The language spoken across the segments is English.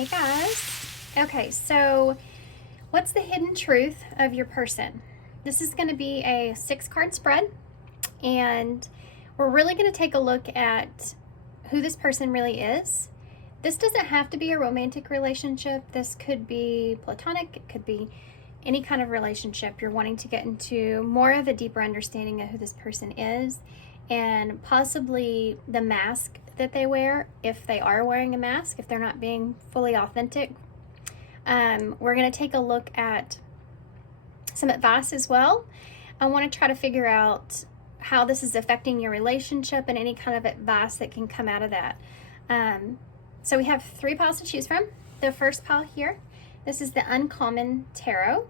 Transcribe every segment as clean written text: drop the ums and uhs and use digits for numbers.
Hey guys. Okay, so what's the hidden truth of your person? This is going to be a 6-card spread, and we're really going to take a look at who this person really is. This doesn't have to be a romantic relationship. This could be platonic. It could be any kind of relationship. You're wanting to get into more of a deeper understanding of who this person is, and possibly the mask that they wear, if they are wearing a mask, if they're not being fully authentic. We're going to take a look at some advice as well. I want to try to figure out how this is affecting your relationship and any kind of advice that can come out of that. So we have 3 piles to choose from. The first pile here, this is the Uncommon Tarot.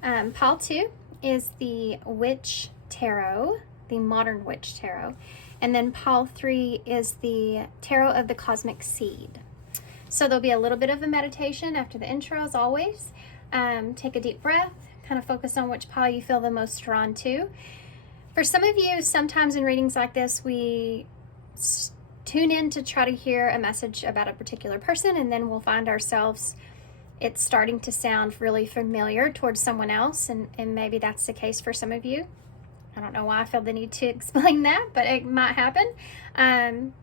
Pile 2 is the Witch Tarot, the Modern Witch Tarot. And then pile 3 is the Tarot of the Cosmic Seed. So there'll be a little bit of a meditation after the intro, as always. Take a deep breath, kind of focus on which pile you feel the most drawn to. For some of you, sometimes in readings like this, we tune in to try to hear a message about a particular person, and then we'll find ourselves, it's starting to sound really familiar towards someone else, and maybe that's the case for some of you. I don't know why I feel the need to explain that, but it might happen.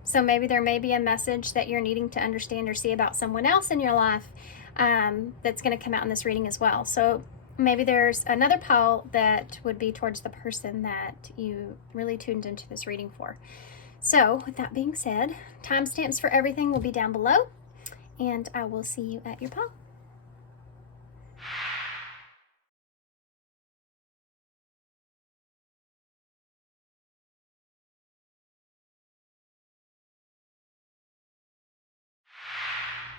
So maybe there may be a message that you're needing to understand or see about someone else in your life that's going to come out in this reading as well. So maybe there's another pile that would be towards the person that you really tuned into this reading for. So with that being said, timestamps for everything will be down below, and I will see you at your pile.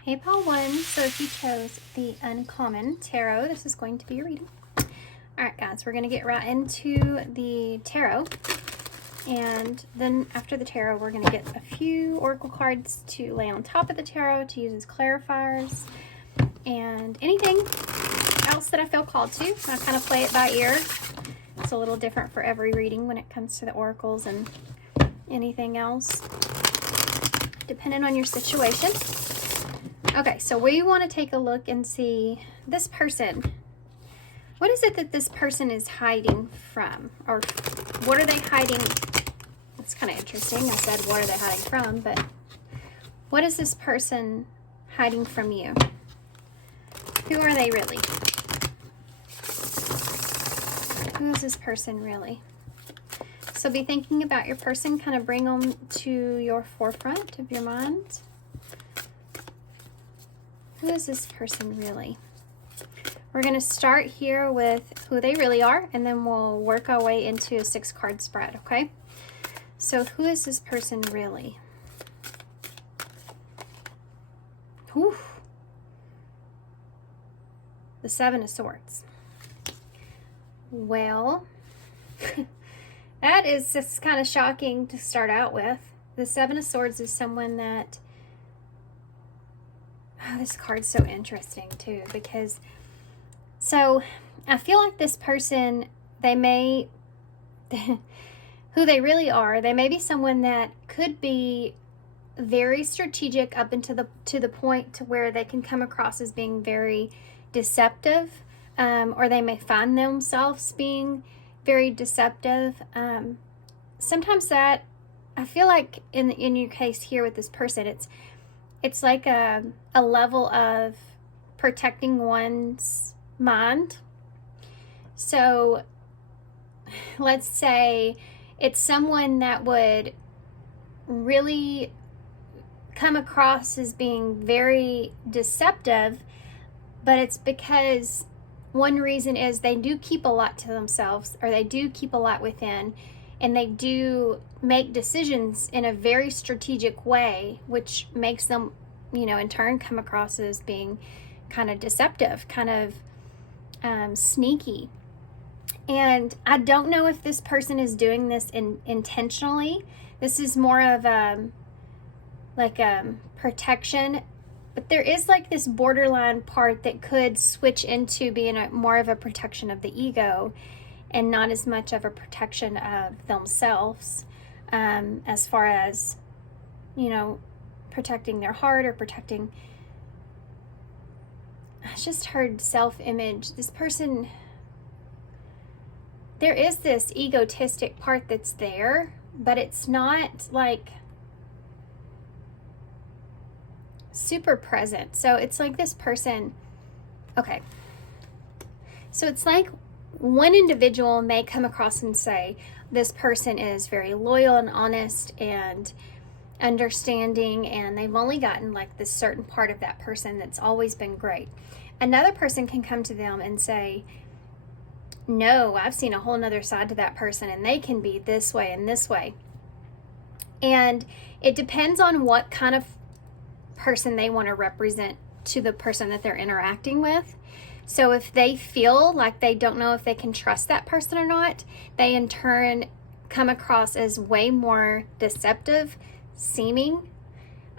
Hey, pile 1, so if you chose the Uncommon Tarot, this is going to be your reading. Alright guys, we're going to get right into the tarot, and then after the tarot we're going to get a few oracle cards to lay on top of the tarot to use as clarifiers, and anything else that I feel called to. I kind of play it by ear. It's a little different for every reading when it comes to the oracles and anything else, depending on your situation. Okay, so we want to take a look and see this person. What is it that this person is hiding from? Or what are they hiding? It's kind of interesting. I said, what are they hiding from? But what is this person hiding from you? Who are they really? Who is this person really? So be thinking about your person. Kind of bring them to your forefront of your mind. Who is this person really? We're going to start here with who they really are, and then we'll work our way into a 6-card spread, okay? So who is this person really? Whew. The 7 of Swords. Well, that is just kind of shocking to start out with. The 7 of Swords is someone that... Oh, this card's so interesting too, because so I feel like this person, they may, who they really are, they may be someone that could be very strategic up into to the point to where they can come across as being very deceptive, or they may find themselves being very deceptive. Sometimes that, I feel like in your case here with this person, it's like a level of protecting one's mind. So let's say it's someone that would really come across as being very deceptive, but it's because one reason is they do keep a lot to themselves, or they do keep a lot within, and they do make decisions in a very strategic way, which makes them, you know, in turn come across as being kind of deceptive, kind of sneaky. And I don't know if this person is doing this intentionally. This is more of protection, but there is like this borderline part that could switch into being more of a protection of the ego and not as much of a protection of themselves, as far as, you know, protecting their heart or protecting I just heard self-image. This person, there is this egotistic part that's there, but it's not like super present. So it's like this person, okay. So it's like one individual may come across and say, this person is very loyal and honest and understanding, and they've only gotten like this certain part of that person that's always been great. Another person can come to them and say, no, I've seen a whole nother side to that person, and they can be this way and this way. And it depends on what kind of person they want to represent to the person that they're interacting with. So if they feel like they don't know if they can trust that person or not, they in turn come across as way more deceptive seeming,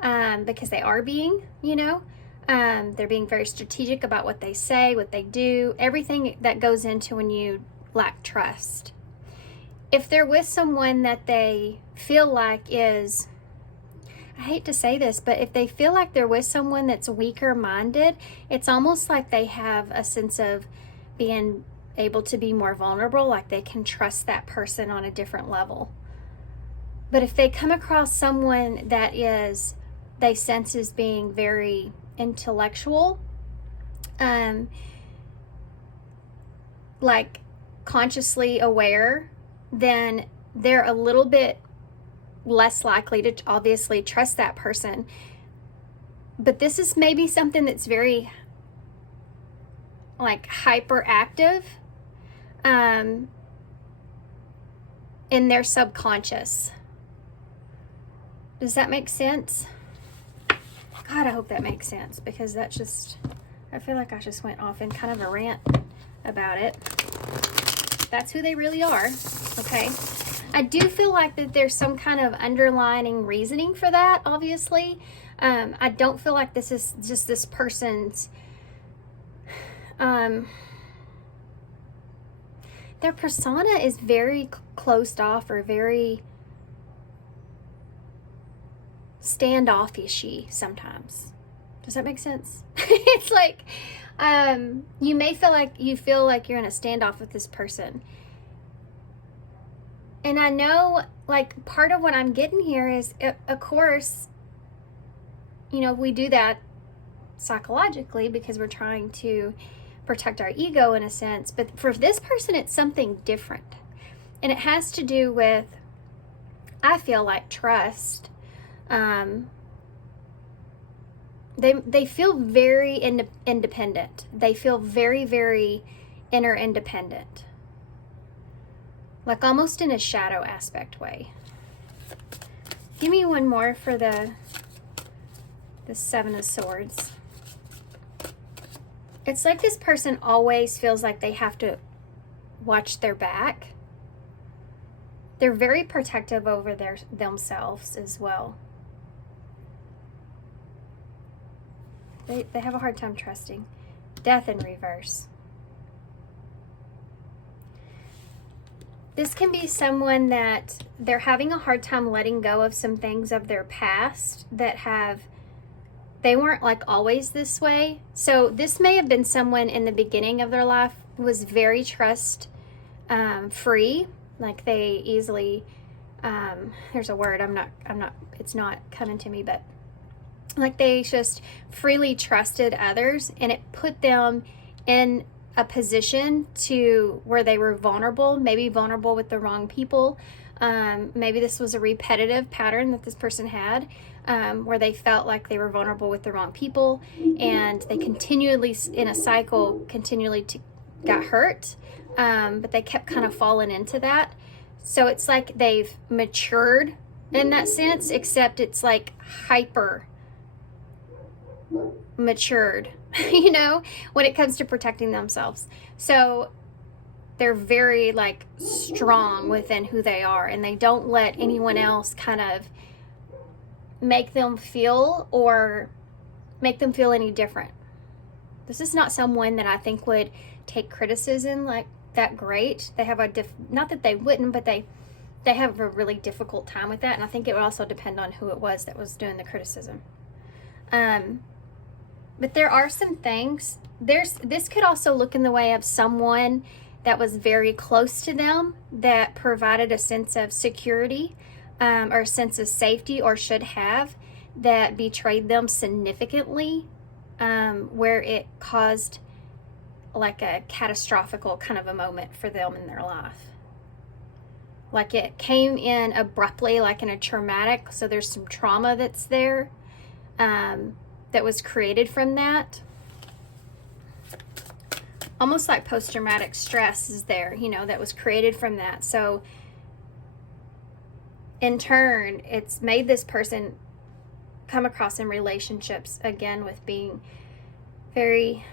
because they are being, they're being very strategic about what they say, what they do, everything that goes into when you lack trust. If they're with someone that they feel like is, I hate to say this, but if they feel like they're with someone that's weaker minded, it's almost like they have a sense of being able to be more vulnerable, like they can trust that person on a different level. But if they come across someone that is, they sense as being very intellectual, like consciously aware, then they're a little bit less likely to obviously trust that person. But this is maybe something that's very like hyperactive in their subconscious. Does that make sense? God, I hope that makes sense, because that's just, I feel like I just went off in kind of a rant about it. That's who they really are, okay? I do feel like that there's some kind of underlying reasoning for that, obviously. I don't feel like this is just this person's, their persona is very closed off or very standoffishy sometimes. Does that make sense? It's like, you may feel like you're in a standoff with this person. And I know, like, part of what I'm getting here is, of course, we do that psychologically because we're trying to protect our ego in a sense. But for this person, it's something different. And it has to do with, I feel like, trust. They feel very independent. They feel very, very inner independent. Like almost in a shadow aspect way. Give me one more for the Seven of Swords. It's like this person always feels like they have to watch their back. They're very protective over themselves as well. They have a hard time trusting. Death in reverse. This can be someone that they're having a hard time letting go of some things of their past that they weren't like always this way. So this may have been someone in the beginning of their life who was very trust free. Like they easily, there's a word, it's not coming to me, but like they just freely trusted others, and it put them in a position to where they were vulnerable, maybe vulnerable with the wrong people. Maybe this was a repetitive pattern that this person had, where they felt like they were vulnerable with the wrong people, and they continually, in a cycle, got hurt, but they kept kind of falling into that. So it's like they've matured in that sense, except it's like hyper matured, when it comes to protecting themselves. So they're very like strong within who they are, and they don't let anyone else kind of make them feel any different. This is not someone that I think would take criticism like that great. They have not that they wouldn't, but they have a really difficult time with that, and I think it would also depend on who it was that was doing the criticism. But there are some things. This could also look in the way of someone that was very close to them that provided a sense of security, or a sense of safety, or should have, that betrayed them significantly, where it caused like a catastrophical kind of a moment for them in their life. Like it came in abruptly, like in a traumatic, so there's some trauma that's there, that was created from that. Almost like post-traumatic stress is there, you know, that was created from that. So in turn, it's made this person come across in relationships, again, with being very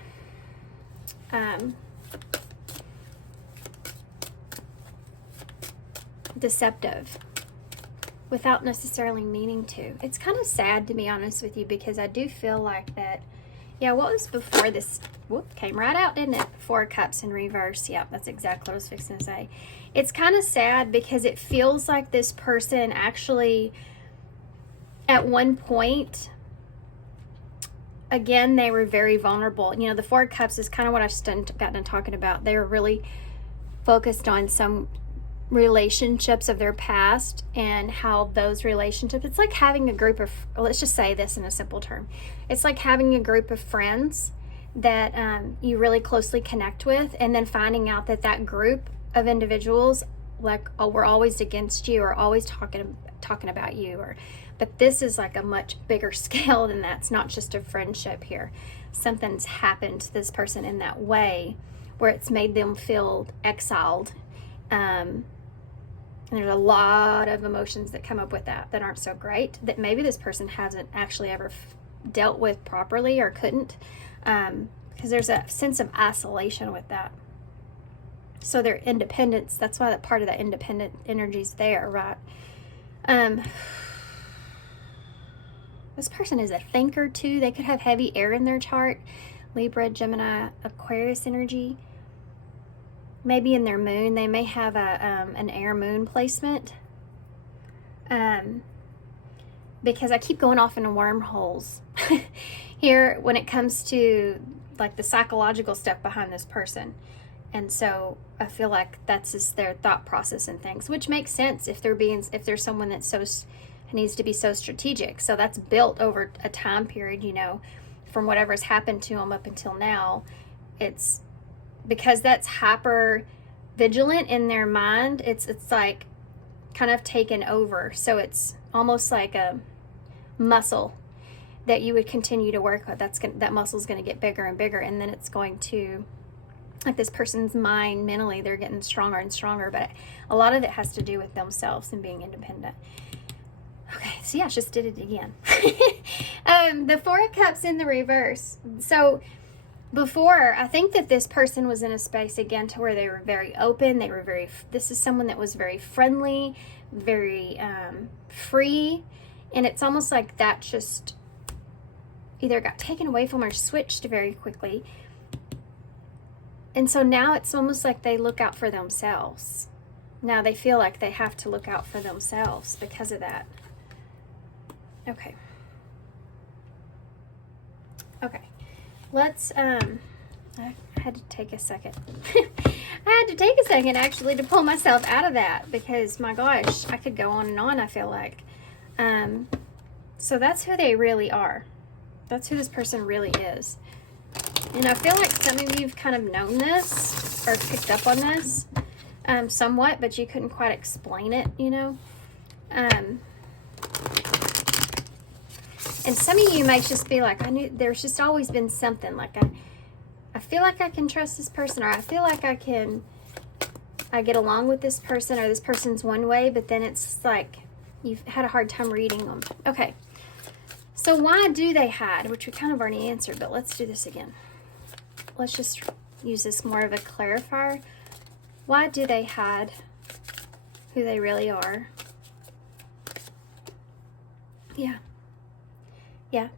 deceptive without necessarily meaning to. It's kind of sad, to be honest with you, because I do feel like that, yeah, what was before this, whoop, came right out, didn't it? 4 Cups in reverse. Yeah, that's exactly what I was fixing to say. It's kind of sad because it feels like this person actually, at one point, again, they were very vulnerable. You know, the 4 Cups is kind of what I've got done talking about. They were really focused on some relationships of their past and how those relationships, it's like having a group of, let's just say this in a simple term, it's like having a group of friends that you really closely connect with, and then finding out that that group of individuals, like, oh, we're always against you, or always talking about you, or, but this is like a much bigger scale than that. It's not just a friendship here. Something's happened to this person in that way where it's made them feel exiled. And there's a lot of emotions that come up with that aren't so great, that maybe this person hasn't actually ever dealt with properly, or couldn't, because there's a sense of isolation with that. So their independence, that's why that part of that independent energy is there, right? This person is a thinker too. They could have heavy air in their chart. Libra, Gemini, Aquarius energy. Maybe in their moon, they may have an air moon placement. Because I keep going off into wormholes here when it comes to like the psychological stuff behind this person. And so I feel like that's just their thought process and things, which makes sense if they're someone that's needs to be so strategic. So that's built over a time period, you know, from whatever's happened to them up until now. It's because that's hyper vigilant in their mind. It's like kind of taken over. So it's almost like a muscle that you would continue to work with. That muscle's going to get bigger and bigger, and then it's going to, like, this person's mind, mentally, they're getting stronger and stronger, but a lot of it has to do with themselves and being independent. Okay, so yeah, I just did it again. The 4 of Cups in the reverse. So before, I think that this person was in a space, again, to where they were very open. This is someone that was very friendly, very free. And it's almost like that just either got taken away from or switched very quickly. And so now it's almost like they look out for themselves. Now they feel like they have to look out for themselves because of that. Okay. Let's, I had to take a second. I had to take a second, actually, to pull myself out of that, because, my gosh, I could go on and on, I feel like. So that's who they really are. That's who this person really is. And I feel like some of you've kind of known this, or picked up on this, somewhat, but you couldn't quite explain it, you know? And some of you might just be like, I knew there's just always been something, like I feel like I can trust this person, or I feel like I get along with this person, or this person's one way, but then it's like you've had a hard time reading them. Okay, so why do they hide? Which we kind of already answered, but let's do this again. Let's just use this more of a clarifier. Why do they hide who they really are? Yeah,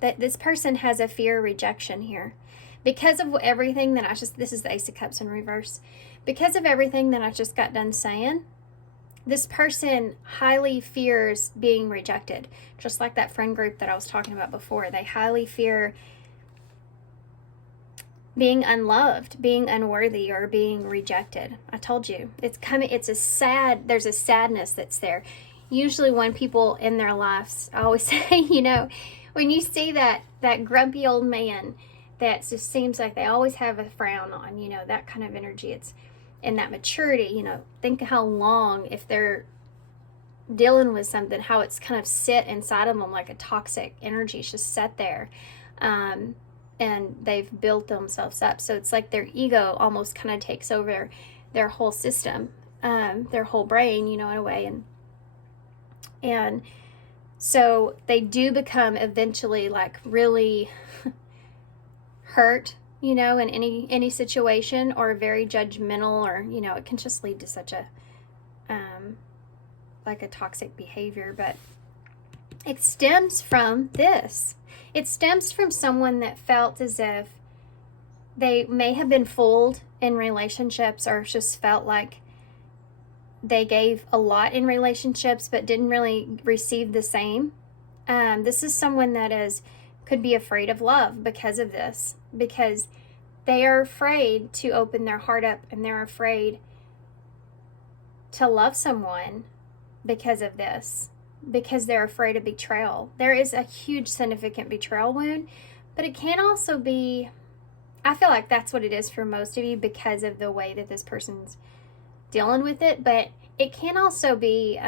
that this person has a fear of rejection here. Because of everything that this is the Ace of Cups in reverse. Because of everything that I just got done saying, this person highly fears being rejected. Just like that friend group that I was talking about before. They highly fear being unloved, being unworthy, or being rejected. I told you, there's a sadness that's there. Usually when people in their lives, I always say, when you see that grumpy old man that just seems like they always have a frown on, that kind of energy, it's in that maturity, think how long, if they're dealing with something, how it's kind of sit inside of them like a toxic energy. It's just set there. And they've built themselves up. So it's like their ego almost kind of takes over their whole system, their whole brain, in a way. And so they do become eventually like really hurt, in any situation, or very judgmental, or, it can just lead to such a, like a toxic behavior. But it stems from this. It stems from someone that felt as if they may have been fooled in relationships, or just felt like they gave a lot in relationships but didn't really receive the same. This is someone that could be afraid of love because of this, because they are afraid to open their heart up, and they're afraid to love someone because of this, because they're afraid of betrayal. There is a huge significant betrayal wound, but it can also be, I feel like that's what it is for most of you because of the way that this person's dealing with it. But it can also be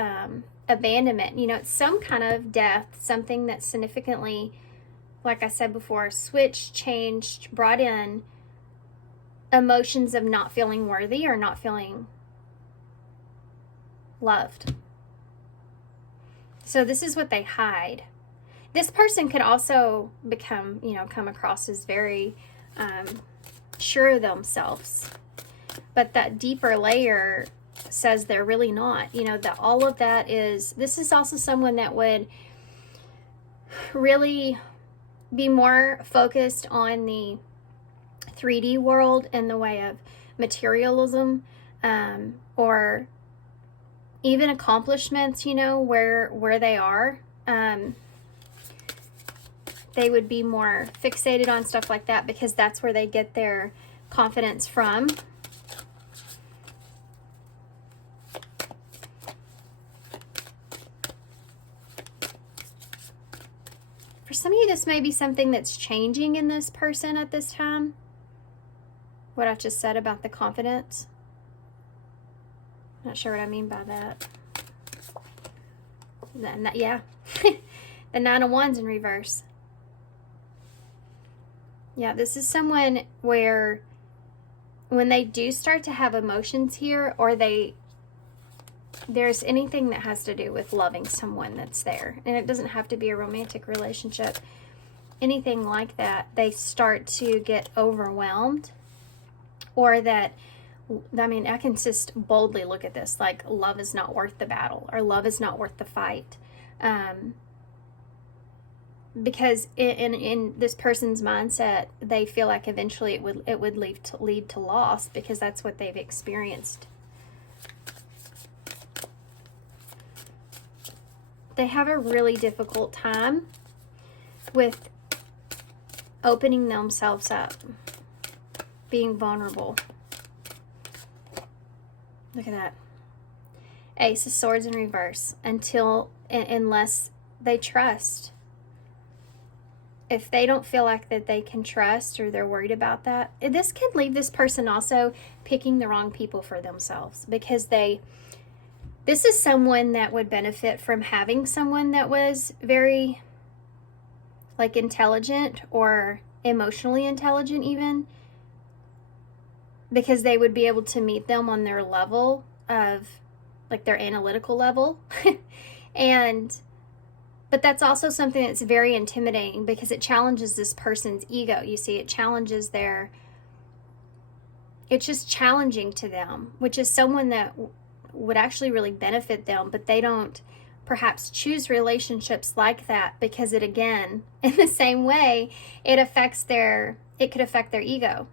abandonment. It's some kind of death, something that significantly, like I said before, switched, changed, brought in emotions of not feeling worthy or not feeling loved. So this is what they hide. This person could also come across as very sure of themselves. But that deeper layer says they're really not. That all of that this is also someone that would really be more focused on the 3D world in the way of materialism, or even accomplishments, where they are. They would be more fixated on stuff like that because that's where they get their confidence from. For some of you, this may be something that's changing in this person at this time. What I just said about the confidence. Not sure what I mean by that. Yeah. The 9 of Wands in reverse. Yeah, this is someone where when they do start to have emotions here, or there's anything that has to do with loving someone that's there, and it doesn't have to be a romantic relationship, anything like that, they start to get overwhelmed, or that, I can just boldly look at this, like love is not worth the battle, or love is not worth the fight. Because in this person's mindset, they feel like eventually it would lead to loss, because that's what they've experienced. They have a really difficult time with opening themselves up, being vulnerable. Look at that. Ace of Swords in reverse. Unless they trust. If they don't feel like that they can trust, or they're worried about that, this could leave this person also picking the wrong people for themselves, because this is someone that would benefit from having someone that was very like intelligent, or emotionally intelligent even, because they would be able to meet them on their level of, like, their analytical level. But that's also something that's very intimidating, because it challenges this person's ego. You see, it challenges it's just challenging to them, which is someone that would actually really benefit them, but they don't perhaps choose relationships like that, because it, again, in the same way, it could affect their ego.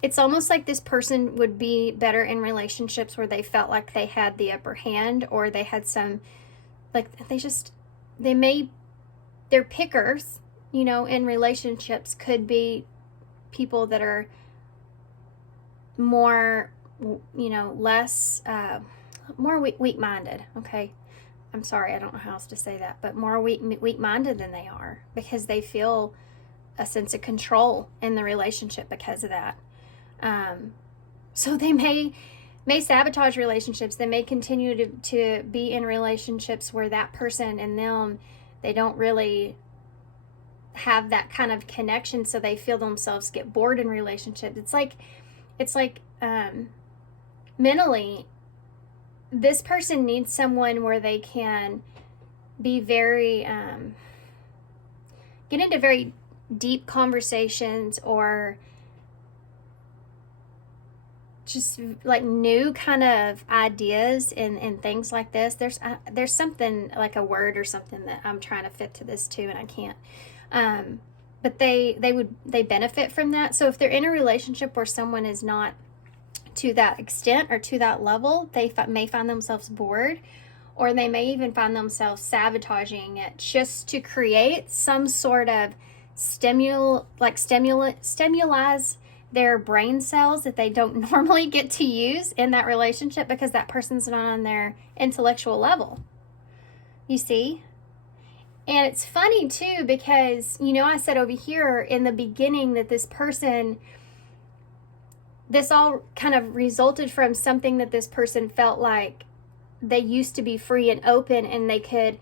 It's almost like this person would be better in relationships where they felt like they had the upper hand, or they had some, like, they're pickers, in relationships, could be people that are more, less, more weak-minded, okay? I'm sorry, I don't know how else to say that, but more weak-minded than they are, because they feel a sense of control in the relationship because of that. So they may sabotage relationships. They may continue to be in relationships where that person and them, they don't really have that kind of connection, so they feel themselves get bored in relationships. It's like mentally, this person needs someone where they can be very get into very deep conversations, or just like new kind of ideas and things like this. There's something like a word or something that I'm trying to fit to this too, and I can't. But they benefit from that. So if they're in a relationship where someone is not to that extent or to that level, they may find themselves bored, or they may even find themselves sabotaging it just to create some sort of stimuli their brain cells that they don't normally get to use in that relationship, because that person's not on their intellectual level. You see? And it's funny too, because, I said over here in the beginning that this all kind of resulted from something that this person felt like they used to be free and open, and they could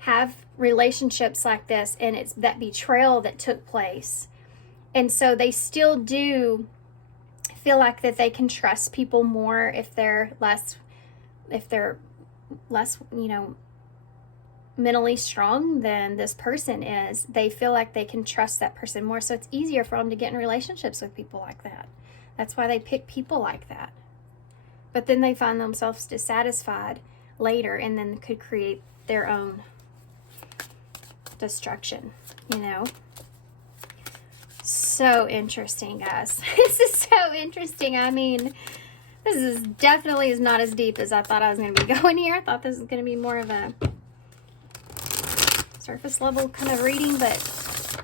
have relationships like this, and it's that betrayal that took place. And so they still do feel like that they can trust people more if they're less, mentally strong than this person is. They feel like they can trust that person more, so it's easier for them to get in relationships with people like that. That's why they pick people like that. But then they find themselves dissatisfied later, and then could create their own destruction, So interesting, guys. This is so interesting. I mean, this is definitely is not as deep as I thought I was going to be going here. I thought this was going to be more of a surface level kind of reading, but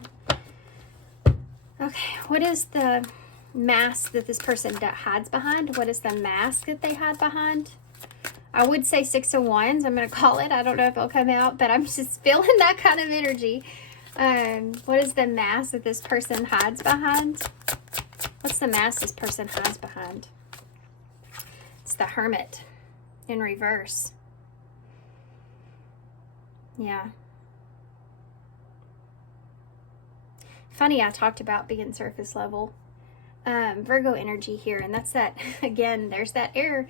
okay. What is the mask that this person hides behind? What is the mask that they hide behind? I would say Six of Wands. I'm going to call it. I don't know if it'll come out, but I'm just feeling that kind of energy. What is the mask that this person hides behind? What's the mask this person hides behind? It's the Hermit in reverse. Yeah. Funny, I talked about being surface level. Virgo energy here, and that's that, again, there's that air.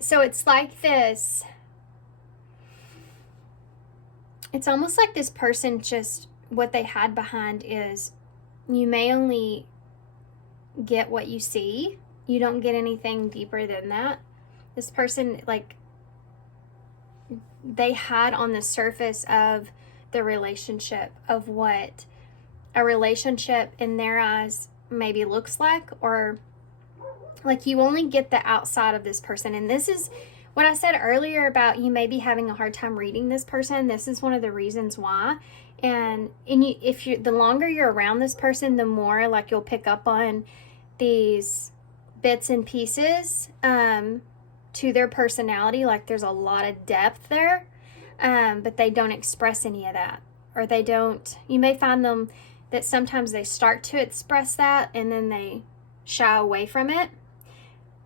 So it's like this. It's almost like this person, just what they hide behind is, you may only get what you see. You don't get anything deeper than that. This person, like, they hide on the surface of the relationship, of what a relationship in their eyes maybe looks like, or like you only get the outside of this person. And this is what I said earlier about you may be having a hard time reading this person. This is one of the reasons why. And the longer you're around this person, the more like you'll pick up on these bits and pieces to their personality. Like there's a lot of depth there, but they don't express any of that, or they don't. You may find them that sometimes they start to express that and then they shy away from it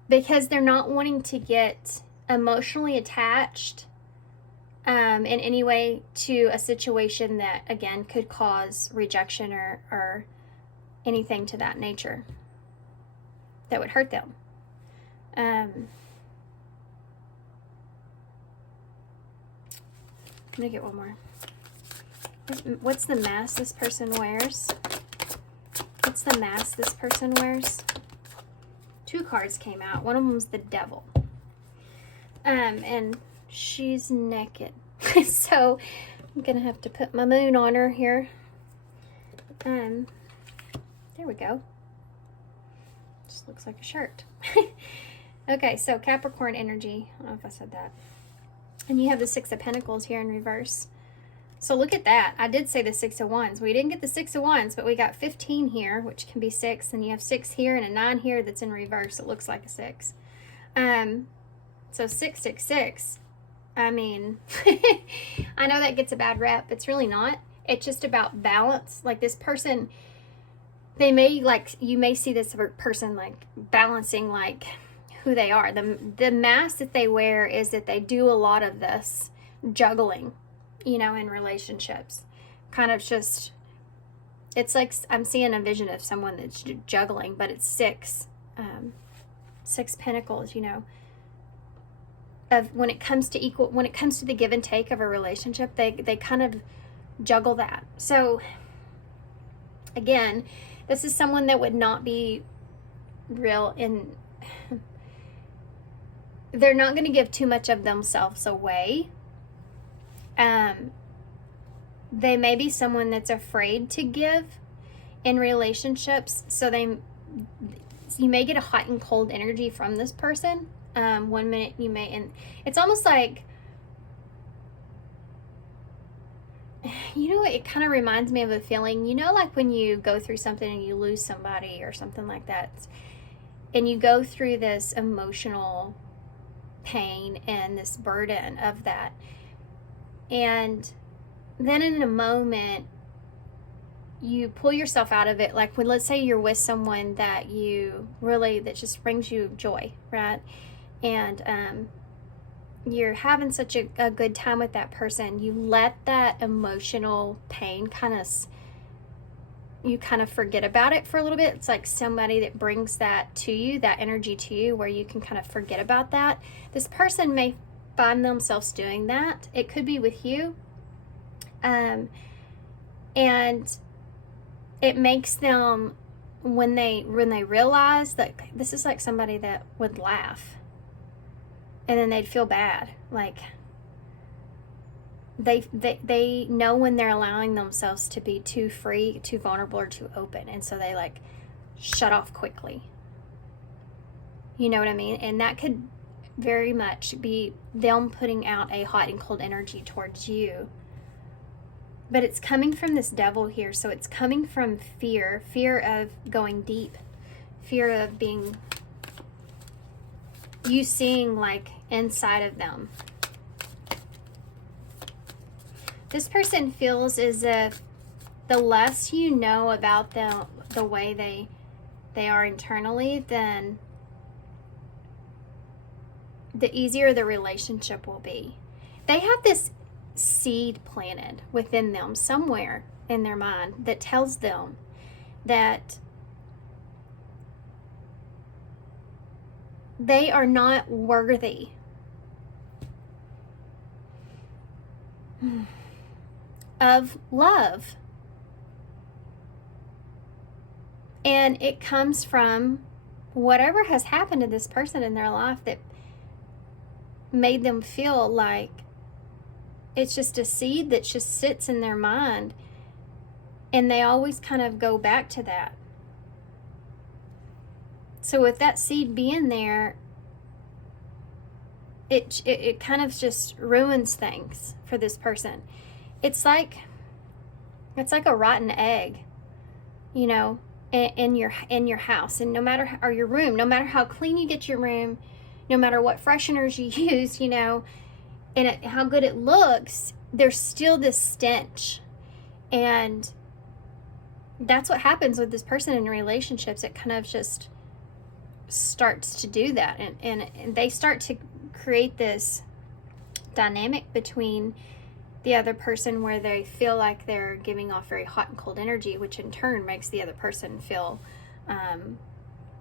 because they're not wanting to get emotionally attached in any way to a situation that, again, could cause rejection or anything to that nature that would hurt them. I'm gonna get one more. What's the mask this person wears? What's the mask this person wears? Two cards came out. One of them was the Devil. And she's naked. So I'm gonna have to put my moon on her here. There we go. Just looks like a shirt. Okay, so Capricorn energy. I don't know if I said that. And you have the Six of Pentacles here in reverse. So look at that. I did say the 6 of Wands. We didn't get the 6 of Wands, but we got 15 here, which can be 6. And you have 6 here and a 9 here that's in reverse. It looks like a 6. So 666. I mean, I know that gets a bad rep. It's really not. It's just about balance. Like this person, they may like, you may see this person like balancing like who they are. The mask that they wear is that they do a lot of this juggling, you know, in relationships. Kind of just, it's like I'm seeing a vision of someone that's juggling, but it's 6 pentacles, you know, of when it comes to the give and take of a relationship, they kind of juggle that. So again, this is someone that would not be real in, they're not going to give too much of themselves away. They may be someone that's afraid to give in relationships, so you may get a hot and cold energy from this person. One minute you may, and it's almost like, you know, it kind of reminds me of a feeling, you know, like when you go through something and you lose somebody or something like that, and you go through this emotional pain and this burden of that, and then in a moment you pull yourself out of it. Like when, let's say you're with someone that that just brings you joy, right? And you're having such a good time with that person, you let that emotional pain you kind of forget about it for a little bit. It's like somebody that brings that to you, that energy to you, where you can kind of forget about that. This person may find themselves doing that. It could be with you. And it makes them, when they realize that this is like somebody that would laugh, and then they'd feel bad, like they know when they're allowing themselves to be too free, too vulnerable, or too open, and so they like shut off quickly. You know what I mean? And that could very much be them putting out a hot and cold energy towards you. But it's coming from this devil here, so it's coming from fear of going deep, fear of you seeing like inside of them. This person feels as if the less you know about them, the way they are internally, then the easier the relationship will be. They have this seed planted within them somewhere in their mind that tells them that they are not worthy of love. And it comes from whatever has happened to this person in their life that made them feel like it's just a seed that just sits in their mind, and they always kind of go back to that. So with that seed being there, it kind of just ruins things for this person. It's like a rotten egg, you know, in your house, and or your room, no matter how clean you get your room, no matter what fresheners you use, you know, and how good it looks, there's still this stench. And that's what happens with this person in relationships. It kind of just starts to do that, and they start to create this dynamic between the other person where they feel like they're giving off very hot and cold energy, which in turn makes the other person feel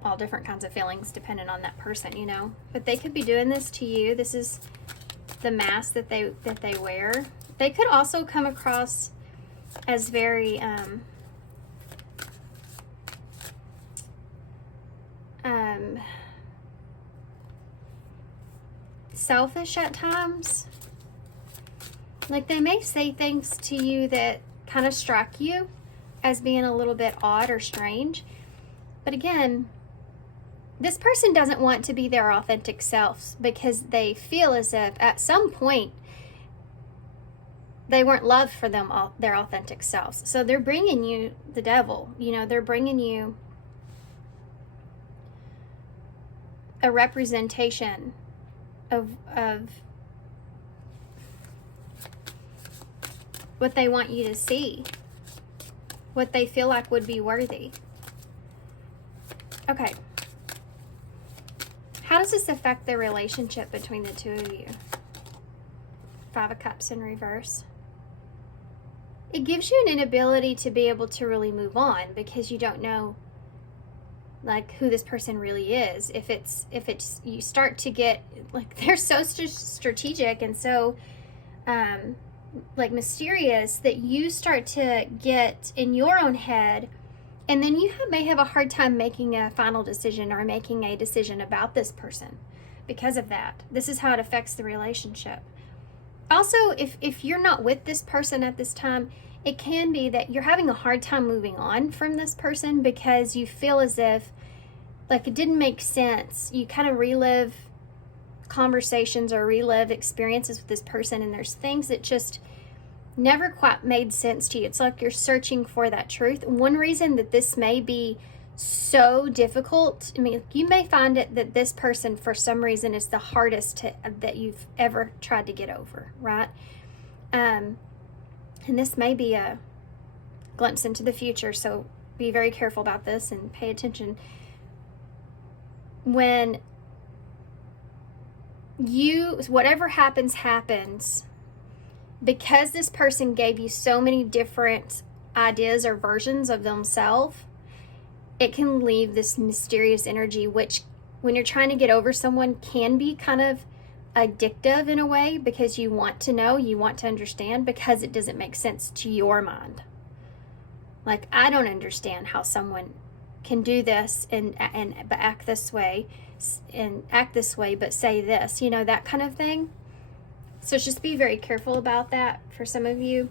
all different kinds of feelings depending on that person, you know. But they could be doing this to you. This is the mask that they wear. They could also come across as very selfish at times. Like they may say things to you that kind of strike you as being a little bit odd or strange. But again, this person doesn't want to be their authentic selves because they feel as if at some point they weren't loved for them their authentic selves. So they're bringing you the devil. You know, they're bringing you a representation of what they want you to see, what they feel like would be worthy. Okay. How does this affect the relationship between the two of you? 5 of Cups in reverse. It gives you an inability to be able to really move on because you don't know like who this person really is. If it's you start to get like, they're so strategic and so like mysterious that you start to get in your own head, and then you may have a hard time making a final decision or making a decision about this person because of that. This is how it affects the relationship. Also, if you're not with this person at this time, it can be that you're having a hard time moving on from this person because you feel as if like it didn't make sense. You kind of relive conversations or relive experiences with this person, and there's things that just never quite made sense to you. It's like you're searching for that truth. One reason that this may be so difficult, I mean, you may find it that this person for some reason is the hardest that you've ever tried to get over, right? And this may be a glimpse into the future, so be very careful about this and pay attention. When whatever happens, because this person gave you so many different ideas or versions of themselves, it can leave this mysterious energy, which when you're trying to get over someone can be kind of addictive in a way, because you want to know, you want to understand, because it doesn't make sense to your mind. Like, I don't understand how someone can do this and act this way but say this, you know, that kind of thing. So just be very careful about that for some of you.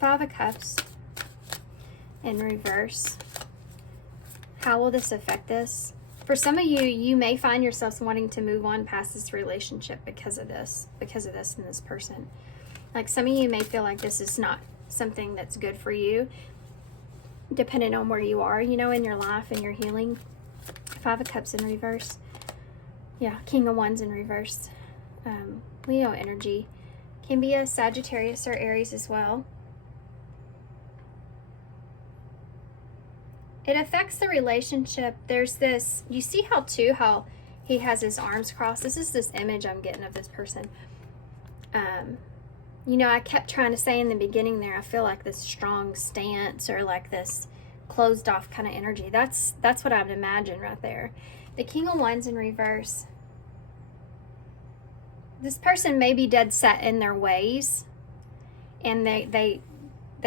5 of Cups in reverse. How will this affect this? For some of you, you may find yourselves wanting to move on past this relationship because of this and this person. Like, some of you may feel like this is not something that's good for you, depending on where you are, you know, in your life and your healing. 5 of Cups in reverse. Yeah, King of Wands in reverse. Leo energy. Can be a Sagittarius or Aries as well. It affects the relationship. There's this, you see how he has his arms crossed? This is this image I'm getting of this person. You know, I kept trying to say in the beginning there, I feel like this strong stance or like this closed off kind of energy. That's what I would imagine right there. The King of Wands in reverse. This person may be dead set in their ways, and they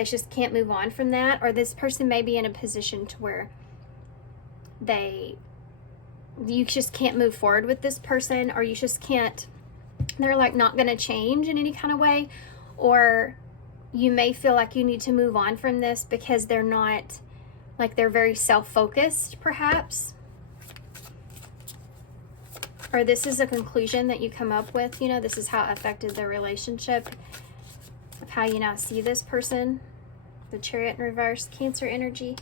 just can't move on from that. Or this person may be in a position to where you just can't move forward with this person, or you just can't, they're like not going to change in any kind of way. Or you may feel like you need to move on from this because they're not, like, they're very self-focused perhaps. Or this is a conclusion that you come up with, you know, this is how it affected the relationship, of how you now see this person. The Chariot in reverse, Cancer energy.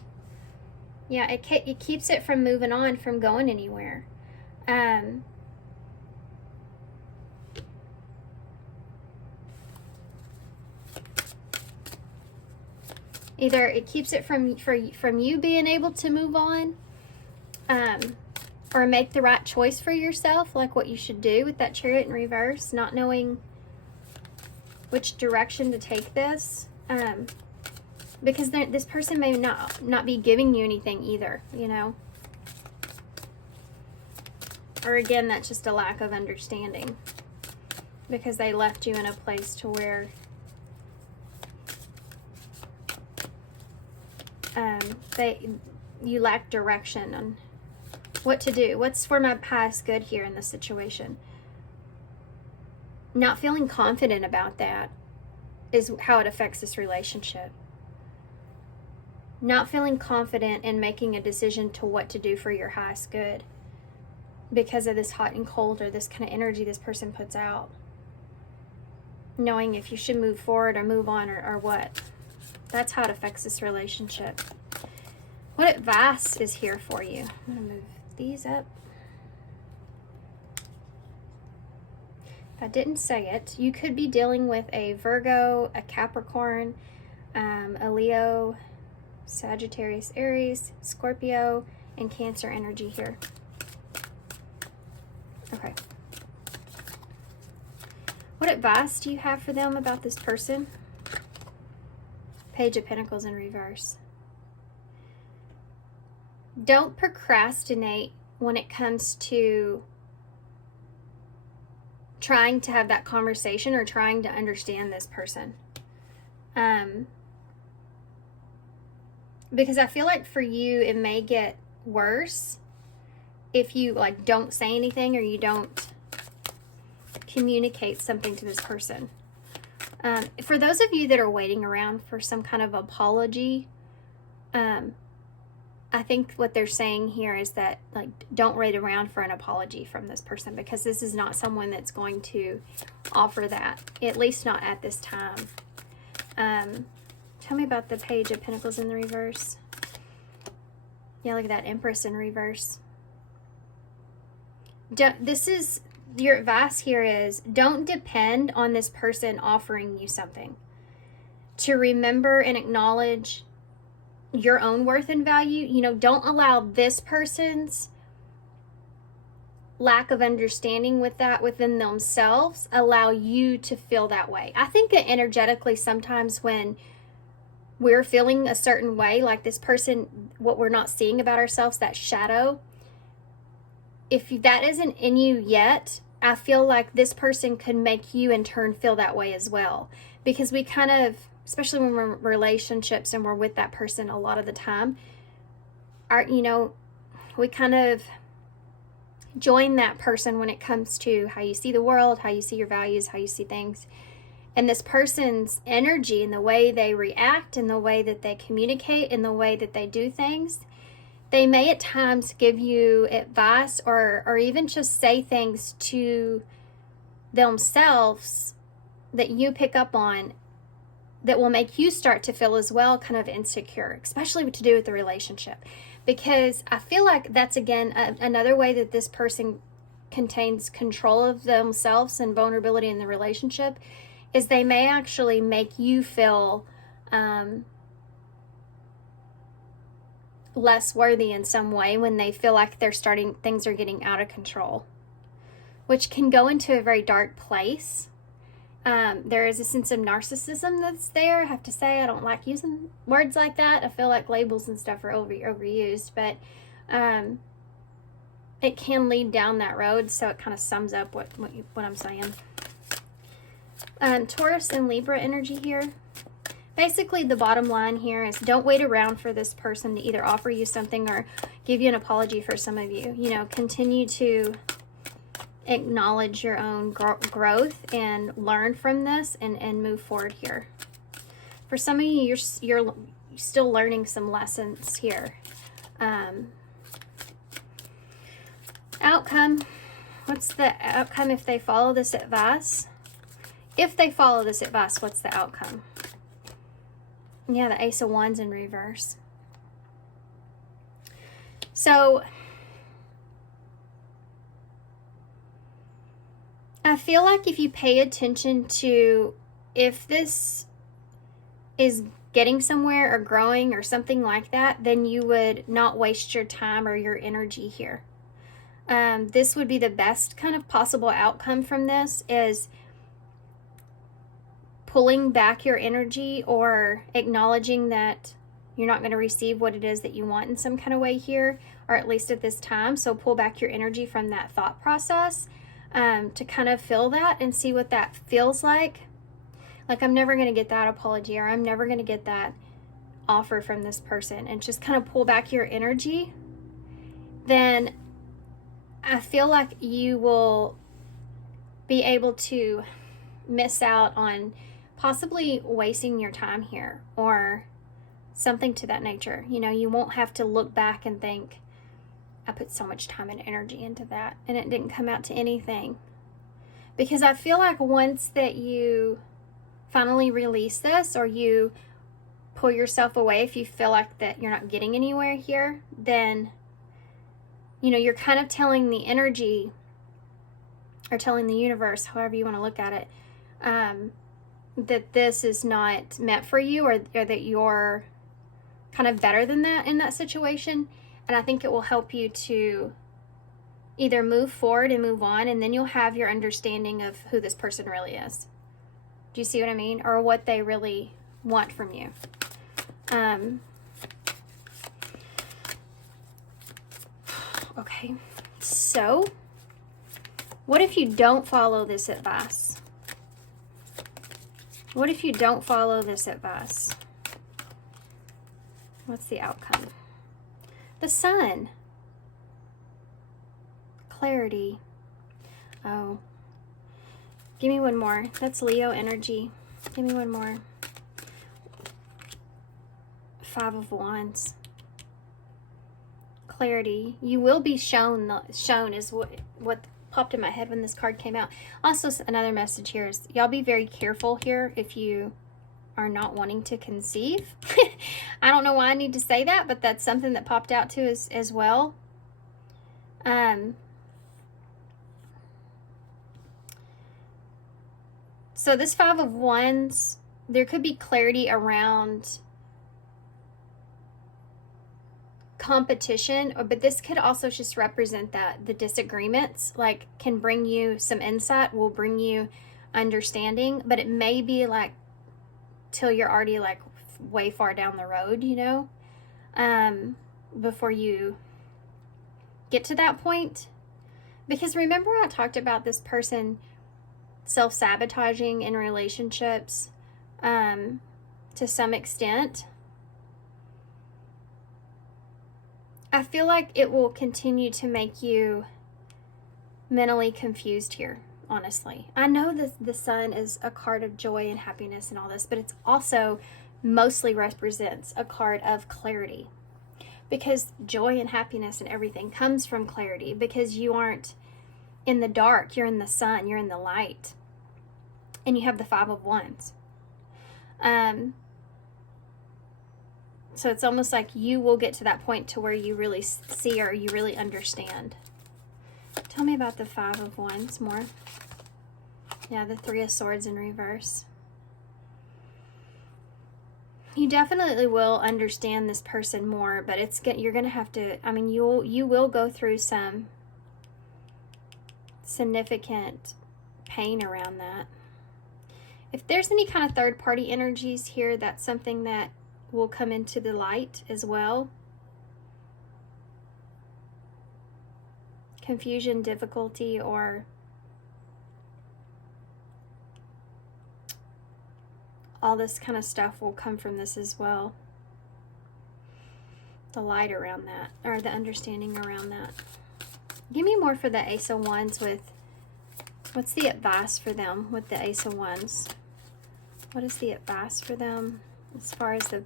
Yeah, it keeps it from moving on, from going anywhere. Either it keeps it from you being able to move on, or make the right choice for yourself, like what you should do with that Chariot in reverse, not knowing which direction to take this, because this person may not be giving you anything either, you know. Or again, that's just a lack of understanding, because they left you in a place to where you lack direction on what to do. What's for my highest good here in this situation? Not feeling confident about that is how it affects this relationship. Not feeling confident in making a decision to what to do for your highest good. because of this hot and cold or this kind of energy this person puts out. Knowing if you should move forward or move on or what. That's how it affects this relationship. What advice is here for you? I'm going to move these up. If I didn't say it, you could be dealing with a Virgo, a Capricorn, a Leo, Sagittarius, Aries, Scorpio, and Cancer energy here. Okay. What advice do you have for them about this person? Page of Pentacles in reverse. Don't procrastinate when it comes to trying to have that conversation or trying to understand this person. Because I feel like for you, it may get worse if you like don't say anything or you don't communicate something to this person. For those of you that are waiting around for some kind of apology, I think what they're saying here is that, like, don't wait around for an apology from this person, because this is not someone that's going to offer that, at least not at this time. Tell me about the Page of Pentacles in the reverse. Yeah, look at that Empress in reverse. This is, your advice here is, don't depend on this person offering you something. To remember and acknowledge your own worth and value. You know, don't allow this person's lack of understanding with that within themselves allow you to feel that way. I think that energetically sometimes when we're feeling a certain way, like this person, what we're not seeing about ourselves, that shadow, if that isn't in you yet, I feel like this person could make you in turn feel that way as well. Because we kind of, especially when we're in relationships and we're with that person a lot of the time, we kind of join that person when it comes to how you see the world, how you see your values, how you see things. And this person's energy and the way they react and the way that they communicate and the way that they do things, they may at times give you advice or even just say things to themselves that you pick up on that will make you start to feel as well kind of insecure, especially to do with the relationship. Because I feel like that's, again, another way that this person contains control of themselves and vulnerability in the relationship, is they may actually make you feel less worthy in some way when they feel like things are getting out of control, which can go into a very dark place. There is a sense of narcissism that's there. I have to say, I don't like using words like that. I feel like labels and stuff are overused, but it can lead down that road. So it kind of sums up what I'm saying. Taurus and Libra energy here. Basically, the bottom line here is don't wait around for this person to either offer you something or give you an apology. For some of you, continue to acknowledge your own growth and learn from this and move forward here. For some of you, you're still learning some lessons here. Outcome. What's the outcome if they follow this advice? If they follow this advice, what's the outcome? Yeah, the Ace of Wands in reverse. So I feel like if you pay attention to if this is getting somewhere or growing or something like that, then you would not waste your time or your energy here. This would be the best kind of possible outcome from this, is pulling back your energy or acknowledging that you're not going to receive what it is that you want in some kind of way here, or at least at this time. So pull back your energy from that thought process to kind of feel that and see what that feels like. Like, I'm never going to get that apology, or I'm never going to get that offer from this person, and just kind of pull back your energy. Then I feel like you will be able to miss out on possibly wasting your time here or something to that nature. You won't have to look back and think, I put so much time and energy into that, and it didn't come out to anything. Because I feel like once that you finally release this, or you pull yourself away, if you feel like that you're not getting anywhere here, then, you know, you're kind of telling the energy, or telling the universe, however you want to look at it, that this is not meant for you, or that you're kind of better than that in that situation. And I think it will help you to either move forward and move on, and then you'll have your understanding of who this person really is. Do you see what I mean? Or what they really want from you. Okay, so what if you don't follow this advice? What if you don't follow this advice? What's the outcome? The Sun. Clarity. Oh. Give me one more. That's Leo energy. Give me one more. Five of Wands. Clarity. You will be shown is what popped in my head when this card came out. Also, another message here is y'all be very careful here if you are not wanting to conceive. I don't know why I need to say that, but that's something that popped out too as well. So this Five of Wands, there could be clarity around competition, but this could also just represent that the disagreements, like, can bring you some insight, will bring you understanding, but it may be like till you're already like way far down the road, you know, before you get to that point. Because remember I talked about this person self-sabotaging in relationships to some extent. I feel like it will continue to make you mentally confused here, honestly. I know that the Sun is a card of joy and happiness and all this, but it's also mostly represents a card of clarity. Because joy and happiness and everything comes from clarity, because you aren't in the dark, you're in the sun, you're in the light. And you have the Five of Wands. So it's almost like you will get to that point to where you really see, or you really understand. Tell me about the Five of Wands more. Yeah, the Three of Swords in reverse. You definitely will understand this person more, but you're going to have to, I mean, you will go through some significant pain around that. If there's any kind of third-party energies here, that's something that will come into the light as well. Confusion, difficulty, or all this kind of stuff will come from this as well. The light around that, or the understanding around that. Give me more for the Ace of Wands with, what's the advice for them with the Ace of Wands? What is the advice for them as far as the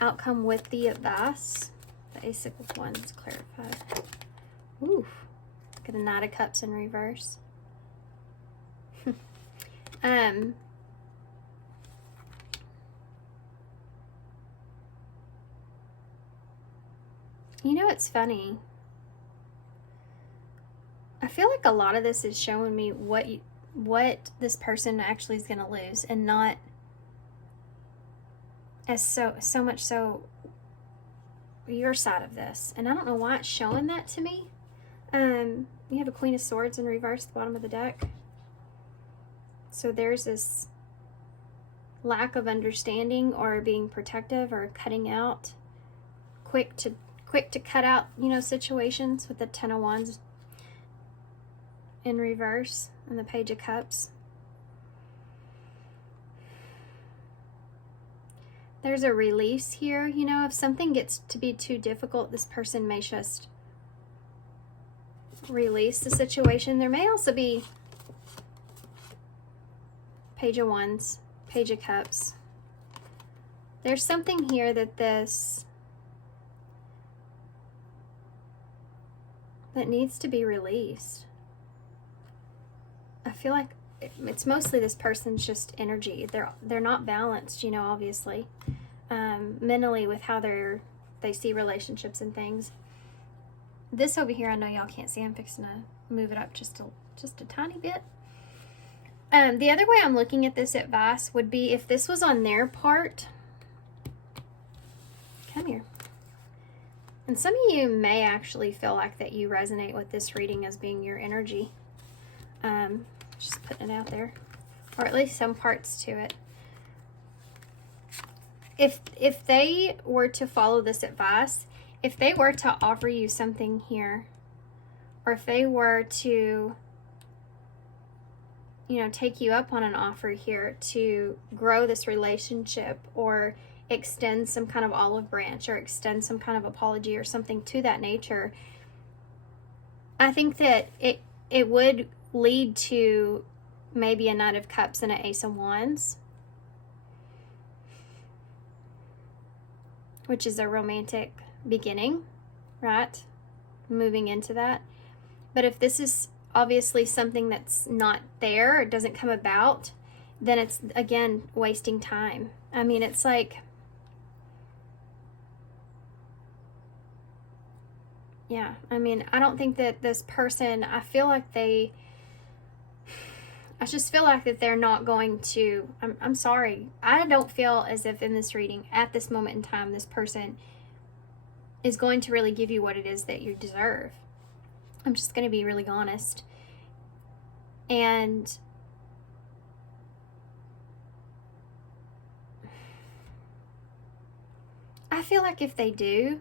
outcome with the advice? The Ace of Wands clarified. Ooh, get a Knight of Cups in reverse. You know, it's funny. I feel like a lot of this is showing me what this person actually is going to lose, and not as so much so your side of this. And I don't know why it's showing that to me. You have a Queen of Swords in reverse at the bottom of the deck. So there's this lack of understanding, or being protective, or cutting out, quick to cut out, you know, situations, with the Ten of Wands in reverse and the Page of Cups. There's a release here, you know, if something gets to be too difficult, this person may just release the situation. There may also be Page of Wands, Page of Cups. There's something here that this that needs to be released. I feel like it's mostly this person's just energy. They're not balanced, you know, obviously, mentally with how they see relationships and things. This over here, I know y'all can't see. I'm fixing to move it up just a tiny bit. The other way I'm looking at this advice would be if this was on their part. Come here. And some of you may actually feel like that you resonate with this reading as being your energy. Just putting it out there. Or at least some parts to it. If they were to follow this advice, if they were to offer you something here, or if they were to, you know, take you up on an offer here to grow this relationship, or extend some kind of olive branch, or extend some kind of apology or something to that nature, I think that it would lead to maybe a Knight of Cups and an Ace of Wands, which is a romantic beginning, right? Moving into that. But if this is obviously something that's not there, it doesn't come about, then it's, again, wasting time. I mean, it's like, yeah, I mean, I don't think that this person, I just feel like that they're not going to, I'm sorry, I don't feel as if in this reading, at this moment in time, this person is going to really give you what it is that you deserve. I'm just going to be really honest. And I feel like if they do,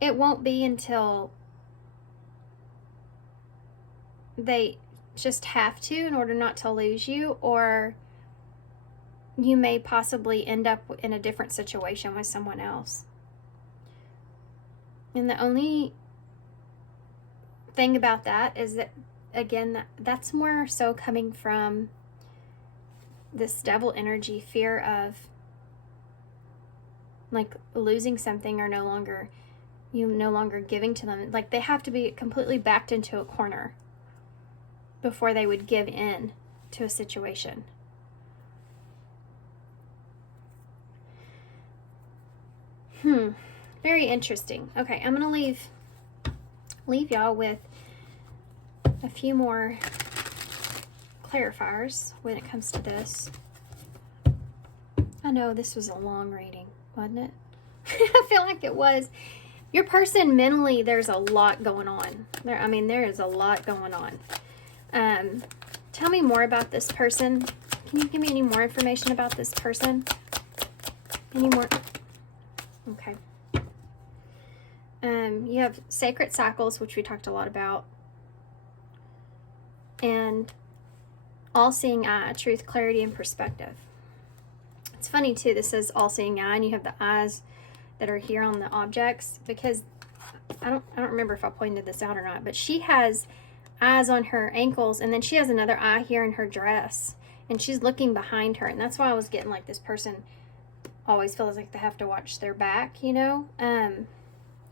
it won't be until they just have to in order not to lose you, or you may possibly end up in a different situation with someone else. And the only thing about that is that, again, that's more so coming from this devil energy, fear of like losing something, or no longer giving to them. Like they have to be completely backed into a corner before they would give in to a situation. Very interesting. Okay, I'm gonna leave y'all with a few more clarifiers when it comes to this. I know this was a long reading, wasn't it? I feel like it was. Your person mentally, there's a lot going on. There is a lot going on. Tell me more about this person. Can you give me any more information about this person? Any more? Okay. You have sacred cycles, which we talked a lot about. And all-seeing eye, truth, clarity, and perspective. It's funny too, this says all-seeing eye, and you have the eyes that are here on the objects, because I don't remember if I pointed this out or not, but she has eyes on her ankles, and then she has another eye here in her dress, and she's looking behind her, and that's why I was getting like this person always feels like they have to watch their back, you know.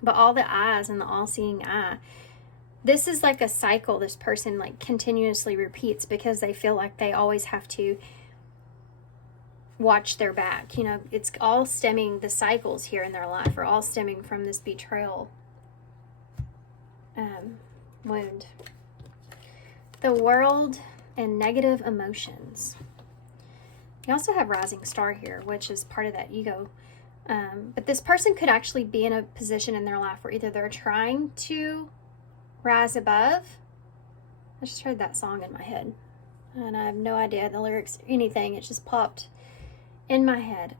But all the eyes and the all-seeing eye, this is like a cycle this person like continuously repeats, because they feel like they always have to watch their back, you know. It's all stemming, the cycles here in their life are all stemming from this betrayal wound. The world and negative emotions. You also have rising star here, which is part of that ego. But this person could actually be in a position in their life where either they're trying to rise above. I just heard that song in my head, and I have no idea the lyrics or anything. It just popped in my head.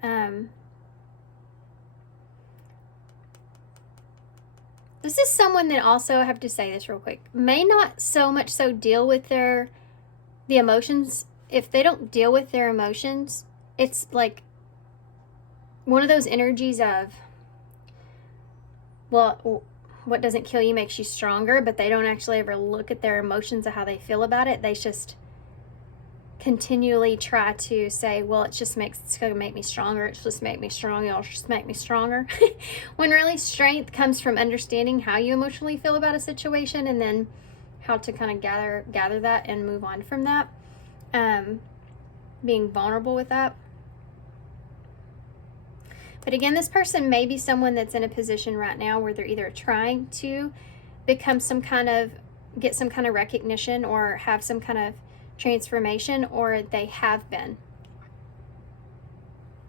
This is someone that also, I have to say this real quick, may not so much so deal with the emotions. If they don't deal with their emotions, it's like one of those energies of, well, what doesn't kill you makes you stronger, but they don't actually ever look at their emotions or how they feel about it. continually try to say, well, it's going to make me stronger. It's just make me strong. It'll just make me stronger. When really strength comes from understanding how you emotionally feel about a situation, and then how to kind of gather that and move on from that. Being vulnerable with that. But again, this person may be someone that's in a position right now where they're either trying to become get some kind of recognition or have some kind of transformation, or they have been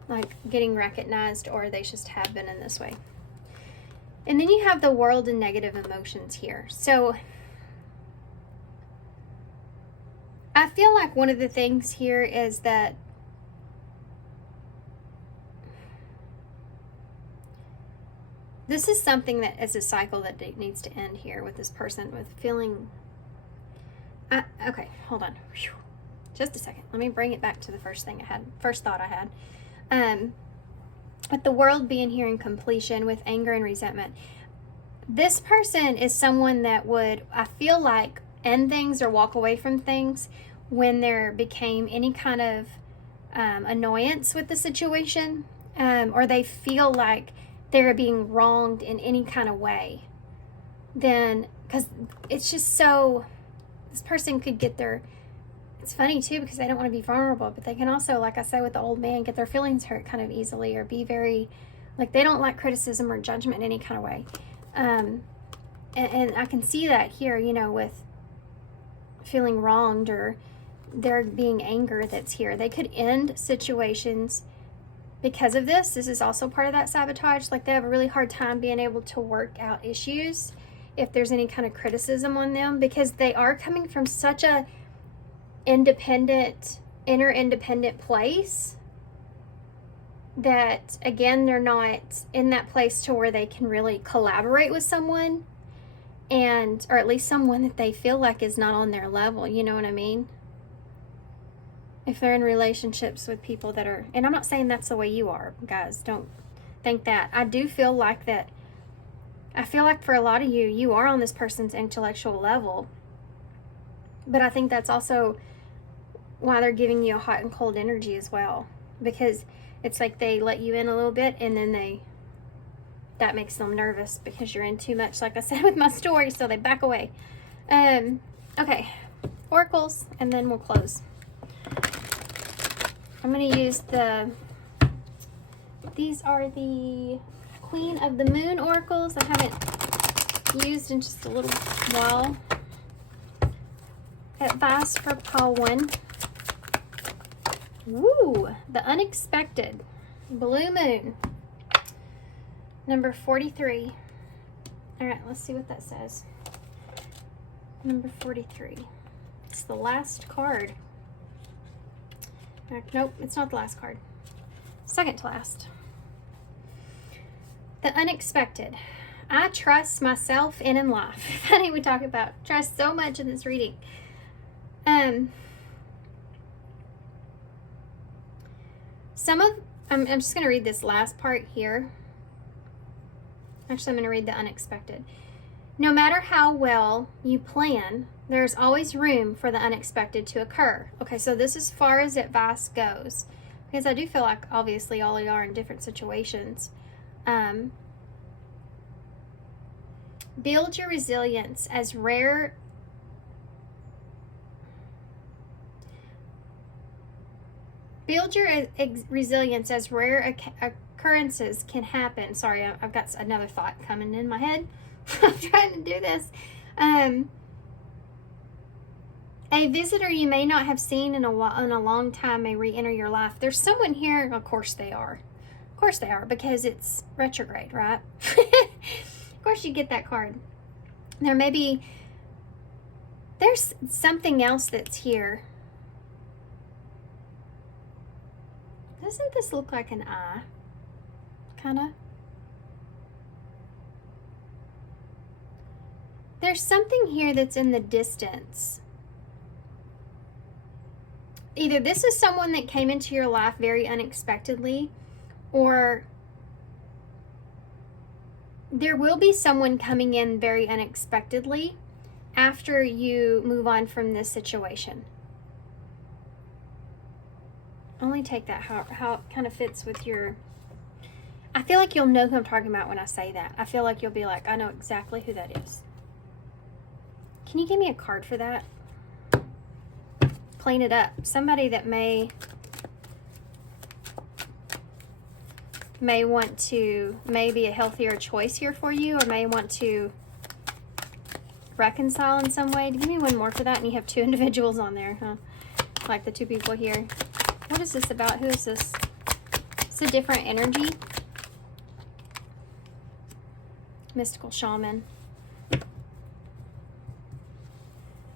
like getting recognized, or they just have been in this way. And then you have the world and negative emotions here. So I feel like one of the things here is that this is something that is a cycle that needs to end here with this person, with feeling... okay, hold on. Whew. Just a second. Let me bring it back to the first thought I had. With the world being here in completion, with anger and resentment, this person is someone that would, I feel like, end things or walk away from things when there became any kind of annoyance with the situation, or they feel like they're being wronged in any kind of way. Then, because it's just so, this person could get their, it's funny too, because they don't want to be vulnerable, but they can also, like I said with the old man, get their feelings hurt kind of easily, or be very, like, they don't like criticism or judgment in any kind of way. And I can see that here, you know, with feeling wronged, or there being anger that's here. They could end situations because of this. This is also part of that sabotage. Like, they have a really hard time being able to work out issues if there's any kind of criticism on them, because they are coming from such a inner independent place that, again, they're not in that place to where they can really collaborate with someone, and, or at least someone that they feel like is not on their level, you know what I mean? If they're in relationships with people that are, and I'm not saying that's the way you are, guys, don't think that. I do feel like that, I feel like for a lot of you, you are on this person's intellectual level, but I think that's also why they're giving you a hot and cold energy as well, because it's like they let you in a little bit, and then that makes them nervous because you're in too much, like I said with my story, so they back away. Okay, oracles, and then we'll close. I'm going to use these are the Queen of the Moon oracles. I haven't used in just a little while. Advice for pile 1. Woo! The Unexpected. Blue Moon. Number 43. Alright, let's see what that says. Number 43. It's the last card. Nope, it's not the last card. Second to last. The Unexpected. I trust myself and in life. Funny we talk about trust so much in this reading. I'm just going to read this last part here. Actually, I'm going to read the Unexpected. No matter how well you plan, there's always room for the unexpected to occur. Okay, so this is as far as advice goes, because I do feel like obviously all of you are in different situations. Build your resilience as rare occurrences can happen. Sorry, I've got another thought coming in my head. I'm trying to do this. A visitor you may not have seen in a long time may re-enter your life. There's someone here, of course they are. Of course they are, because it's retrograde, right? Of course you get that card. There's something else that's here. Doesn't this look like an eye? Kinda. There's something here that's in the distance. Either this is someone that came into your life very unexpectedly, or there will be someone coming in very unexpectedly after you move on from this situation. only take that how it kind of fits with your... I feel like you'll know who I'm talking about when I say that. I feel like you'll be like, I know exactly who that is. Can you give me a card for that? Clean it up. Somebody that may want to, maybe a healthier choice here for you, or may want to reconcile in some way. Give me one more for that, and you have two individuals on there, huh? Like the two people here. What is this about? Who is this? It's a different energy. Mystical shaman.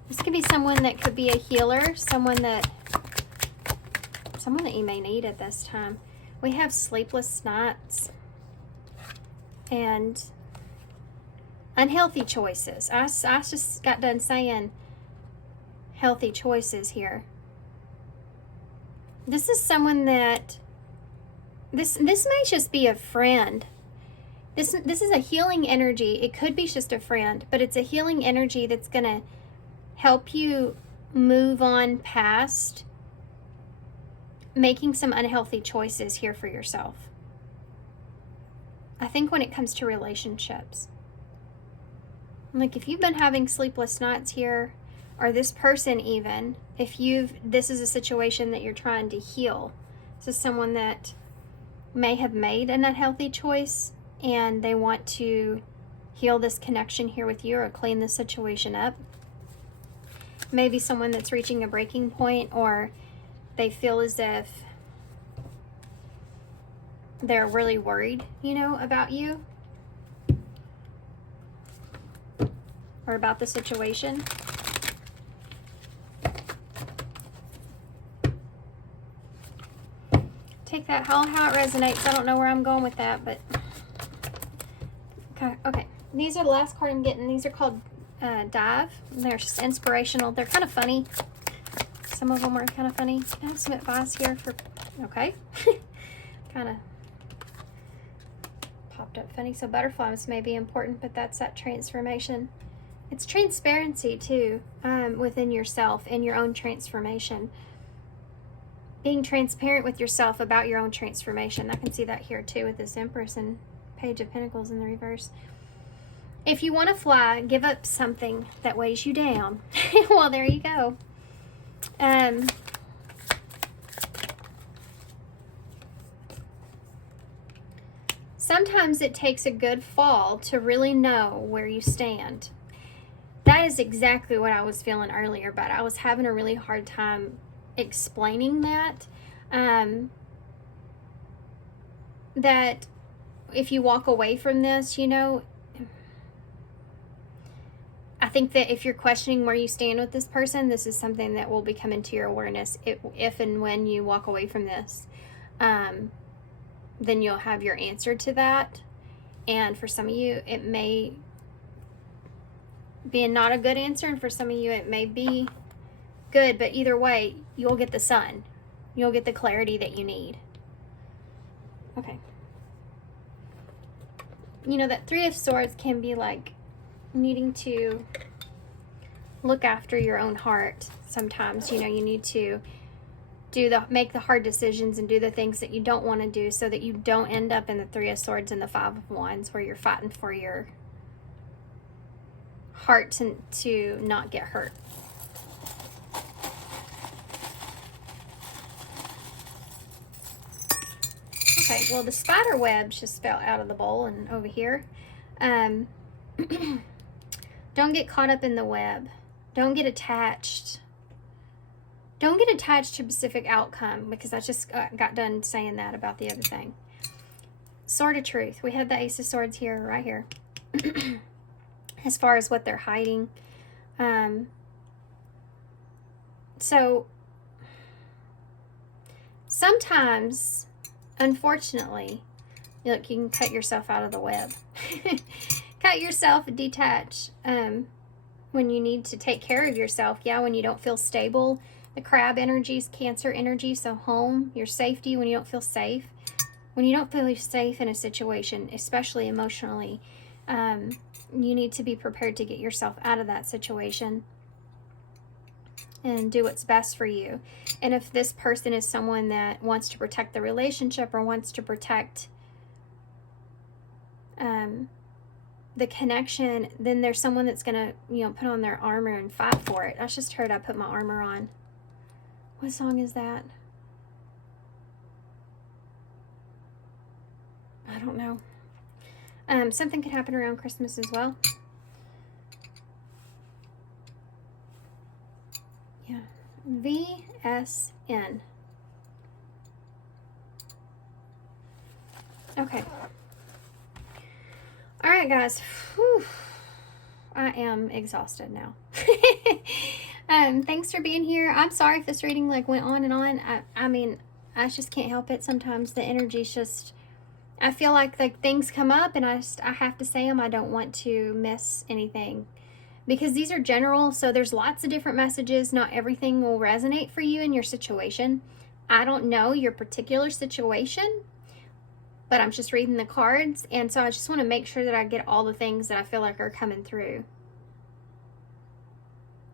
This could be someone that could be a healer, someone that you may need at this time. We have sleepless nights and unhealthy choices. I just got done saying healthy choices here. This is someone that this may just be a friend. This is a healing energy. It could be just a friend, but it's a healing energy that's going to help you move on past making some unhealthy choices here for yourself. I think when it comes to relationships, like if you've been having sleepless nights here, or this person even, this is a situation that you're trying to heal. This is someone that may have made an unhealthy choice and they want to heal this connection here with you or clean the situation up. Maybe someone that's reaching a breaking point, or they feel as if they're really worried, about you or about the situation. Take that how it resonates. I don't know where I'm going with that, but okay. These are the last card I'm getting. These are called Dive. They're just inspirational. They're kind of funny. Some of them are kind of funny. Can I have some advice here for... Okay. Kind of popped up funny. So butterflies may be important, but that's that transformation. It's transparency too, within yourself and your own transformation. Being transparent with yourself about your own transformation. I can see that here too with this Empress and Page of Pentacles in the reverse. If you want to fly, give up something that weighs you down. Well, there you go. Sometimes it takes a good fall to really know where you stand. That is exactly what I was feeling earlier, but I was having a really hard time explaining that. That if you walk away from this, I think that if you're questioning where you stand with this person, this is something that will become into your awareness if and when you walk away from this. Then you'll have your answer to that. And for some of you, it may be not a good answer, and for some of you, it may be good, but either way, you'll get the sun. You'll get the clarity that you need. Okay. That Three of Swords can be like needing to look after your own heart sometimes. You need to make the hard decisions and do the things that you don't want to do, so that you don't end up in the Three of Swords and the Five of Wands, where you're fighting for your heart to not get hurt. Okay, well, the spider web just fell out of the bowl and over here. Don't get caught up in the web. Don't get attached. Don't get attached to a specific outcome, because I just got done saying that about the other thing. Sword of Truth. We had the Ace of Swords here, right here. As far as what they're hiding. So, sometimes, unfortunately, look, you can cut yourself out of the web. Cut yourself, detach. When you need to take care of yourself, when you don't feel stable. The crab energy is Cancer energy, so home, your safety, when you don't feel safe. When you don't feel safe in a situation, especially emotionally, you need to be prepared to get yourself out of that situation. and do what's best for you. And if this person is someone that wants to protect the relationship or wants to protect the connection, then there's someone that's gonna, you know, put on their armor and fight for it. I just heard I put my armor on. What song is that? I don't know. Something could happen around Christmas as well. Yeah. VSN. Okay. All right, guys. Whew. I am exhausted now. Thanks for being here. I'm sorry if this reading like went on and on. I mean, I just can't help it. Sometimes the energy's just, I feel like things come up and I have to say them. I don't want to miss anything because these are general. So there's lots of different messages. Not everything will resonate for you in your situation. I don't know your particular situation, but I'm just reading the cards. And so I just want to make sure that I get all the things that I feel like are coming through.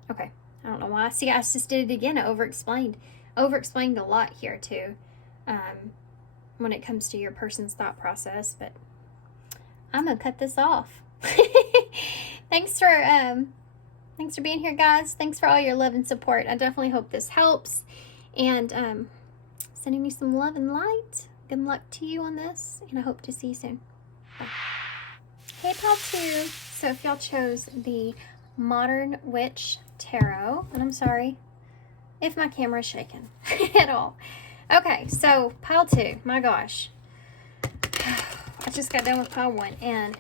Okay. I don't know why. See, I just did it again. I over-explained a lot here too. When it comes to your person's thought process, but I'm gonna cut this off. Thanks for being here, guys. Thanks for all your love and support. I definitely hope this helps, and sending you some love and light. Good luck to you on this, and I hope to see you soon. Bye. Hey, pal, too. So if y'all chose the Modern Witch Tarot, and I'm sorry if my camera's shaking at all. Okay, so pile 2, my gosh. I just got done with pile 1, and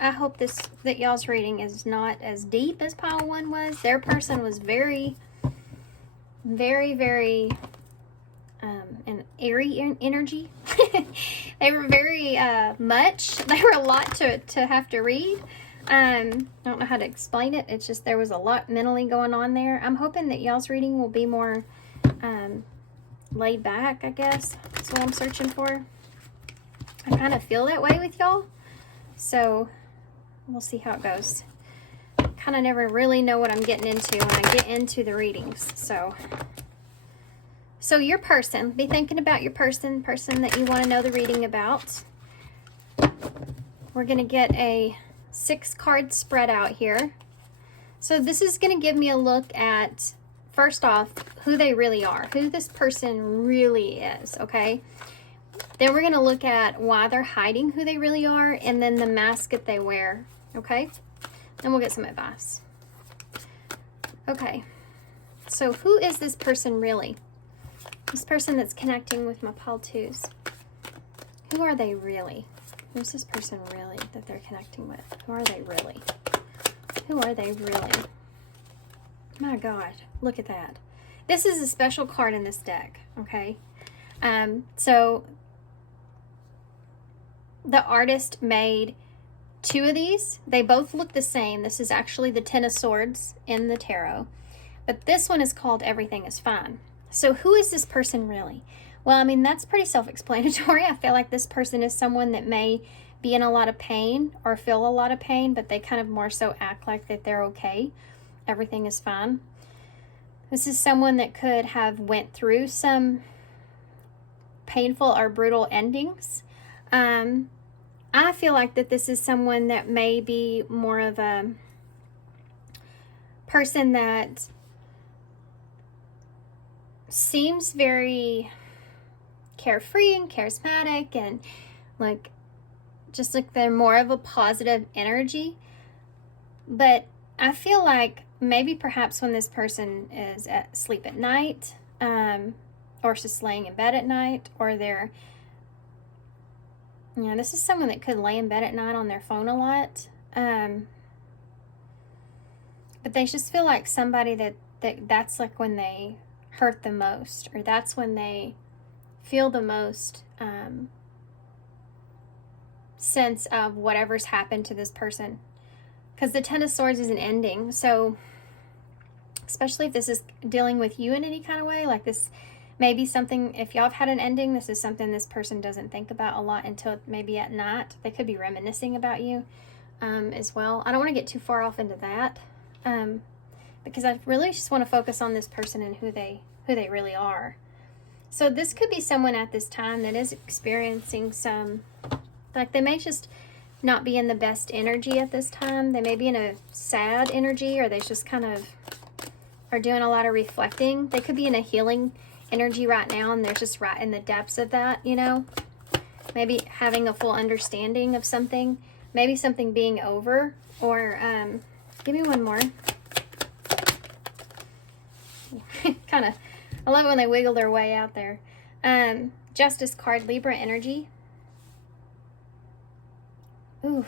I hope that y'all's reading is not as deep as pile 1 was. Their person was very, very, very an airy energy. They were very much. They were a lot to have to read. I don't know how to explain it. It's just there was a lot mentally going on there. I'm hoping that y'all's reading will be more laid back, I guess. That's what I'm searching for. I kind of feel that way with y'all. So we'll see how it goes. Kind of never really know what I'm getting into when I get into the readings. So your person, be thinking about your person that you want to know the reading about. We're going to get a 6-card spread out here. So this is going to give me a look at, first off, who they really are, who this person really is, okay? Then we're going to look at why they're hiding who they really are, and then the mask that they wear, okay? Then we'll get some advice. Okay, so who is this person really? This person that's connecting with my pile 2s. Who are they really? Who's this person really that they're connecting with? Who are they really? Who are they really? My God, look at that. This is a special card in this deck, okay? So the artist made 2 of these. They both look the same. This is actually the 10 of Swords in the tarot. But this one is called Everything is Fine. So who is this person really? Well, I mean, that's pretty self-explanatory. I feel like this person is someone that may be in a lot of pain or feel a lot of pain, but they kind of more so act like that they're okay. Everything is fine. This is someone that could have went through some painful or brutal endings. I feel like that this is someone that may be more of a person that seems very carefree and charismatic and like just like they're more of a positive energy. But I feel like maybe perhaps when this person is asleep at night, or just laying in bed at night, or they're, you know, this is someone that could lay in bed at night on their phone a lot. But they just feel like somebody that's like when they hurt the most, or that's when they feel the most sense of whatever's happened to this person. Because the 10 of Swords is an ending. So especially if this is dealing with you in any kind of way, like this may be something, if y'all have had an ending, this is something this person doesn't think about a lot until maybe at night. They could be reminiscing about you as well. I don't want to get too far off into that. because I really just want to focus on this person and who they really are. So this could be someone at this time that is experiencing some, like they may just not be in the best energy at this time. They may be in a sad energy, or they just kind of are doing a lot of reflecting. They could be in a healing energy right now, and they're just right in the depths of that, you know. Maybe having a full understanding of something. Maybe something being over. Or, give me one more. Kind of, I love it when they wiggle their way out there. Justice card, Libra energy. Ooh.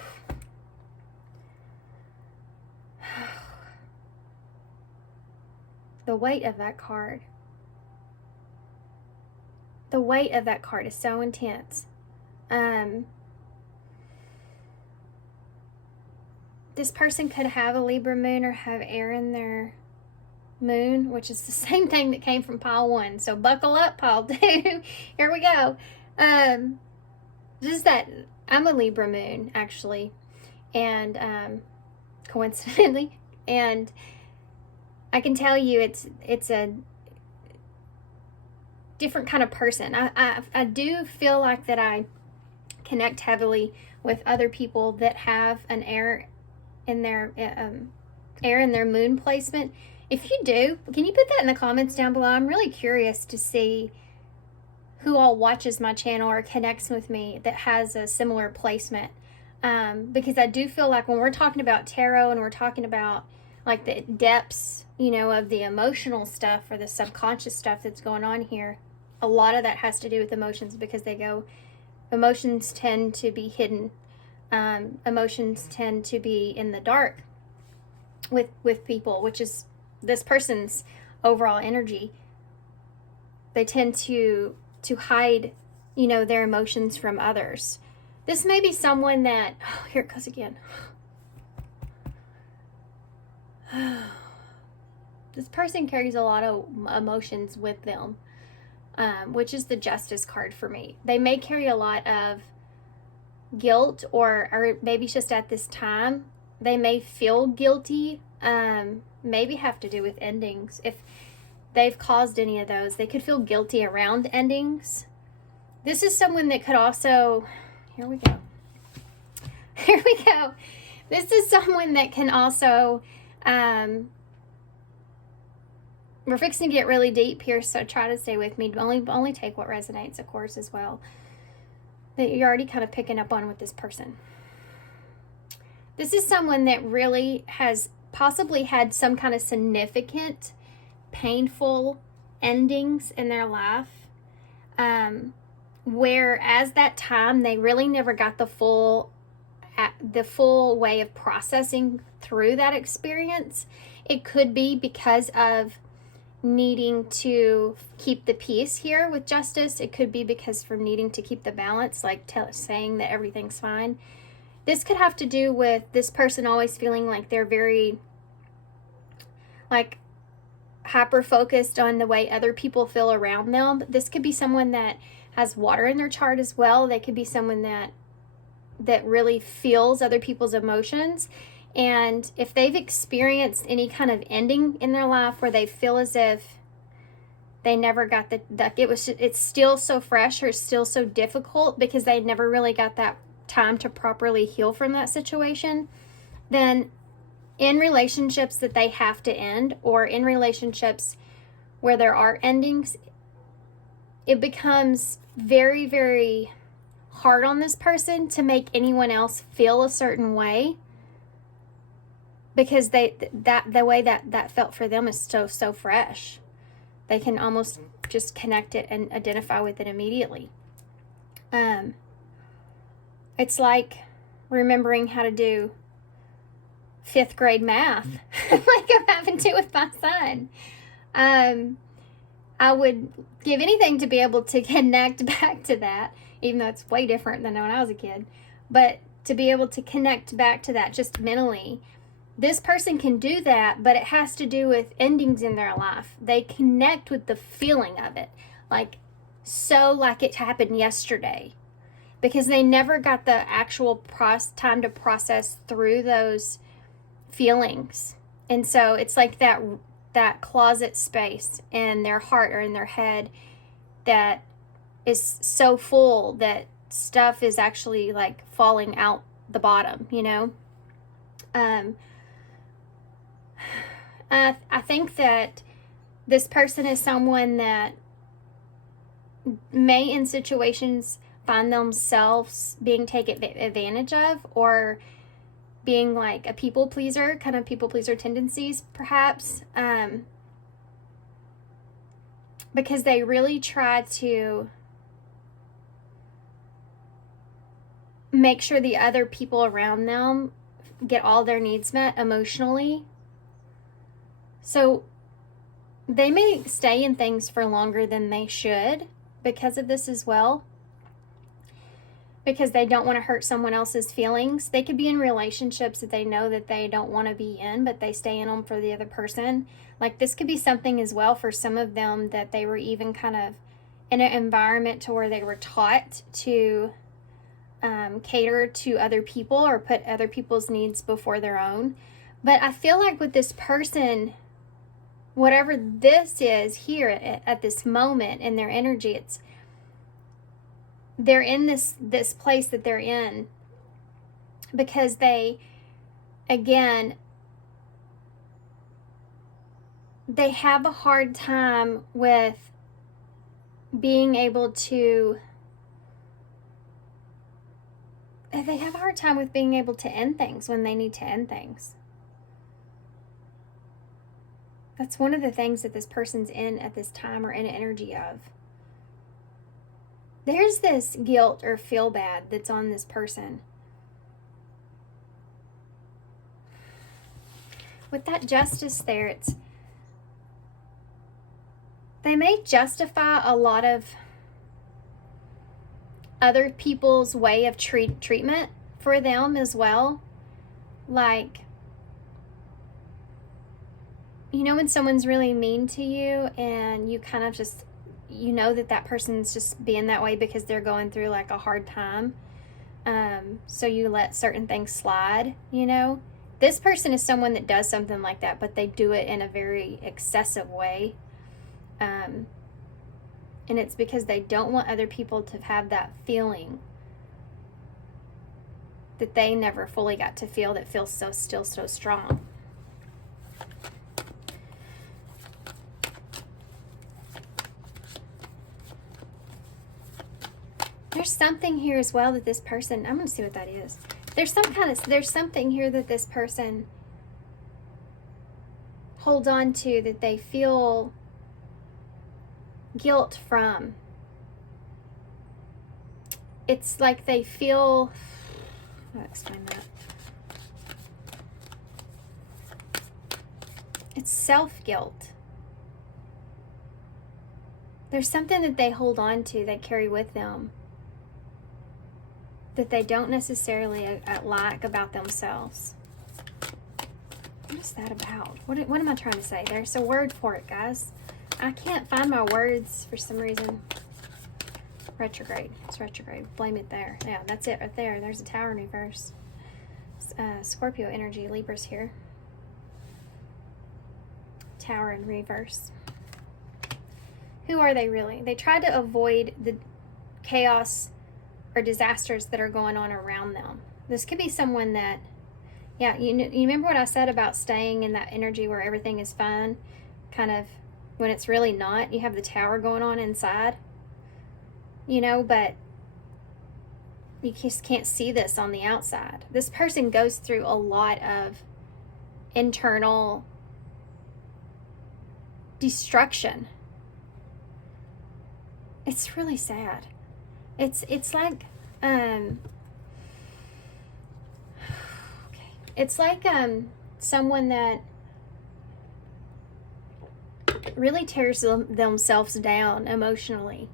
The weight of that card. The weight of that card is so intense. This person could have a Libra moon or have air in their moon, which is the same thing that came from pile 1. So buckle up, pile 2. Here we go. Just that I'm a Libra moon, actually, and coincidentally, and I can tell you it's a different kind of person. I do feel like that I connect heavily with other people that have an air in their moon placement. If you do, can you put that in the comments down below? I'm really curious to see who all watches my channel or connects with me that has a similar placement. Because I do feel like when we're talking about tarot and we're talking about like the depths, you know, of the emotional stuff or the subconscious stuff that's going on here, a lot of that has to do with emotions, because emotions tend to be hidden. Emotions tend to be in the dark with people, which is this person's overall energy. They tend to hide, you know, their emotions from others. This may be someone that, oh, here it goes again. This person carries a lot of emotions with them, which is the Justice card for me. They may carry a lot of guilt, or maybe just at this time they may feel guilty. Maybe have to do with endings. If they've caused any of those, they could feel guilty around endings. This is someone that could also, here we go. This is someone that can also, we're fixing to get really deep here, so try to stay with me. Only take what resonates, of course, as well. That you're already kind of picking up on with this person. This is someone that really has possibly had some kind of significant, painful endings in their life, where as that time they really never got the full way of processing through that experience. It could be because of needing to keep the peace here with Justice. It could be because for needing to keep the balance, like saying that everything's fine. This could have to do with this person always feeling like they're very, like, hyper focused on the way other people feel around them. This could be someone that has water in their chart as well. They could be someone that really feels other people's emotions. And if they've experienced any kind of ending in their life where they feel as if they never got it's still so fresh or still so difficult because they never really got that time to properly heal from that situation, then in relationships that they have to end, or in relationships where there are endings, it becomes very, very hard on this person to make anyone else feel a certain way, because the way that felt for them is so fresh. They can almost just connect it and identify with it immediately. It's like remembering how to do 5th grade math, like I'm having to with my son. I would give anything to be able to connect back to that, even though it's way different than when I was a kid. But to be able to connect back to that just mentally, this person can do that, but it has to do with endings in their life. They connect with the feeling of it, like it happened yesterday, because they never got the actual time to process through those feelings. And so it's like that closet space in their heart or in their head that is so full that stuff is actually like falling out the bottom, you know? I think that this person is someone that may in situations find themselves being taken advantage of, or being like a people pleaser, kind of people pleaser tendencies perhaps, because they really try to make sure the other people around them get all their needs met emotionally. So they may stay in things for longer than they should because of this as well, because they don't want to hurt someone else's feelings. They could be in relationships that they know that they don't want to be in, but they stay in them for the other person. Like, this could be something as well for some of them, that they were even kind of in an environment to where they were taught to cater to other people or put other people's needs before their own. But I feel like with this person, whatever this is here at this moment in their energy, they're in this place that they're in because they, again, they have a hard time with being able to end things when they need to end things. That's one of the things that this person's in at this time, or in energy of. There's this guilt or feel bad that's on this person. With that justice there, they may justify a lot of other people's way of treatment for them as well. Like, you know, when someone's really mean to you and you kind of just, you know that person's just being that way because they're going through like a hard time. So you let certain things slide, you know. This person is someone that does something like that, but they do it in a very excessive way. And it's because they don't want other people to have that feeling that they never fully got to feel, that feels still so strong. There's something here as well that this person, I'm going to see what that is. There's something here that this person holds on to, that they feel guilt from. It's like they feel, I'll explain that. It's self-guilt. There's something that they hold on to, they carry with them, that they don't necessarily like about themselves. What is that about? What am I trying to say? There's a word for it, guys. I can't find my words for some reason. Retrograde. It's retrograde. Blame it there. Yeah, that's it right there. There's a tower in reverse. Scorpio energy. Libra's here. Tower in reverse. Who are they really? They try to avoid the chaos or disasters that are going on around them. This could be someone that, yeah, you remember what I said about staying in that energy where everything is fine, kind of when it's really not. You have the tower going on inside, you know, but you just can't see this on the outside. This person goes through a lot of internal destruction. It's really sad. It's like it's like someone that really tears themselves down emotionally,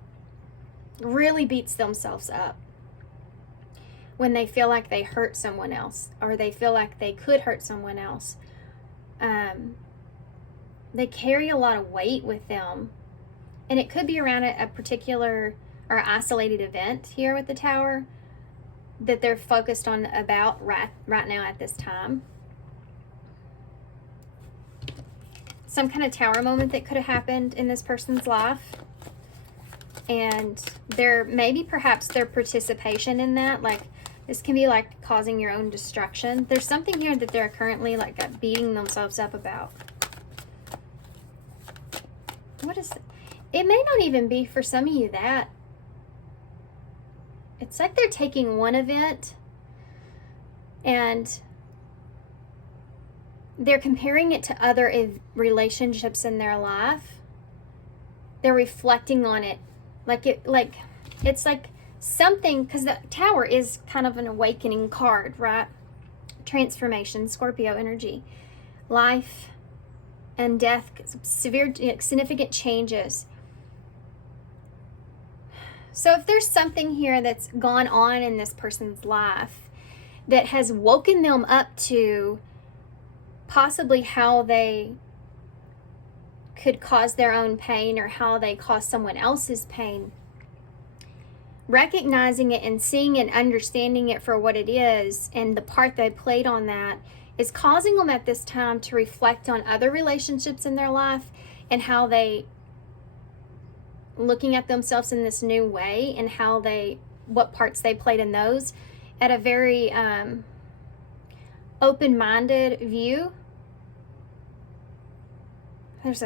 really beats themselves up when they feel like they hurt someone else, or they feel like they could hurt someone else. They carry a lot of weight with them, and it could be around a particular or isolated event here with the tower that they're focused on about right now at this time. some kind of tower moment that could have happened in this person's life. And maybe perhaps their participation in that, like this can be like causing your own destruction. There's something here that they're currently like beating themselves up about. What is it? It may not even be for some of you that. It's like they're taking one event and they're comparing it to other relationships in their life. They're reflecting on it. It's like something, because the Tower is kind of an awakening card, right? Transformation, Scorpio energy, life and death, severe, significant changes. So if there's something here that's gone on in this person's life that has woken them up to possibly how they could cause their own pain or how they cause someone else's pain, recognizing it and seeing and understanding it for what it is and the part they played on that is causing them at this time to reflect on other relationships in their life and how they looking at themselves in this new way and how what parts they played in those at a very open-minded view. There's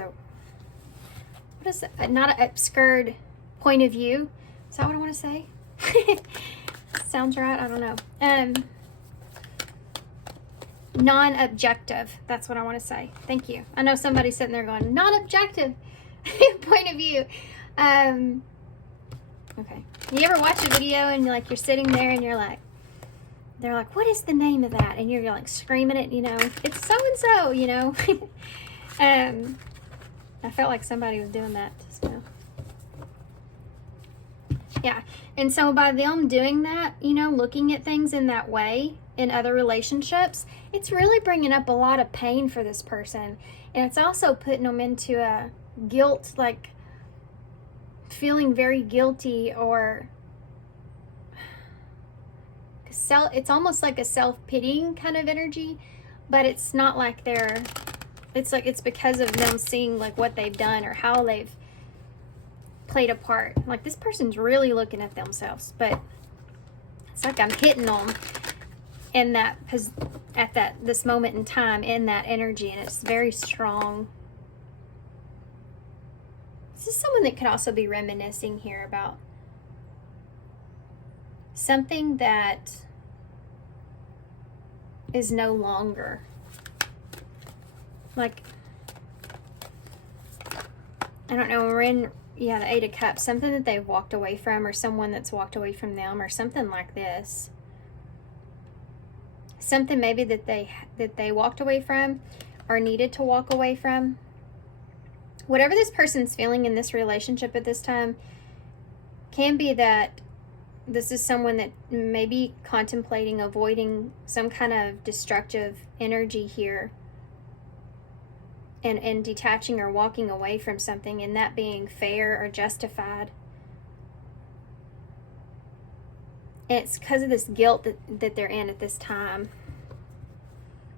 not an obscured point of view. Is that what I want to say? Sounds right. I don't know. Non-objective. That's what I want to say. Thank you. I know somebody's sitting there going, non-objective point of view. Okay. You ever watch a video and you're sitting there and they're like, what is the name of that? And you're like screaming it, it's so-and-so, I felt like somebody was doing that just now. Yeah. And so by them doing that, looking at things in that way in other relationships, it's really bringing up a lot of pain for this person. And it's also putting them into a guilt, like feeling very guilty, or it's almost like a self-pitying kind of energy, but it's not like it's because of them seeing like what they've done or how they've played a part. Like this person's really looking at themselves, but it's like I'm hitting them in this moment in time in that energy, and it's very strong. This is someone that could also be reminiscing here about something that is no longer. Like, I don't know, we're in, the Eight of Cups, something that they've walked away from, or someone that's walked away from them, or something like this. Something maybe that they walked away from or needed to walk away from. Whatever this person's feeling in this relationship at this time can be that this is someone that may be contemplating avoiding some kind of destructive energy here and detaching or walking away from something, and that being fair or justified. And it's because of this guilt that they're in at this time.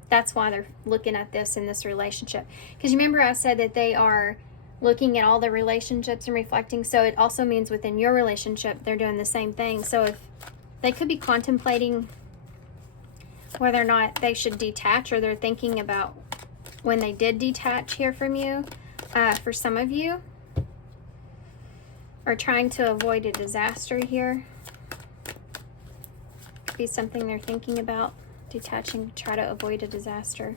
That's why they're looking at this in this relationship. Because you remember I said that they are looking at all the relationships and reflecting, so it also means within your relationship they're doing the same thing. So if they could be contemplating whether or not they should detach, or they're thinking about when they did detach here from you, for some of you, or trying to avoid a disaster here. Could be something they're thinking about, detaching to try to avoid a disaster.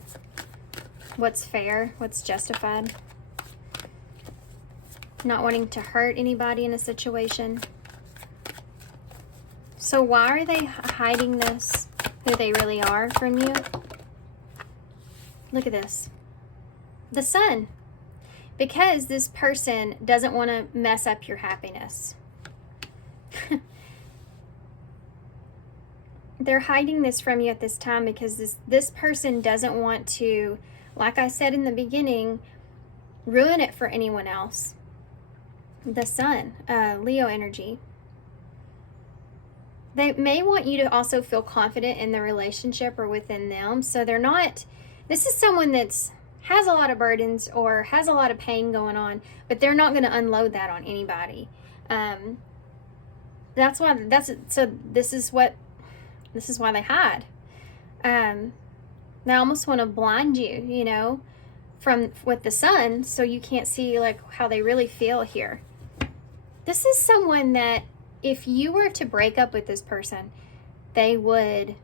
What's fair, what's justified. Not wanting to hurt anybody in a situation. So why are they hiding this, who they really are, from you? Look at this. The Sun. Because this person doesn't want to mess up your happiness. They're hiding this from you at this time because this person doesn't want to, like I said in the beginning, ruin it for anyone else. The Sun, Leo energy. They may want you to also feel confident in the relationship or within them. So they're not, this is someone that's has a lot of burdens or has a lot of pain going on, but they're not going to unload that on anybody. This is why they hide. They almost want to blind you, you know, with the sun, so you can't see like how they really feel here. This is someone that if you were to break up with this person, they would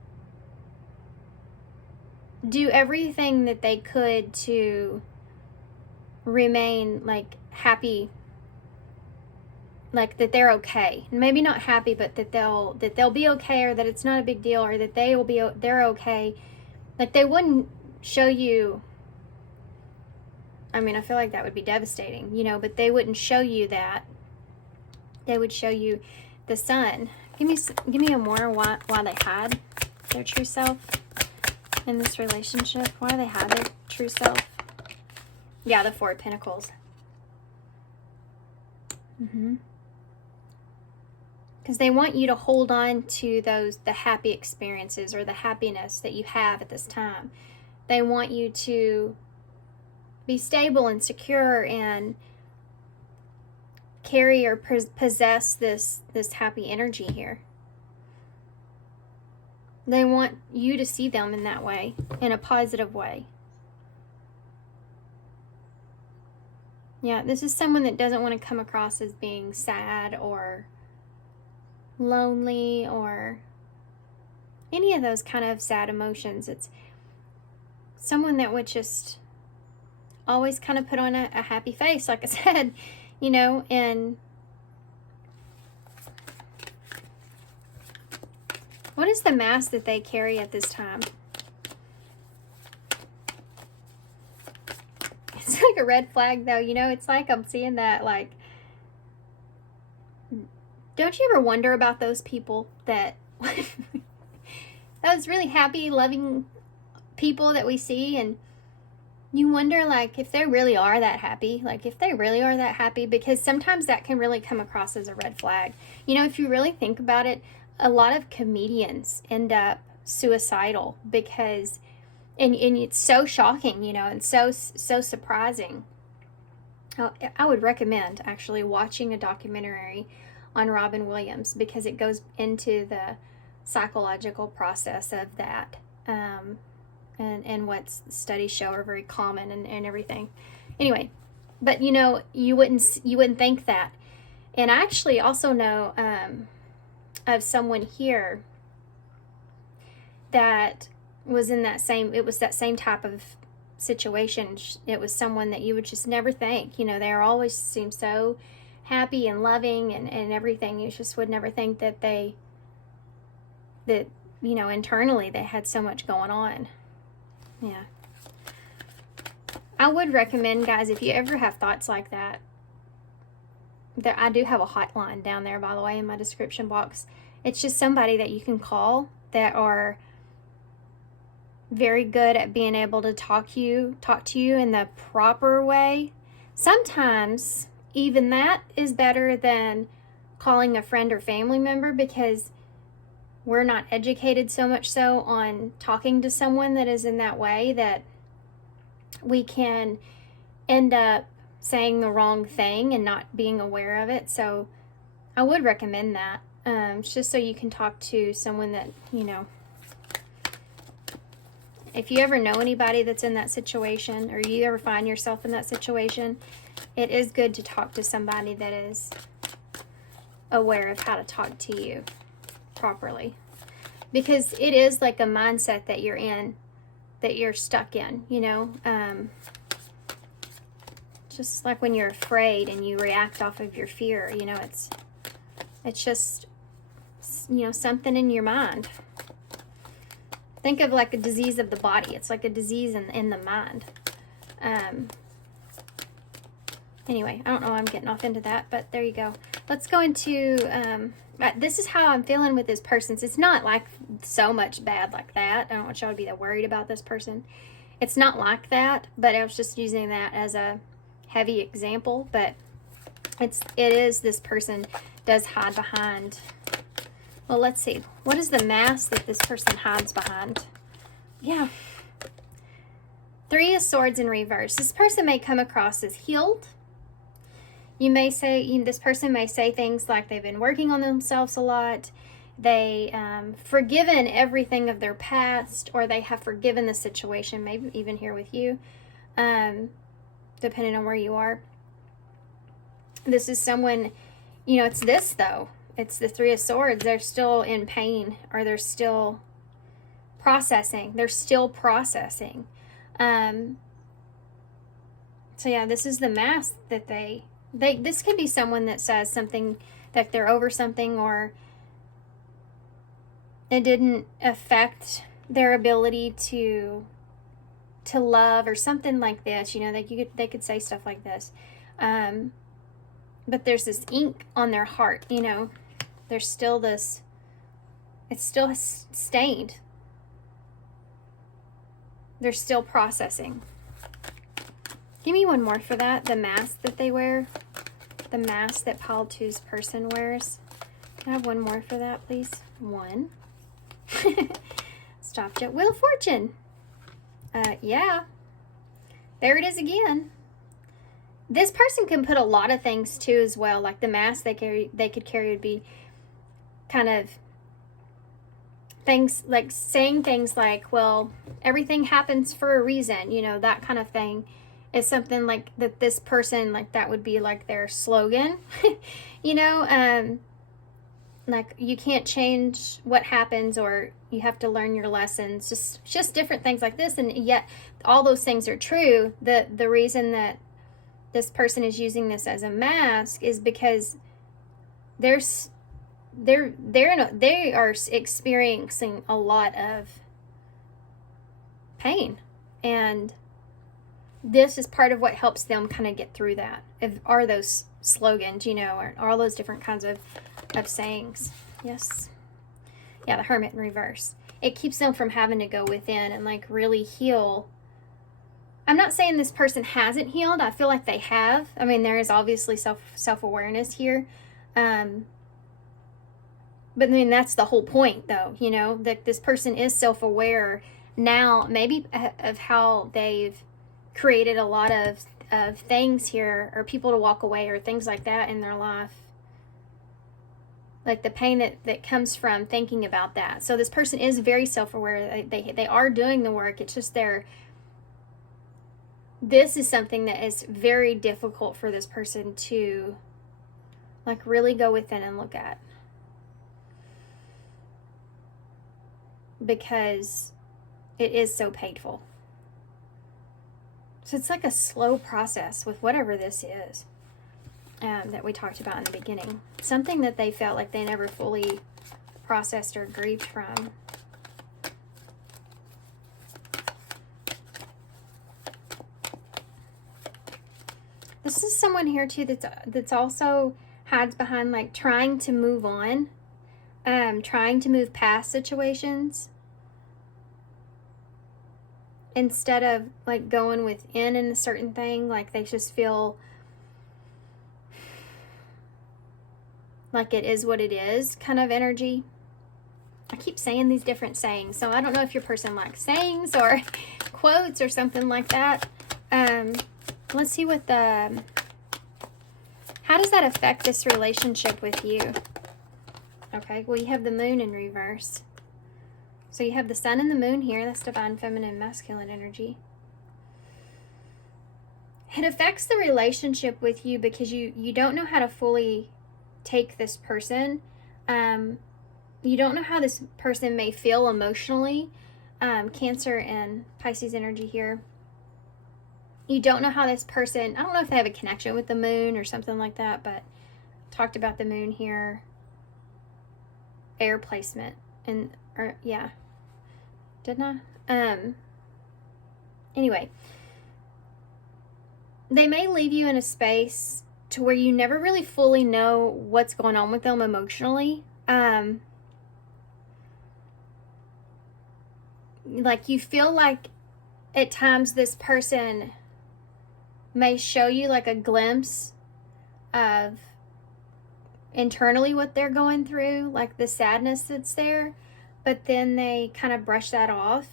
do everything that they could to remain like happy, like that they're okay. Maybe not happy, but that they'll be okay, or that it's not a big deal, or that they're okay. Like they wouldn't show you, I mean, I feel like that would be devastating, you know, but they wouldn't show you that. They would show you the sun. Give me a more why they hide their true self in this relationship. Why do they hide their true self? Yeah, the Four of Pentacles. Because they want you to hold on to the happy experiences or the happiness that you have at this time. They want you to be stable and secure and carry or possess this happy energy here. They want you to see them in that way, in a positive way. Yeah, this is someone that doesn't want to come across as being sad or lonely or any of those kind of sad emotions. It's someone that would just always kind of put on a happy face, like I said, you know. And what is the mask that they carry at this time? It's like a red flag though, you know. It's like I'm seeing that, like, don't you ever wonder about those people that those really happy, loving people that we see, and you wonder, like, if they really are that happy, because sometimes that can really come across as a red flag. You know, if you really think about it, a lot of comedians end up suicidal because, and it's so shocking, you know, and so surprising. I would recommend actually watching a documentary on Robin Williams, because it goes into the psychological process of that, and what studies show are very common and everything. Anyway, but you know, you wouldn't think that. And I actually also know of someone here that was in that same type of situation. It was someone that you would just never think, you know, they always seem so happy and loving and everything. You just would never think that you know, internally they had so much going on. Yeah. I would recommend, guys, if you ever have thoughts like that, I do have a hotline down there, by the way, in my description box. It's just somebody that you can call that are very good at being able to talk to you in the proper way. Sometimes even that is better than calling a friend or family member, because we're not educated so much so on talking to someone that is in that way that we can end up saying the wrong thing and not being aware of it. So I would recommend that, just so you can talk to someone that, you know, if you ever know anybody that's in that situation, or you ever find yourself in that situation, it is good to talk to somebody that is aware of how to talk to you properly, because it is like a mindset that you're in, that you're stuck in, you know. Just like when you're afraid and you react off of your fear, you know, it's just, you know, something in your mind. Think of like a disease of the body. It's like a disease in the mind. Anyway, I don't know why I'm getting off into that, but there you go. Let's go into, this is how I'm feeling with this person. It's not like so much bad like that. I don't want y'all to be that worried about this person. It's not like that, but I was just using that as a heavy example. But it is, this person does hide behind. Well, let's see. What is the mask that this person hides behind? Yeah. Three of Swords in reverse. This person may come across as healed. You may say, this person may say things like they've been working on themselves a lot. They forgiven everything of their past, or they have forgiven the situation, maybe even here with you, depending on where you are. This is someone, it's this though. It's the Three of Swords. They're still in pain, or they're still processing. They're still processing. So yeah, this is the mask that this could be someone that says something, that they're over something, or it didn't affect their ability to love, or something like this. They could say stuff like this. But there's this ink on their heart, There's still this, it's still stained. They're still processing. Give me one more for that. The mask that they wear. The mask that pile two's person wears. Can I have one more for that, please? One. Stopped at Wheel of Fortune. Yeah. There it is again. This person can put a lot of things too as well. Like the mask they could carry would be kind of things like saying things like, well, everything happens for a reason, that kind of thing. Is something like that this person, like that would be like their slogan. Like you can't change what happens, or you have to learn your lessons, just different things like this. And yet all those things are true. The reason that this person is using this as a mask is because they are experiencing a lot of pain, and this is part of what helps them kind of get through that. Are those slogans, or all those different kinds of sayings. Yes. Yeah, the Hermit in reverse. It keeps them from having to go within and like really heal. I'm not saying this person hasn't healed. I feel like they have. I mean, there is obviously self-awareness here. But I mean, that's the whole point though, that this person is self-aware now, maybe of how they've created a lot of things here, or people to walk away, or things like that in their life, like the pain that comes from thinking about that. So this person is very self-aware. They are doing the work. It's just this is something that is very difficult for this person to like really go within and look at, because it is so painful. So it's like a slow process with whatever this is that we talked about in the beginning. Something that they felt like they never fully processed or grieved from. This is someone here too that's also hides behind like trying to move on, trying to move past situations, instead of like going within in a certain thing. Like they just feel like it is what it is kind of energy. I keep saying these different sayings, so I don't know if your person likes sayings or quotes or something like that. Let's see what how does that affect this relationship with you? Okay, well, you have the Moon in reverse. So you have the Sun and the Moon here. That's divine feminine masculine energy. It affects the relationship with you because you don't know how to fully take this person. You don't know how this person may feel emotionally. Cancer and Pisces energy here. You don't know how this person, I don't know if they have a connection with the Moon or something like that, but talked about the Moon here. Air placement. Yeah. Didn't I? Anyway. They may leave you in a space to where you never really fully know what's going on with them emotionally. Like you feel like at times this person may show you like a glimpse of internally what they're going through, like the sadness that's there, but then they kind of brush that off.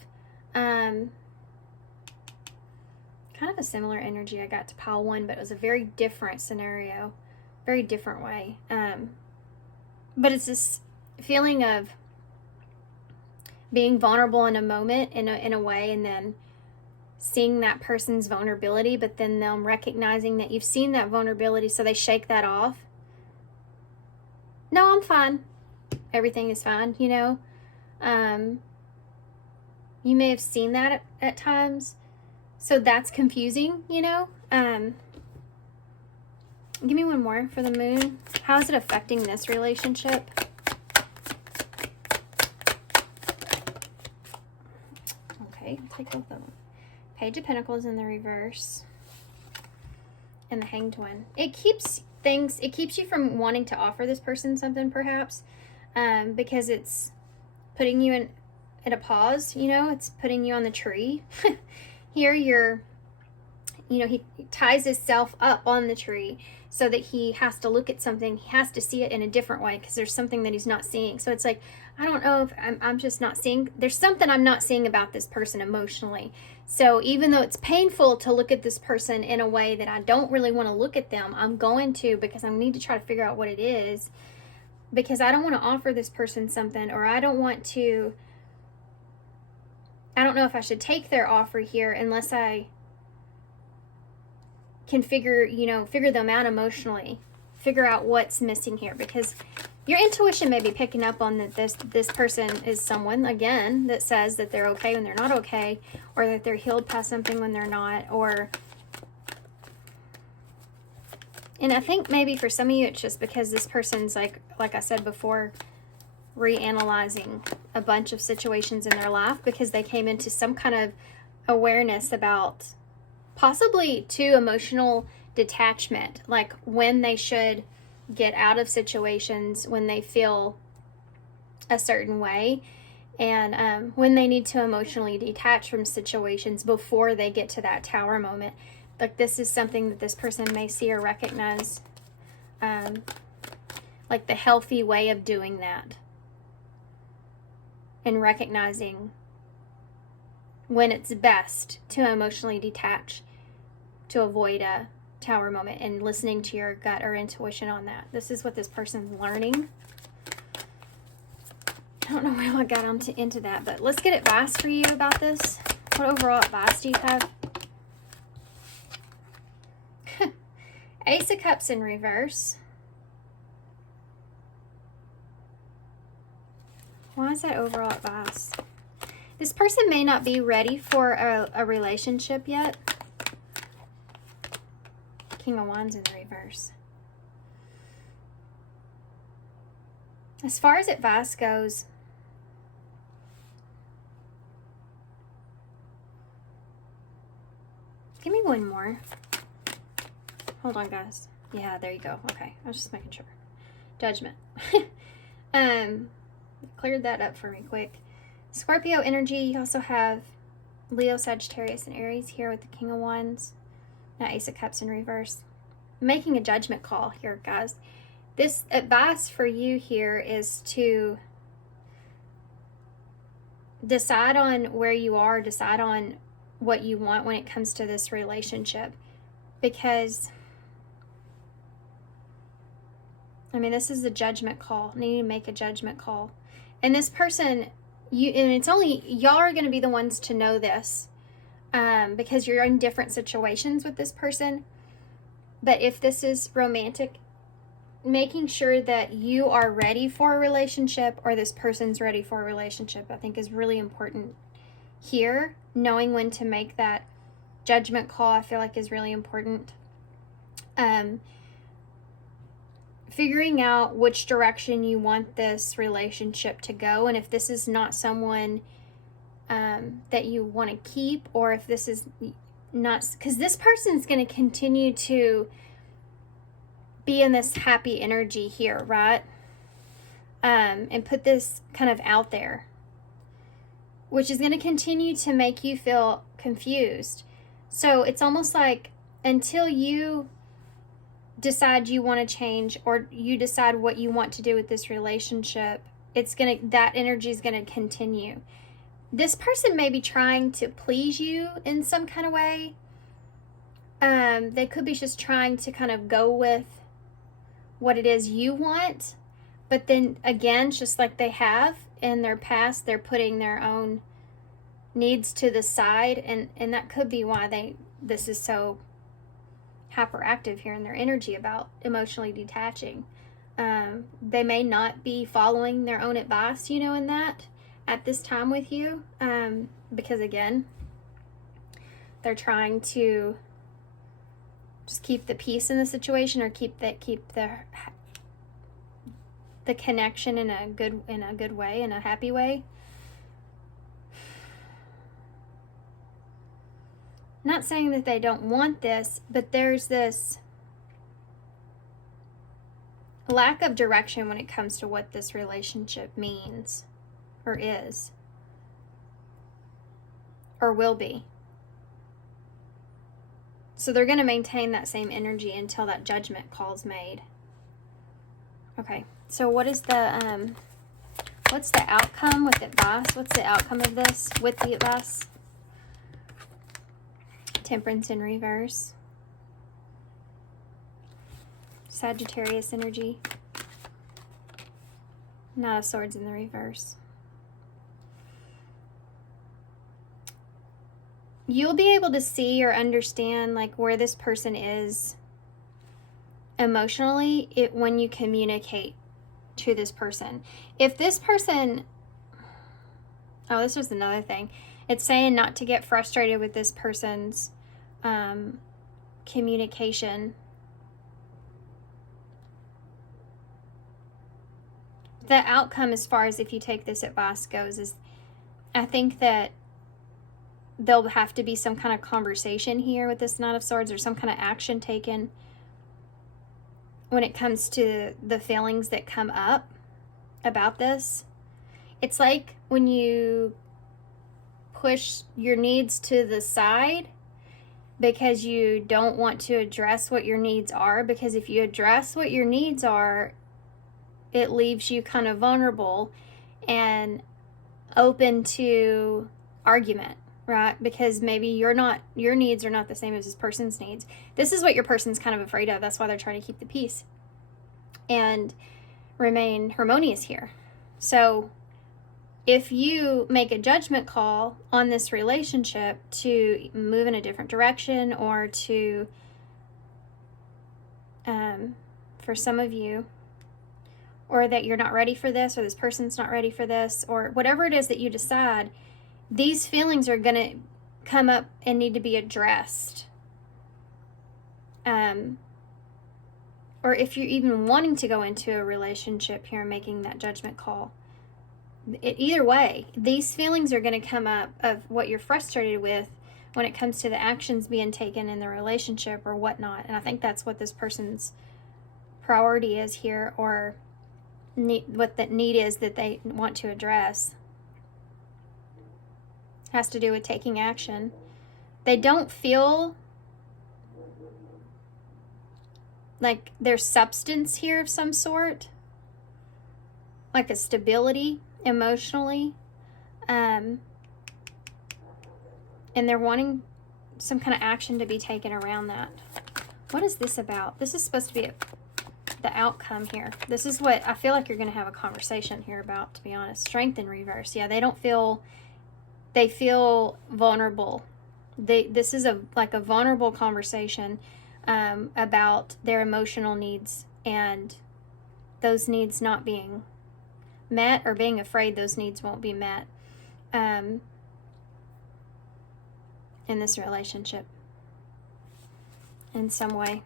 kind of a similar energy I got to pile 1, but it was a very different scenario, very different way. But it's this feeling of being vulnerable in a moment, in a way, and then seeing that person's vulnerability, but then them recognizing that you've seen that vulnerability, so they shake that off. No, I'm fine. Everything is fine, you know? You may have seen that at times, so that's confusing, you know? Give me one more for the moon. How is it affecting this relationship? Okay, take both of them. Page of Pentacles in the reverse. And the Hanged One. It keeps you from wanting to offer this person something, perhaps, because it's putting you in a pause, you know? It's putting you on the tree. Here he ties himself up on the tree so that he has to look at something. He has to see it in a different way because there's something that he's not seeing. So it's like, I don't know if I'm just not seeing. There's something I'm not seeing about this person emotionally. So even though it's painful to look at this person in a way that I don't really want to look at them, I'm going to, because I need to try to figure out what it is, because I don't want to offer this person something, or I don't know if I should take their offer here unless I can figure them out emotionally, figure out what's missing here, because your intuition may be picking up on that this person is someone, again, that says that they're okay when they're not okay, or that they're healed past something when they're not, and I think maybe for some of you it's just because this person's, like I said before, reanalyzing a bunch of situations in their life because they came into some kind of awareness about possibly too emotional detachment, like when they should get out of situations when they feel a certain way, and when they need to emotionally detach from situations before they get to that tower moment. Like, this is something that this person may see or recognize, like the healthy way of doing that, and recognizing when it's best to emotionally detach to avoid a tower moment, and listening to your gut or intuition on that. This is what this person's learning. I don't know where I got into that, but let's get advice for you about this. What overall advice do you have? Ace of Cups in reverse. Why is that overall advice? This person may not be ready for a relationship yet. King of Wands in the reverse. As far as advice goes, give me one more. Hold on, guys. Yeah, there you go. Okay, I was just making sure. Judgment. Cleared that up for me quick. Scorpio energy. You also have Leo, Sagittarius, and Aries here with the King of Wands. Now Ace of Cups in reverse. Making a judgment call here, guys. This advice for you here is to decide on where you are, decide on what you want when it comes to this relationship. Because, I mean, this is a judgment call. You need to make a judgment call. And this person, and it's only, y'all are going to be the ones to know this, because you're in different situations with this person. But if this is romantic, making sure that you are ready for a relationship, or this person's ready for a relationship, I think is really important here. Knowing when to make that judgment call, I feel like, is really important. Figuring out which direction you want this relationship to go, and if this is not someone that you want to keep, or if this is not, because this person's going to continue to be in this happy energy here, right? And put this kind of out there, which is going to continue to make you feel confused. So it's almost like until you decide you want to change, or you decide what you want to do with this relationship, that energy is going to continue. This person may be trying to please you in some kind of way, They could be just trying to kind of go with what it is you want, but then again, just like they have in their past, they're putting their own needs to the side, and that could be why this is so hyperactive here in their energy about emotionally detaching. They may not be following their own advice, in that at this time with you, because again, they're trying to just keep the peace in the situation, or keep the connection in a good way, in a happy way. Not saying that they don't want this, but there's this lack of direction when it comes to what this relationship means, or is, or will be. So they're going to maintain that same energy until that judgment call's made. Okay, so what's the outcome with advice? What's the outcome of this with the advice? Temperance in reverse. Sagittarius energy. Knight of Swords in the reverse. You'll be able to see or understand like where this person is emotionally when you communicate to this person. If this person, this was another thing. It's saying not to get frustrated with this person's communication. The outcome, as far as if you take this advice goes, is I think that there'll have to be some kind of conversation here with this Knight of Swords, or some kind of action taken when it comes to the feelings that come up about this. It's like when you push your needs to the side because you don't want to address what your needs are, because if you address what your needs are, it leaves you kind of vulnerable and open to argument, right? Because maybe your needs are not the same as this person's needs. This is what your person's kind of afraid of. That's why they're trying to keep the peace and remain harmonious here. So if you make a judgment call on this relationship to move in a different direction, or to, for some of you, or that you're not ready for this, or this person's not ready for this, or whatever it is that you decide, these feelings are going to come up and need to be addressed. Or if you're even wanting to go into a relationship here and making that judgment call, either way, these feelings are going to come up of what you're frustrated with when it comes to the actions being taken in the relationship or whatnot. And I think that's what this person's priority is here, or what that need is that they want to address. Has to do with taking action. They don't feel like there's substance here of some sort, like a stability emotionally, and they're wanting some kind of action to be taken around that. What is this about? This is supposed to be the outcome here. This is what I feel like you're going to have a conversation here about, to be honest. Strength in reverse. Yeah, they feel vulnerable. This is like a vulnerable conversation about their emotional needs, and those needs not being met, or being afraid those needs won't be met in this relationship in some way.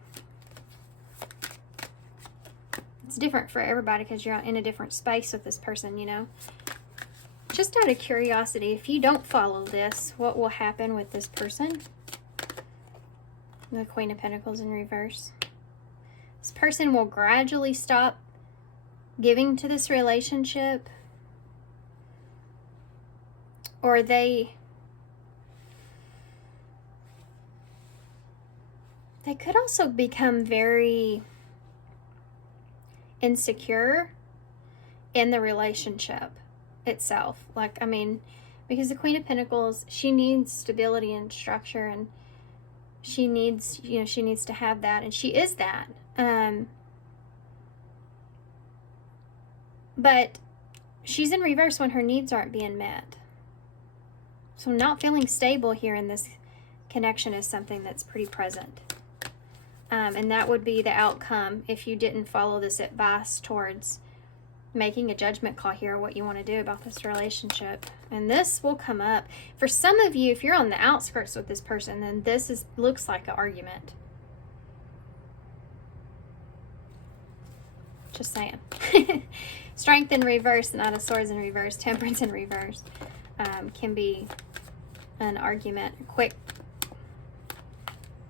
It's different for everybody because you're in a different space with this person, Just out of curiosity, if you don't follow this, what will happen with this person? The Queen of Pentacles in reverse. This person will gradually stop giving to this relationship, or they could also become very insecure in the relationship itself. Because the Queen of Pentacles, she needs stability and structure, and She needs, you know, she needs to have that, and she is that. But she's in reverse when her needs aren't being met. So not feeling stable here in this connection is something that's pretty present. And that would be the outcome if you didn't follow this advice towards making a judgment call here, what you want to do about this relationship. And this will come up. For some of you, if you're on the outskirts with this person, then this looks like an argument. Just saying. Strength in reverse, Knight of Swords in reverse, Temperance in reverse can be an argument. Quick.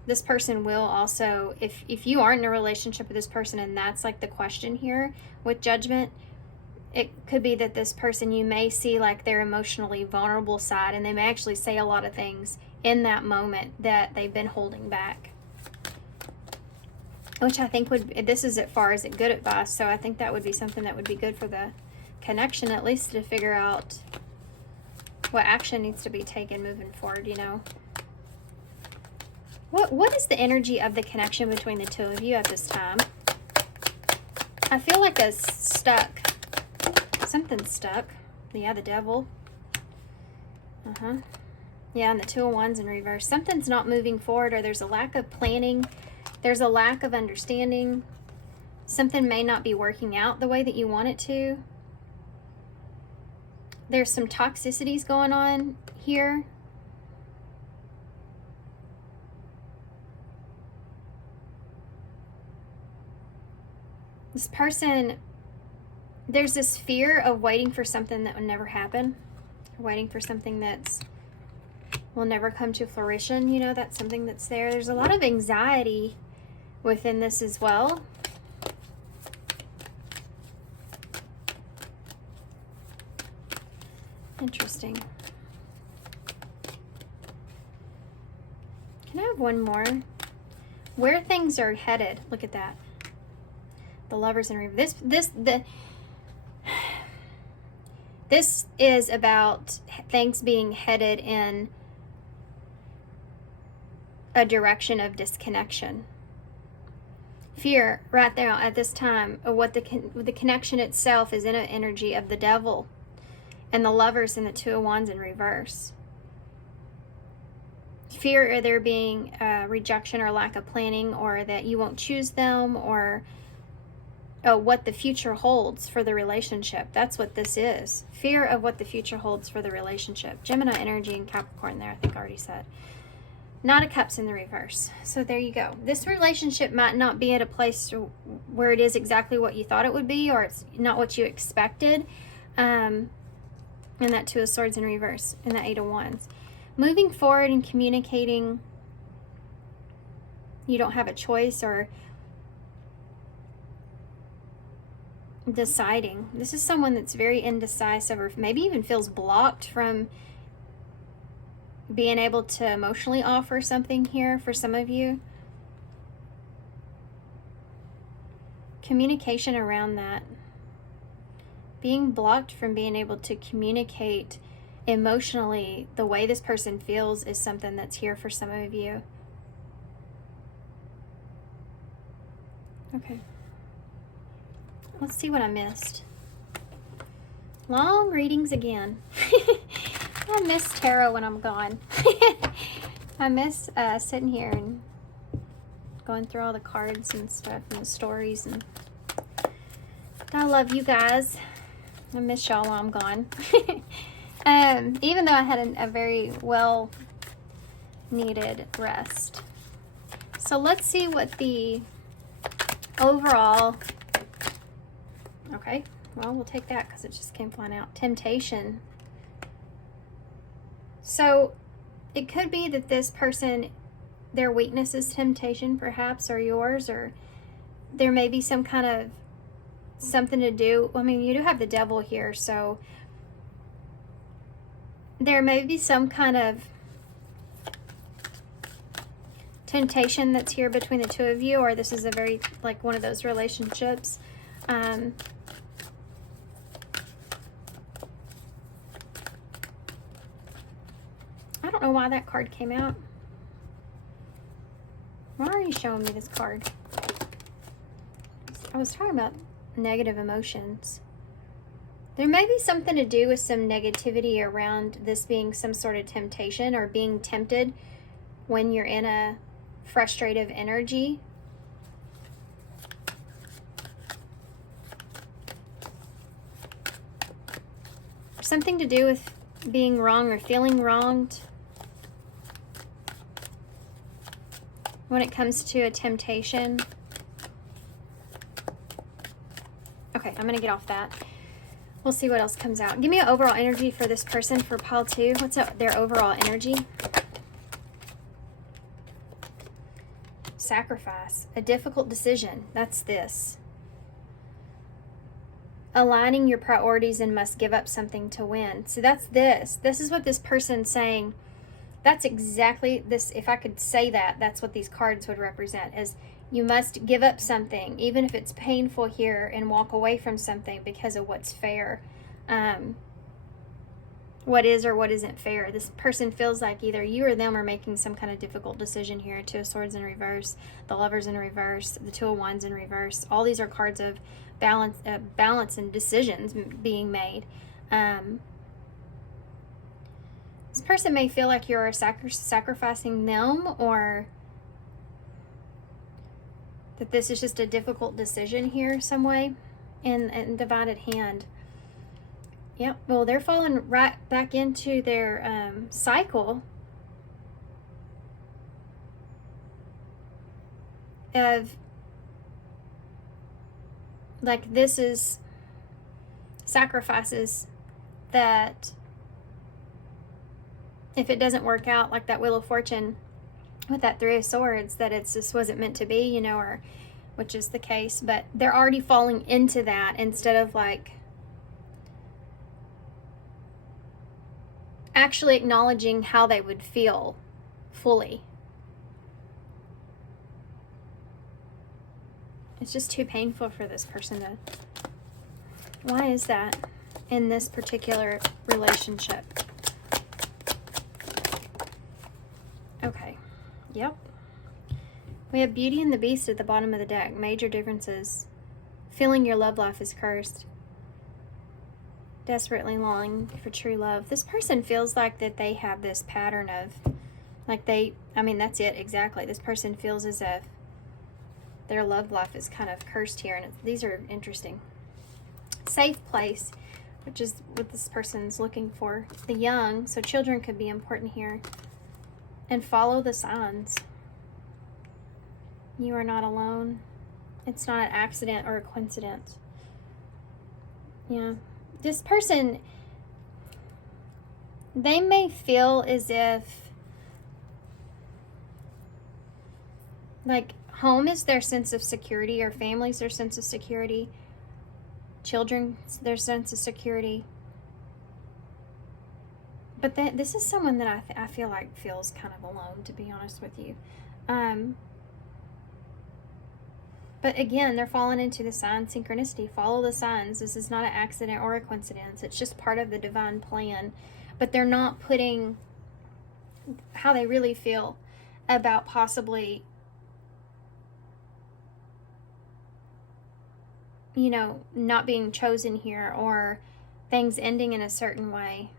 This person will also, if you aren't in a relationship with this person and that's like the question here with Judgment, it could be that this person, you may see like their emotionally vulnerable side, and they may actually say a lot of things in that moment that they've been holding back. Which I think this is as far as good advice, so I think that would be something that would be good for the connection, at least to figure out what action needs to be taken moving forward, you know. What is the energy of the connection between the two of you at this time? I feel like a stuck. Something's stuck. Yeah, the Devil. Yeah, and the Two of Wands in reverse. Something's not moving forward, or there's a lack of planning. There's a lack of understanding. Something may not be working out the way that you want it to. There's some toxicities going on here. This person, there's this fear of waiting for something that will never happen. Waiting for something that's will never come to fruition. You know, that's something that's there. There's a lot of anxiety within this as well. Interesting. Can I have one more? Where things are headed. Look at that. The Lovers in reverse. This is about things being headed in a direction of disconnection. Fear right there at this time of what the connection itself is in an energy of the Devil and the Lovers and the Two of Wands in reverse. Fear of there being rejection or lack of planning, or that you won't choose them, or what the future holds for the relationship. That's what this is. Fear of what the future holds for the relationship. Gemini energy and Capricorn there, I think I already said. Knight of Cups in the reverse. So there you go. This relationship might not be at a place where it is exactly what you thought it would be, or it's not what you expected. And that Two of Swords in reverse, and that Eight of Wands. Moving forward and communicating, you don't have a choice, or deciding. This is someone that's very indecisive, or maybe even feels blocked from being able to emotionally offer something here for some of you. Communication around that. Being blocked from being able to communicate emotionally the way this person feels is something that's here for some of you. Okay. Let's see what I missed. Long readings again. I miss tarot when I'm gone. I miss sitting here and going through all the cards and stuff and the stories. And I love you guys. I miss y'all while I'm gone. Even though I had a very well needed rest. So let's see what the overall... Okay, well, we'll take that because it just came flying out. Temptation. So it could be that this person, their weakness is temptation, perhaps, or yours, or there may be some kind of something to do. I mean, you do have the Devil here, so there may be some kind of temptation that's here between the two of you, or this is a very, like, one of those relationships. I don't know why that card came out. Why are you showing me this card? I was talking about negative emotions. There may be something to do with some negativity around this being some sort of temptation or being tempted when you're in a frustrative energy. Something to do with being wrong or feeling wronged when it comes to a temptation. Okay, I'm going to get off that. We'll see what else comes out. Give me an overall energy for this person for pile 2. What's their overall energy? Sacrifice. A difficult decision. That's this. Aligning your priorities and must give up something to win. So that's this. This is what this person's saying. That's exactly this. If I could say that, that's what these cards would represent, is you must give up something, even if it's painful here, and walk away from something because of what's fair. What is or what isn't fair. This person feels like either you or them are making some kind of difficult decision here. 2 of Swords in reverse, the Lovers in reverse, the 2 of Wands in reverse. All these are cards of balance and decisions being made. This person may feel like you're sacrificing them, or that this is just a difficult decision here some way, and divided hand. Yep, well, they're falling right back into their cycle of, like, this is sacrifices that if it doesn't work out, like that Wheel of Fortune with that 3 of Swords, that it's just wasn't meant to be, you know, or which is the case. But they're already falling into that instead of like actually acknowledging how they would feel fully. It's just too painful for this person to... Why is that in this particular relationship? Okay. Yep. We have Beauty and the Beast at the bottom of the deck. Major differences. Feeling your love life is cursed. Desperately longing for true love. This person feels like that they have this pattern of, like that's it, exactly. This person feels as if their love life is kind of cursed here, and these are interesting. Safe place, which is what this person's looking for. The young, so children could be important here. And follow the signs. You are not alone. It's not an accident or a coincidence. Yeah. This person, they may feel as if, like, home is their sense of security, or family's their sense of security. Children's their sense of security. But this is someone that I feel like feels kind of alone, to be honest with you. But again, they're falling into the sign synchronicity. Follow the signs. This is not an accident or a coincidence. It's just part of the divine plan. But they're not putting how they really feel about possibly, you know, not being chosen here, or things ending in a certain way.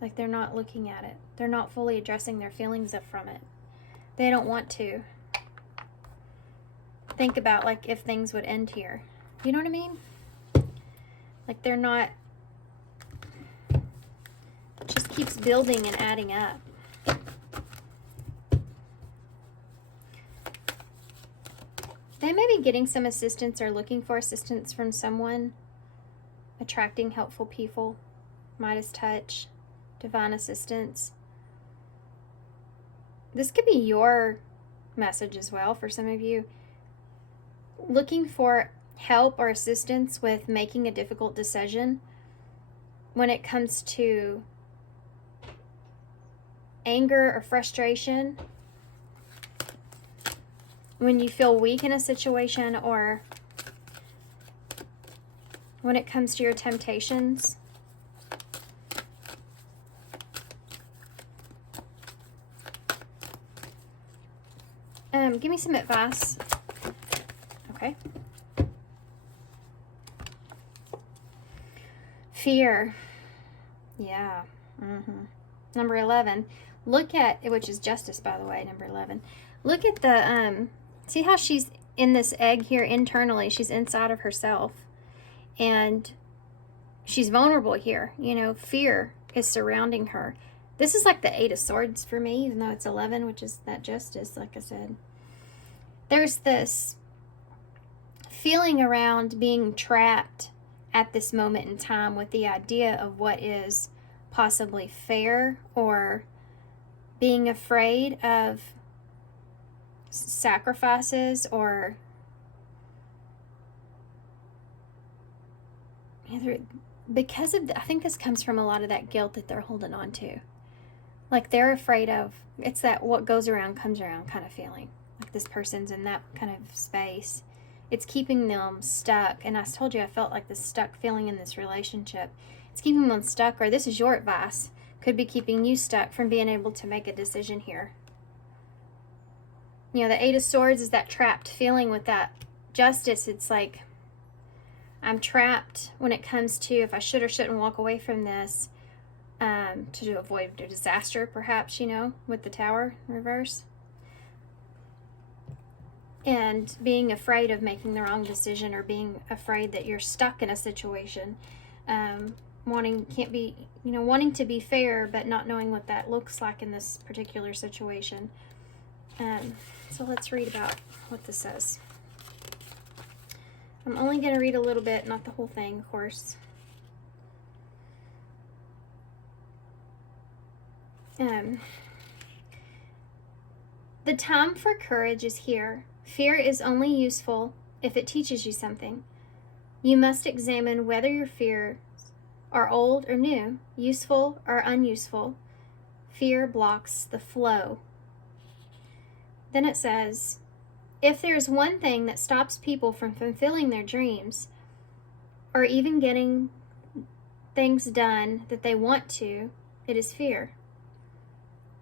Like, they're not looking at it. They're not fully addressing their feelings from it. They don't want to think about, like, if things would end here. You know what I mean? Like, they're not... It just keeps building and adding up. They may be getting some assistance or looking for assistance from someone. Attracting helpful people. Midas touch. Divine assistance. This could be your message as well for some of you. Looking for help or assistance with making a difficult decision when it comes to anger or frustration, when you feel weak in a situation, or when it comes to your temptations. Give me some advice. Okay. Fear. Yeah. Number 11. Look at, which is justice, by the way, number 11. Look at the, see how she's in this egg here internally. She's inside of herself. And she's vulnerable here. You know, fear is surrounding her. This is like the 8 of Swords for me, even though it's 11, which is that justice, like I said. There's this feeling around being trapped at this moment in time with the idea of what is possibly fair, or being afraid of sacrifices, or either because of I think this comes from a lot of that guilt that they're holding on to. Like they're afraid of, it's that what goes around comes around kind of feeling. Like this person's in that kind of space. It's keeping them stuck. And I told you I felt like this stuck feeling in this relationship. It's keeping them stuck, or this is your advice, could be keeping you stuck from being able to make a decision here. You know, the 8 of Swords is that trapped feeling with that justice. It's like, I'm trapped when it comes to if I should or shouldn't walk away from this, to avoid a disaster, perhaps, you know, with the Tower reverse. And being afraid of making the wrong decision, or being afraid that you're stuck in a situation. Wanting to be fair, but not knowing what that looks like in this particular situation. So let's read about what this says. I'm only going to read a little bit, not the whole thing, of course. The time for courage is here. Fear is only useful if it teaches you something. You must examine whether your fears are old or new, useful or unuseful. Fear blocks the flow. Then it says, if there's one thing that stops people from fulfilling their dreams, or even getting things done that they want to, it is fear.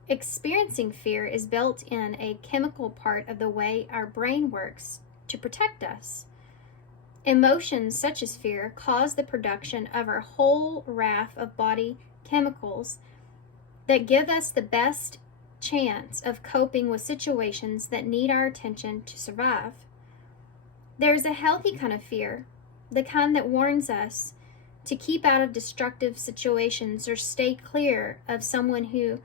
Experiencing fear is built in a chemical part of the way our brain works to protect us. Emotions such as fear cause the production of our whole raft of body chemicals that give us the best chance of coping with situations that need our attention to survive. There's a healthy kind of fear, the kind that warns us to keep out of destructive situations or stay clear of someone who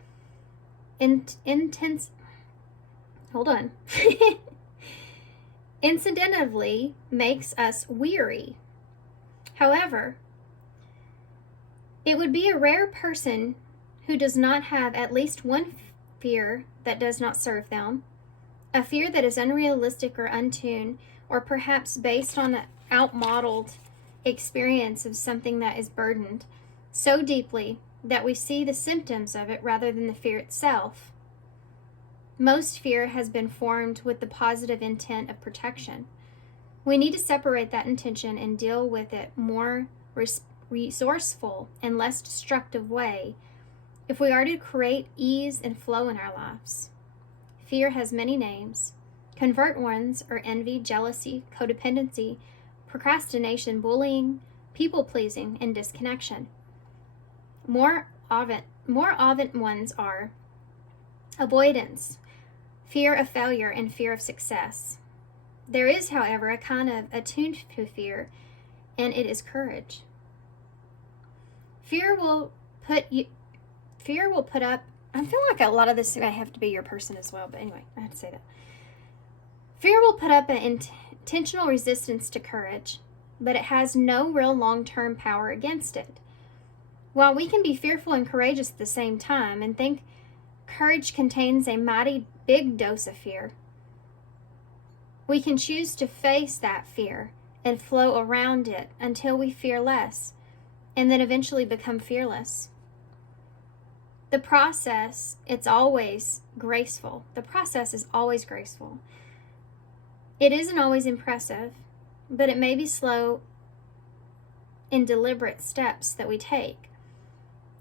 incidentally makes us weary. However, it would be a rare person who does not have at least one fear that does not serve them, a fear that is unrealistic or untuned, or perhaps based on an outmodeled experience of something that is burdened so deeply that we see the symptoms of it rather than the fear itself. Most fear has been formed with the positive intent of protection. We need to separate that intention and deal with it more resourceful and less destructive way if we are to create ease and flow in our lives. Fear has many names. Covert ones are envy, jealousy, codependency, procrastination, bullying, people-pleasing, and disconnection. More obvious ones are avoidance, fear of failure, and fear of success. There is, however, a kind of attuned to fear, and it is courage. Fear will put up, I feel like a lot of this may have to be your person as well, but anyway, I have to say that. Fear will put up an intentional resistance to courage, but it has no real long-term power against it. While we can be fearful and courageous at the same time and think courage contains a mighty big dose of fear, we can choose to face that fear and flow around it until we fear less, and then eventually become fearless. The process, it's always graceful. The process is always graceful. It isn't always impressive, but it may be slow in deliberate steps that we take.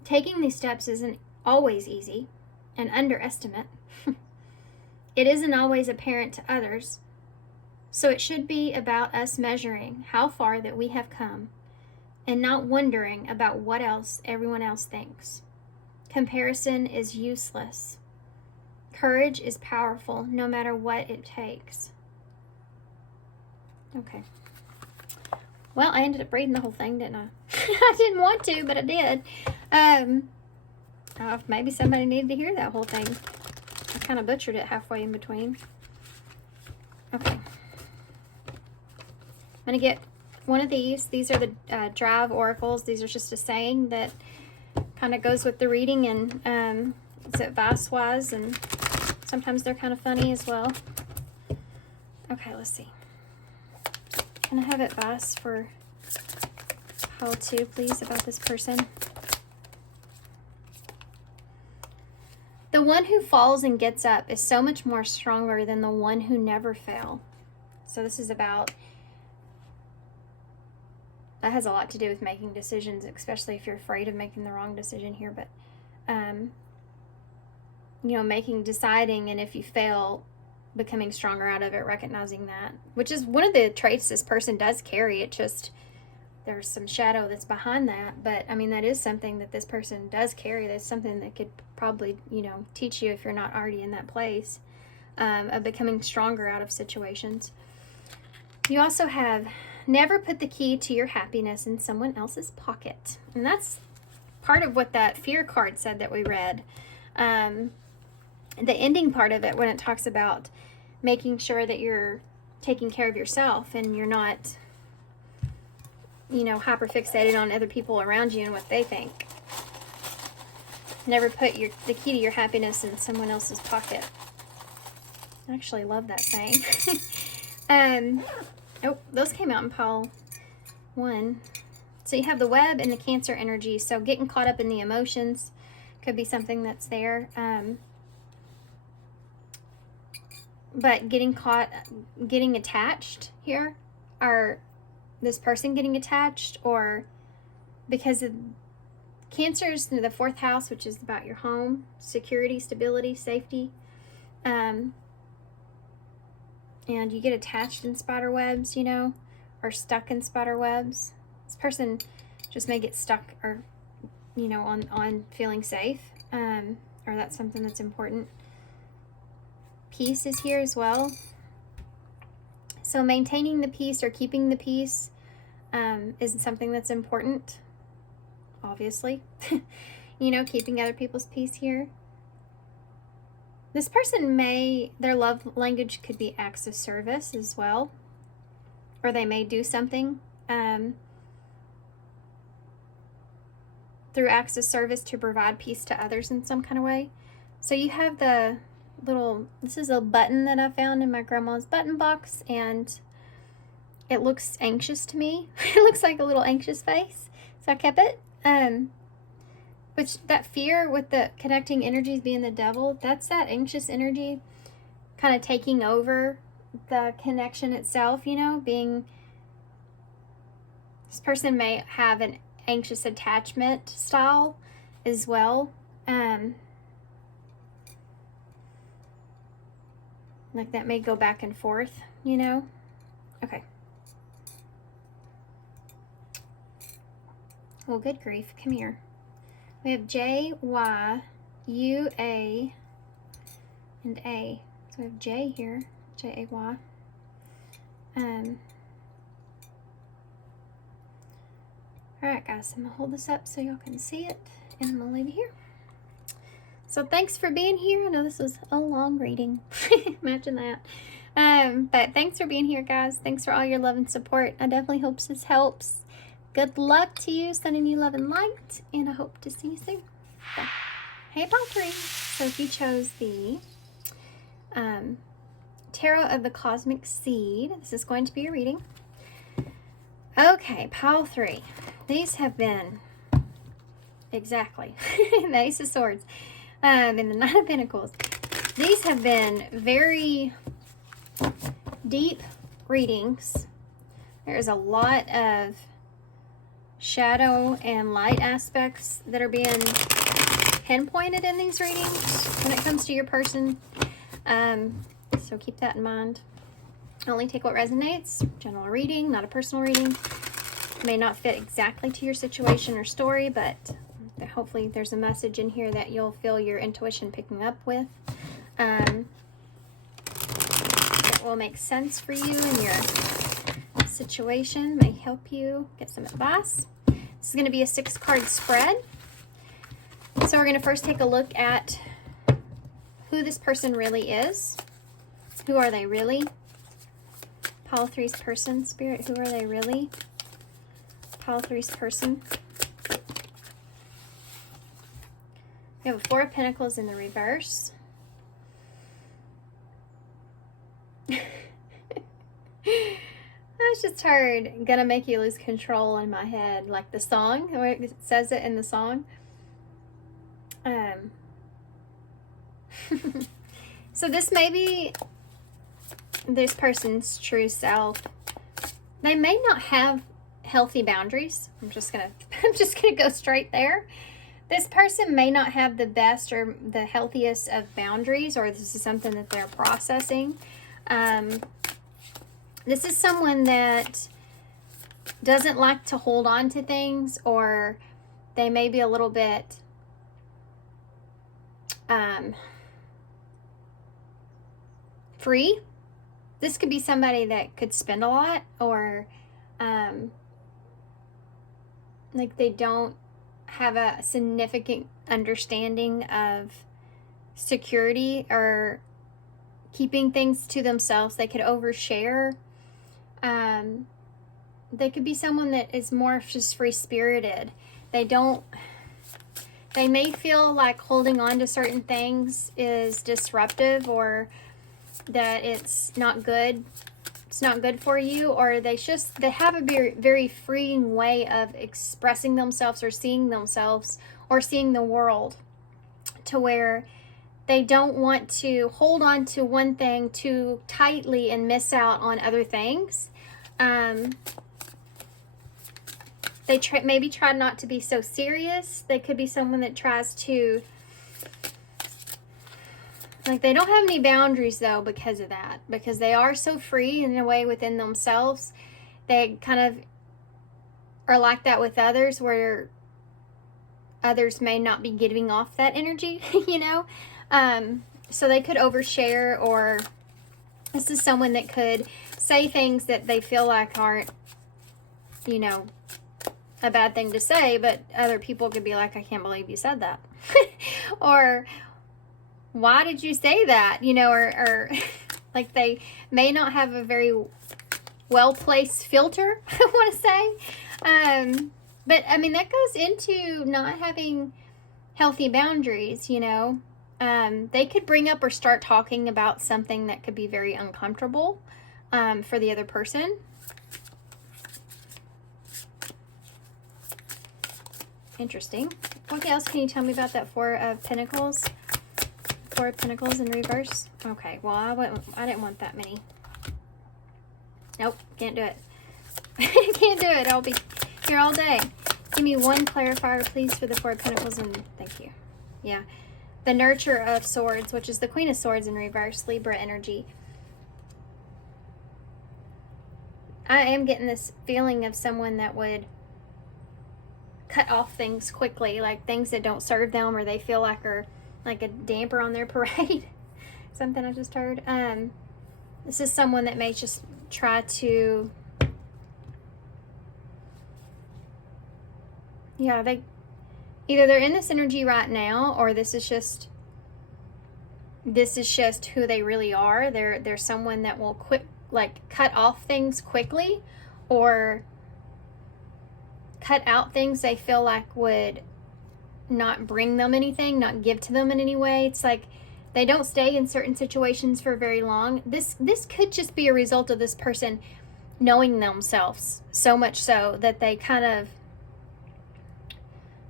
Taking these steps isn't always easy, an underestimate. It isn't always apparent to others, so it should be about us measuring how far that we have come and not wondering about what else everyone else thinks. Comparison is useless. Courage is powerful, no matter what it takes. Okay. Well, I ended up reading the whole thing, didn't I? I didn't want to, but I did. Maybe somebody needed to hear that whole thing. I kind of butchered it halfway in between. Okay. I'm going to get one of these. These are the Drive Oracles. These are just a saying that kind of goes with the reading, and it's advice-wise, and sometimes they're kind of funny as well. Okay, let's see. Can I have advice for how to, please, about this person? The one who falls and gets up is so much more stronger than the one who never fell. So this is about, that has a lot to do with making decisions, especially if you're afraid of making the wrong decision here. But, you know, deciding, and if you fail, becoming stronger out of it, recognizing that, which is one of the traits this person does carry. It just, there's some shadow that's behind that, but I mean, that is something that this person does carry. That's something that could probably, you know, teach you if you're not already in that place of becoming stronger out of situations. You also have, never put the key to your happiness in someone else's pocket. And that's part of what that fear card said that we read. The ending part of it, when it talks about making sure that you're taking care of yourself and you're not, you know, hyper fixated on other people around you and what they think. Never put the key to your happiness in someone else's pocket. I actually love that saying. Oh, those came out in pile 1. So you have the web and the Cancer energy. So getting caught up in the emotions could be something that's there. But getting attached here, or this person getting attached, or because of Cancer's the 4th house, which is about your home, security, stability, safety. And you get attached in spider webs, you know, or stuck in spider webs. This person just may get stuck, or, you know, on feeling safe, or that's something that's important. Peace is here as well. So maintaining the peace or keeping the peace is something that's important, obviously. You know, keeping other people's peace here. This person their love language could be acts of service as well. Or they may do something through acts of service to provide peace to others in some kind of way. So you have the this is a button that I found in my grandma's button box, and it looks anxious to me. It looks like a little anxious face, so I kept it. Which, that fear with the connecting energies being the devil, that's that anxious energy kind of taking over the connection itself, you know, this person may have an anxious attachment style as well. Like that may go back and forth, you know? Okay. Well, good grief. Come here. We have J, Y, U, A, and A. So we have J here. J, A, Y. Alright, guys. I'm going to hold this up so y'all can see it. And I'm going to leave it here. So thanks for being here. I know this was a long reading. Imagine that. But thanks for being here, guys. Thanks for all your love and support. I definitely hope this helps. Good luck to you. Sending you love and light. And I hope to see you soon. So, hey, pile 3. So if you chose the Tarot of the Cosmic Seed, this is going to be a reading. Okay, pile 3. These have been exactly the Ace of Swords. And the Knight of Pentacles. These have been very deep readings. There's a lot of shadow and light aspects that are being pinpointed in these readings when it comes to your person. So keep that in mind. Only take what resonates. General reading, not a personal reading. May not fit exactly to your situation or story, but hopefully there's a message in here that you'll feel your intuition picking up with. That will make sense for you and your situation, may help you get some advice. This is going to be a 6-card spread. So we're going to first take a look at who this person really is. Who are they really? Pile 3's person, Spirit, who are they really? Pile 3's person. We have a 4 of Pentacles in the reverse. I just heard "gonna make you lose control" in my head, like the song, where it says it in the song. So this may be this person's true self. They may not have healthy boundaries. I'm just gonna go straight there. This person may not have the best or the healthiest of boundaries, or this is something that they're processing. This is someone that doesn't like to hold on to things, or they may be a little bit free. This could be somebody that could spend a lot, or like they don't have a significant understanding of security or keeping things to themselves. They could overshare. They could be someone that is more just free-spirited. They may feel like holding on to certain things is disruptive, or that it's not good for you, or they have a very, very freeing way of expressing themselves or seeing themselves or seeing the world, to where they don't want to hold on to one thing too tightly and miss out on other things. They maybe try not to be so serious. They could be someone that tries to, like, they don't have any boundaries though because of that, because they are so free in a way within themselves. They kind of are like that with others, where others may not be giving off that energy, you know? So they could overshare, or this is someone that could say things that they feel like aren't, you know, a bad thing to say, but other people could be like, I can't believe you said that. Or, why did you say that? You know, or like they may not have a very well-placed filter, I want to say. But I mean, that goes into not having healthy boundaries, you know. They could bring up or start talking about something that could be very uncomfortable for the other person. Interesting. What else can you tell me about that 4 of Pentacles? 4 of Pentacles in reverse. Okay, well, I didn't want that many. Nope, can't do it. Can't do it. I'll be here all day. Give me one clarifier, please, for the 4 of Pentacles, and thank you. Yeah. The Nurture of Swords, which is the Queen of Swords in reverse, Libra energy. I am getting this feeling of someone that would cut off things quickly, like things that don't serve them, or they feel like are like a damper on their parade. Something I just heard. This is someone that may just try to, yeah, either they're in this energy right now, or this is just who they really are. They're someone that will cut off things quickly, or cut out things they feel like would not bring them anything, not give to them in any way. It's like they don't stay in certain situations for very long. This could just be a result of this person knowing themselves so much so that they kind of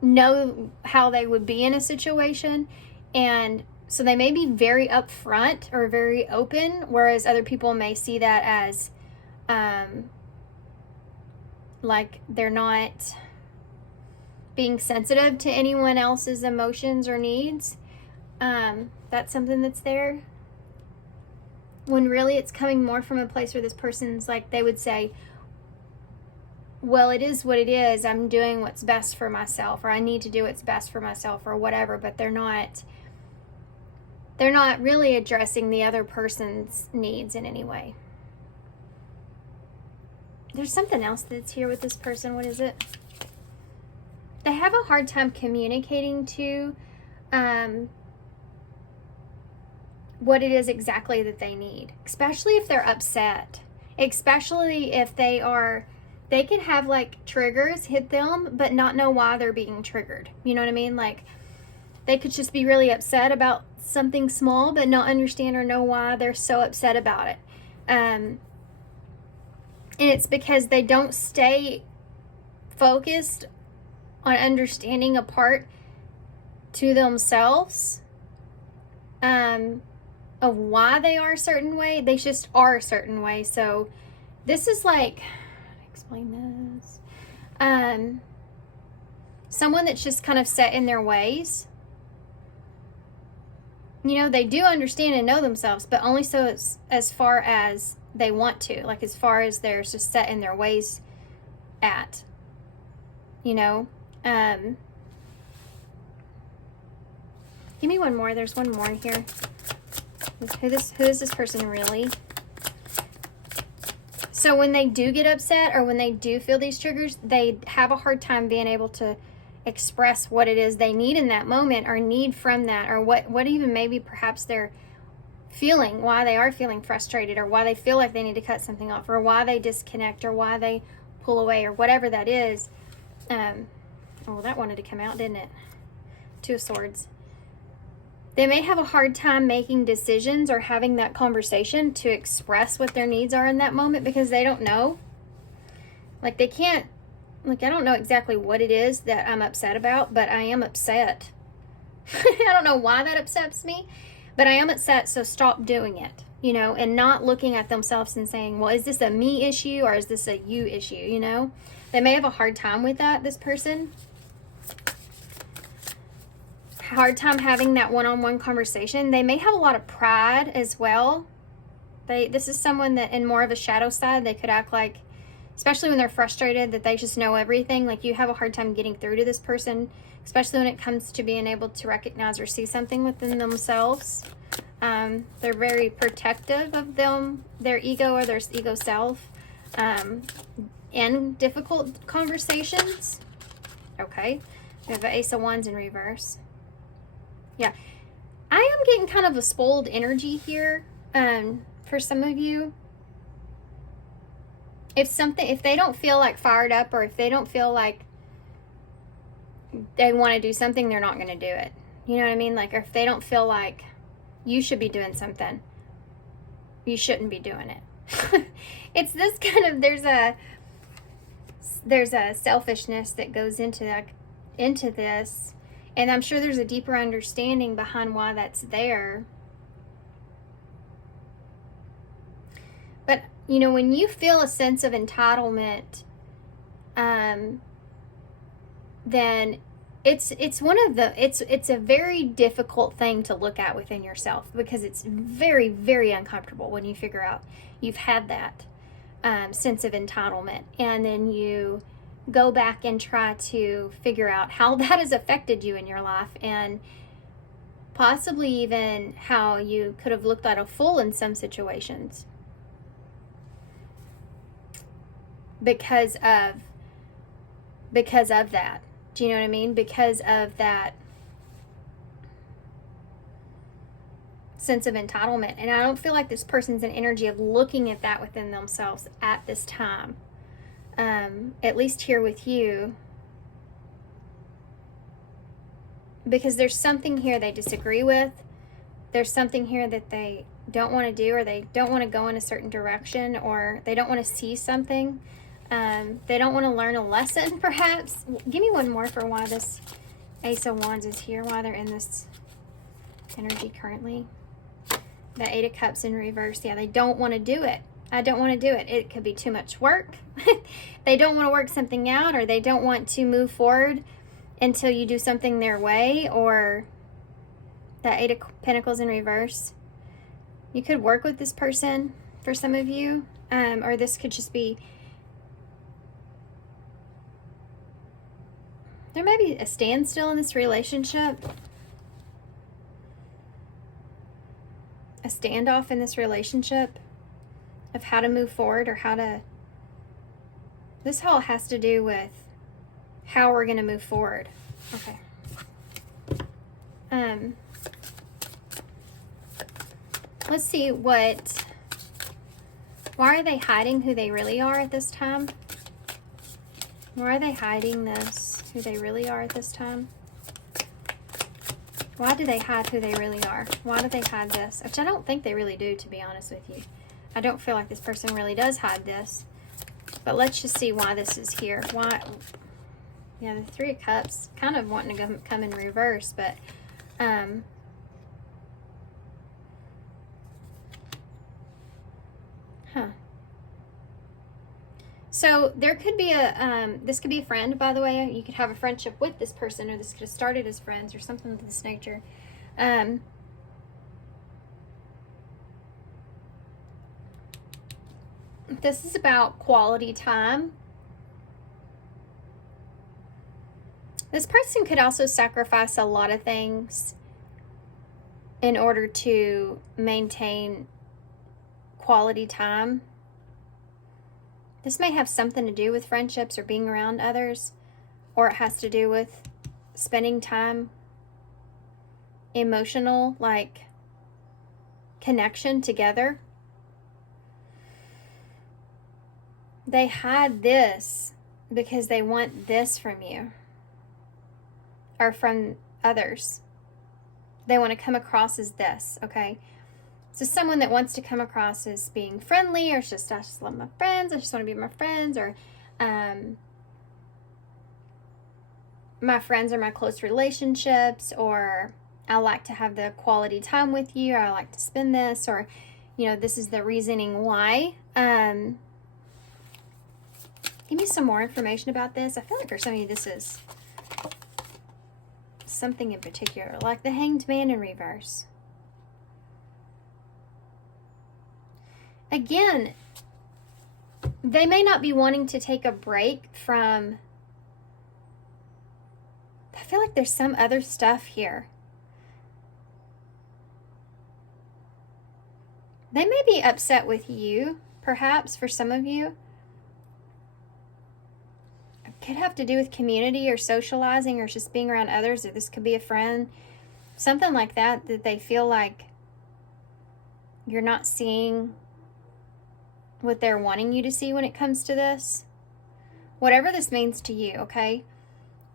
know how they would be in a situation, and so they may be very upfront or very open, whereas other people may see that as like they're not being sensitive to anyone else's emotions or needs. That's something that's there. when really it's coming more from a place where this person's like, they would say, well, it is what it is. I'm doing what's best for myself, or I need to do what's best for myself, or whatever, but they're not really addressing the other person's needs in any way. There's something else that's here with this person. What is it? They have a hard time communicating to what it is exactly that they need, especially if they're upset, especially if they could have like triggers hit them, but not know why they're being triggered. You know what I mean? Like they could just be really upset about something small, but not understand or know why they're so upset about it. And it's because they don't stay focused on understanding a part to themselves of why they are a certain way. They just are a certain way. So this is like, explain this. Someone that's just kind of set in their ways. You know, they do understand and know themselves, but only so as far as they want to, like as far as they're just set in their ways at, you know. Give me one more. There's one more here. Who is this person really? So when they do get upset, or when they do feel these triggers, they have a hard time being able to express what it is they need in that moment, or need from that, or what even maybe perhaps they're feeling, why they are feeling frustrated, or why they feel like they need to cut something off, or why they disconnect, or why they pull away, or whatever that is. Oh, that wanted to come out, didn't it? Two of Swords. They may have a hard time making decisions or having that conversation to express what their needs are in that moment, because they don't know. Like they can't, like I don't know exactly what it is that I'm upset about, but I am upset. I don't know why that upsets me, but I am upset, so stop doing it, you know, and not looking at themselves and saying, well, is this a me issue or is this a you issue, you know? They may have a hard time with that, this person. Hard time having that one-on-one conversation. They may have a lot of pride as well. This is someone that in more of a shadow side, they could act like, especially when they're frustrated, that they just know everything. Like you have a hard time getting through to this person, especially when it comes to being able to recognize or see something within themselves. They're very protective of their ego or their ego self in difficult conversations. Okay, we have the Ace of Wands in reverse. Yeah, I am getting kind of a spoiled energy here for some of you. If they don't feel like fired up, or if they don't feel like they want to do something, they're not going to do it. You know what I mean? Like, if they don't feel like you should be doing something, you shouldn't be doing it. It's this kind of, there's a selfishness that goes into this. And I'm sure there's a deeper understanding behind why that's there. But, you know, when you feel a sense of entitlement, then it's a very difficult thing to look at within yourself, because it's very, very uncomfortable when you figure out you've had that sense of entitlement, and then you go back and try to figure out how that has affected you in your life, and possibly even how you could have looked like a fool in some situations because of that. Do you know what I mean? Because of that sense of entitlement. And I don't feel like this person's an energy of looking at that within themselves at this time. At least here with you, because there's something here they disagree with. There's something here that they don't want to do, or they don't want to go in a certain direction, or they don't want to see something. They don't want to learn a lesson, perhaps. Give me one more for why this Ace of Wands is here, why they're in this energy currently. The Eight of Cups in reverse. Yeah, they don't want to do it. I don't want to do it. It could be too much work. They don't want to work something out, or they don't want to move forward until you do something their way, or the Eight of Pentacles in reverse. You could work with this person for some of you, or this could just be, there may be a standstill in this relationship, a standoff in this relationship of how to move forward or how to, this all has to do with how we're going to move forward. Okay. Let's see why are they hiding who they really are at this time? Why are they hiding this, who they really are at this time? Why do they hide who they really are? Why do they hide this? Which I don't think they really do, to be honest with you. I don't feel like this person really does hide this. But let's just see why this is here. Why? Yeah, the Three of Cups kind of wanting to come in reverse, but so there could be this could be a friend, by the way. You could have a friendship with this person, or this could have started as friends or something of this nature. This is about quality time. This person could also sacrifice a lot of things in order to maintain quality time. This may have something to do with friendships or being around others, or it has to do with spending time, emotional, like connection together. They hide this because they want this from you or from others. They want to come across as this, okay? So someone that wants to come across as being friendly, or just, I just love my friends, I just want to be with my friends, or my friends are my close relationships, or I like to have the quality time with you, or I like to spend this, or, you know, this is the reasoning why. Give me some more information about this. I feel like for some of you this is something in particular, like the Hanged Man in reverse. Again, they may not be wanting to take a break from, I feel like there's some other stuff here. They may be upset with you, perhaps, for some of you. It could have to do with community or socializing or just being around others, or this could be a friend. Something like that, that they feel like you're not seeing what they're wanting you to see when it comes to this. Whatever this means to you, okay?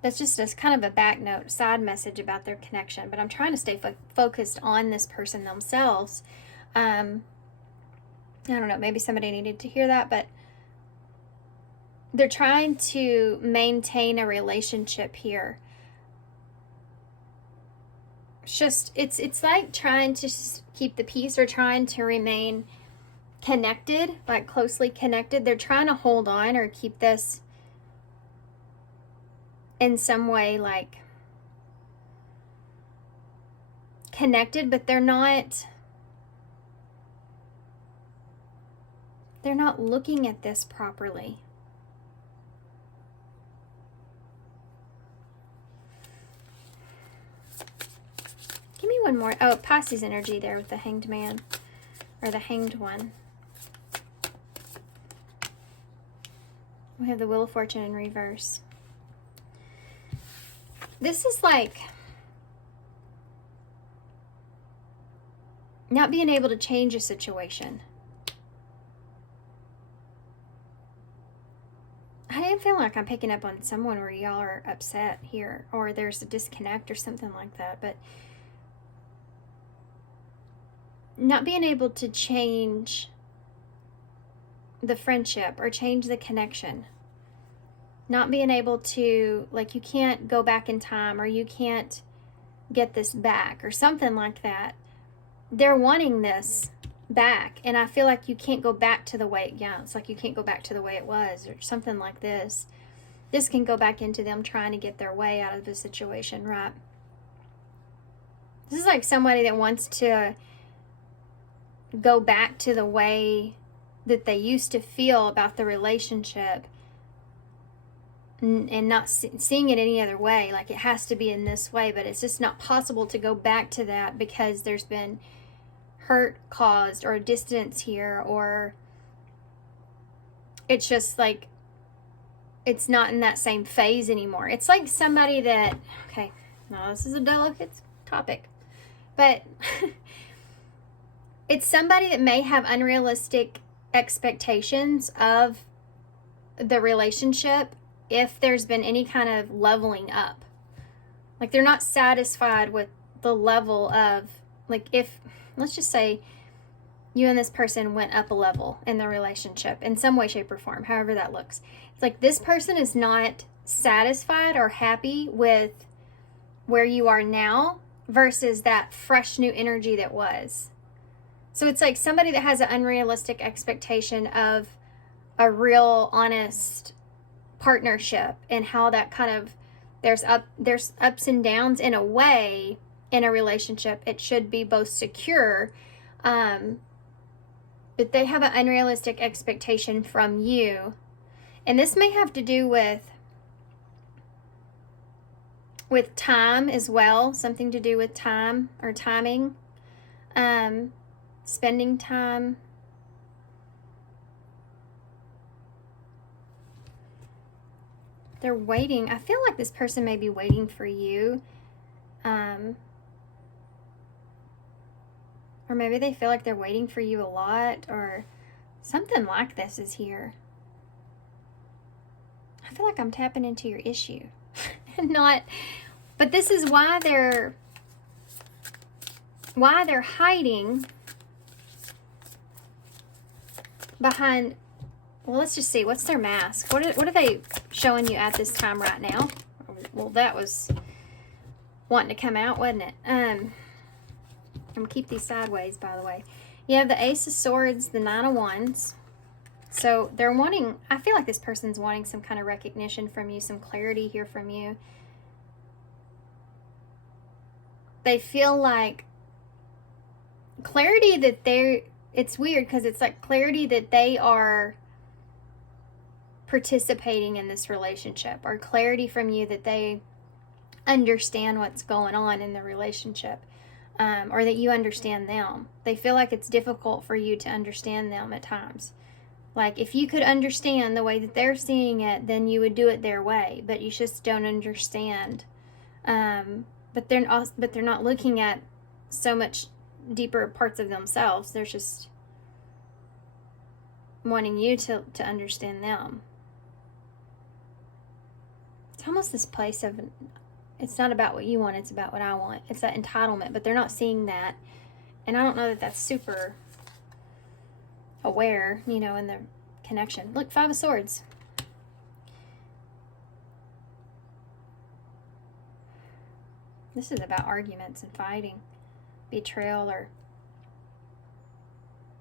That's just a kind of a back note, side message about their connection. But I'm trying to stay focused on this person themselves. I don't know, maybe somebody needed to hear that, but they're trying to maintain a relationship here. It's like trying to keep the peace, or trying to remain connected, like closely connected. They're trying to hold on or keep this in some way like connected, but they're not looking at this properly. Give me one more. Oh, Pisces energy there with the Hanged Man, or the Hanged One. We have the Wheel of Fortune in reverse. This is like not being able to change a situation. I am feeling like I'm picking up on someone where y'all are upset here, or there's a disconnect or something like that, but not being able to change the friendship or change the connection. Not being able to, like, you can't go back in time, or you can't get this back, or something like that. They're wanting this back, and I feel like you can't go back to the way, yeah, it's like you can't go back to the way it was, or something like this. This can go back into them trying to get their way out of the situation, right? This is like somebody that wants to go back to the way that they used to feel about the relationship, and not seeing it any other way, like it has to be in this way, but it's just not possible to go back to that because there's been hurt caused or a distance here, or it's just like it's not in that same phase anymore. It's like somebody that, okay, now this is a delicate topic, but it's somebody that may have unrealistic expectations of the relationship if there's been any kind of leveling up. Like they're not satisfied with the level of, like, if, let's just say you and this person went up a level in the relationship in some way, shape, or form, however that looks. It's like this person is not satisfied or happy with where you are now versus that fresh new energy that was. So it's like somebody that has an unrealistic expectation of a real, honest partnership, and how that kind of, there's ups and downs in a way in a relationship. It should be both secure, but they have an unrealistic expectation from you. And this may have to do with time as well, something to do with time or timing, spending time. They're waiting. I feel like this person may be waiting for you. Or maybe they feel like they're waiting for you a lot, or something like this is here. I feel like I'm tapping into your issue. But this is why they're hiding behind. Well, let's just see. What's their mask? What are they showing you at this time right now? Well, that was wanting to come out, wasn't it? I'm going to keep these sideways, by the way. You have the Ace of Swords, the Nine of Wands. So they're wanting, I feel like this person's wanting some kind of recognition from you, some clarity here from you. They feel like clarity that it's weird because it's like clarity that they are participating in this relationship, or clarity from you that they understand what's going on in the relationship, or that you understand them. They feel like it's difficult for you to understand them at times. Like if you could understand the way that they're seeing it, then you would do it their way, but you just don't understand. But they're not looking at so much deeper parts of themselves. They're just wanting you to understand them. It's almost this place of, it's not about what you want, it's about what I want. It's that entitlement, but they're not seeing that. And I don't know that that's super aware, in the connection. Look, Five of Swords. This is about arguments and fighting, betrayal, or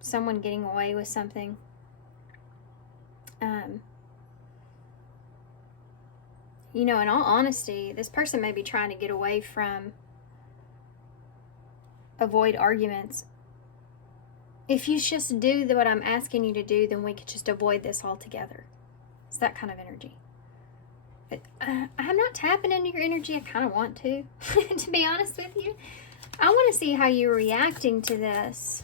someone getting away with something. In all honesty, this person may be trying to get away from, avoid arguments. If you just do what I'm asking you to do, then we could just avoid this altogether. It's that kind of energy. But I'm not tapping into your energy. I kind of want to, to be honest with you. I want to see how you're reacting to this.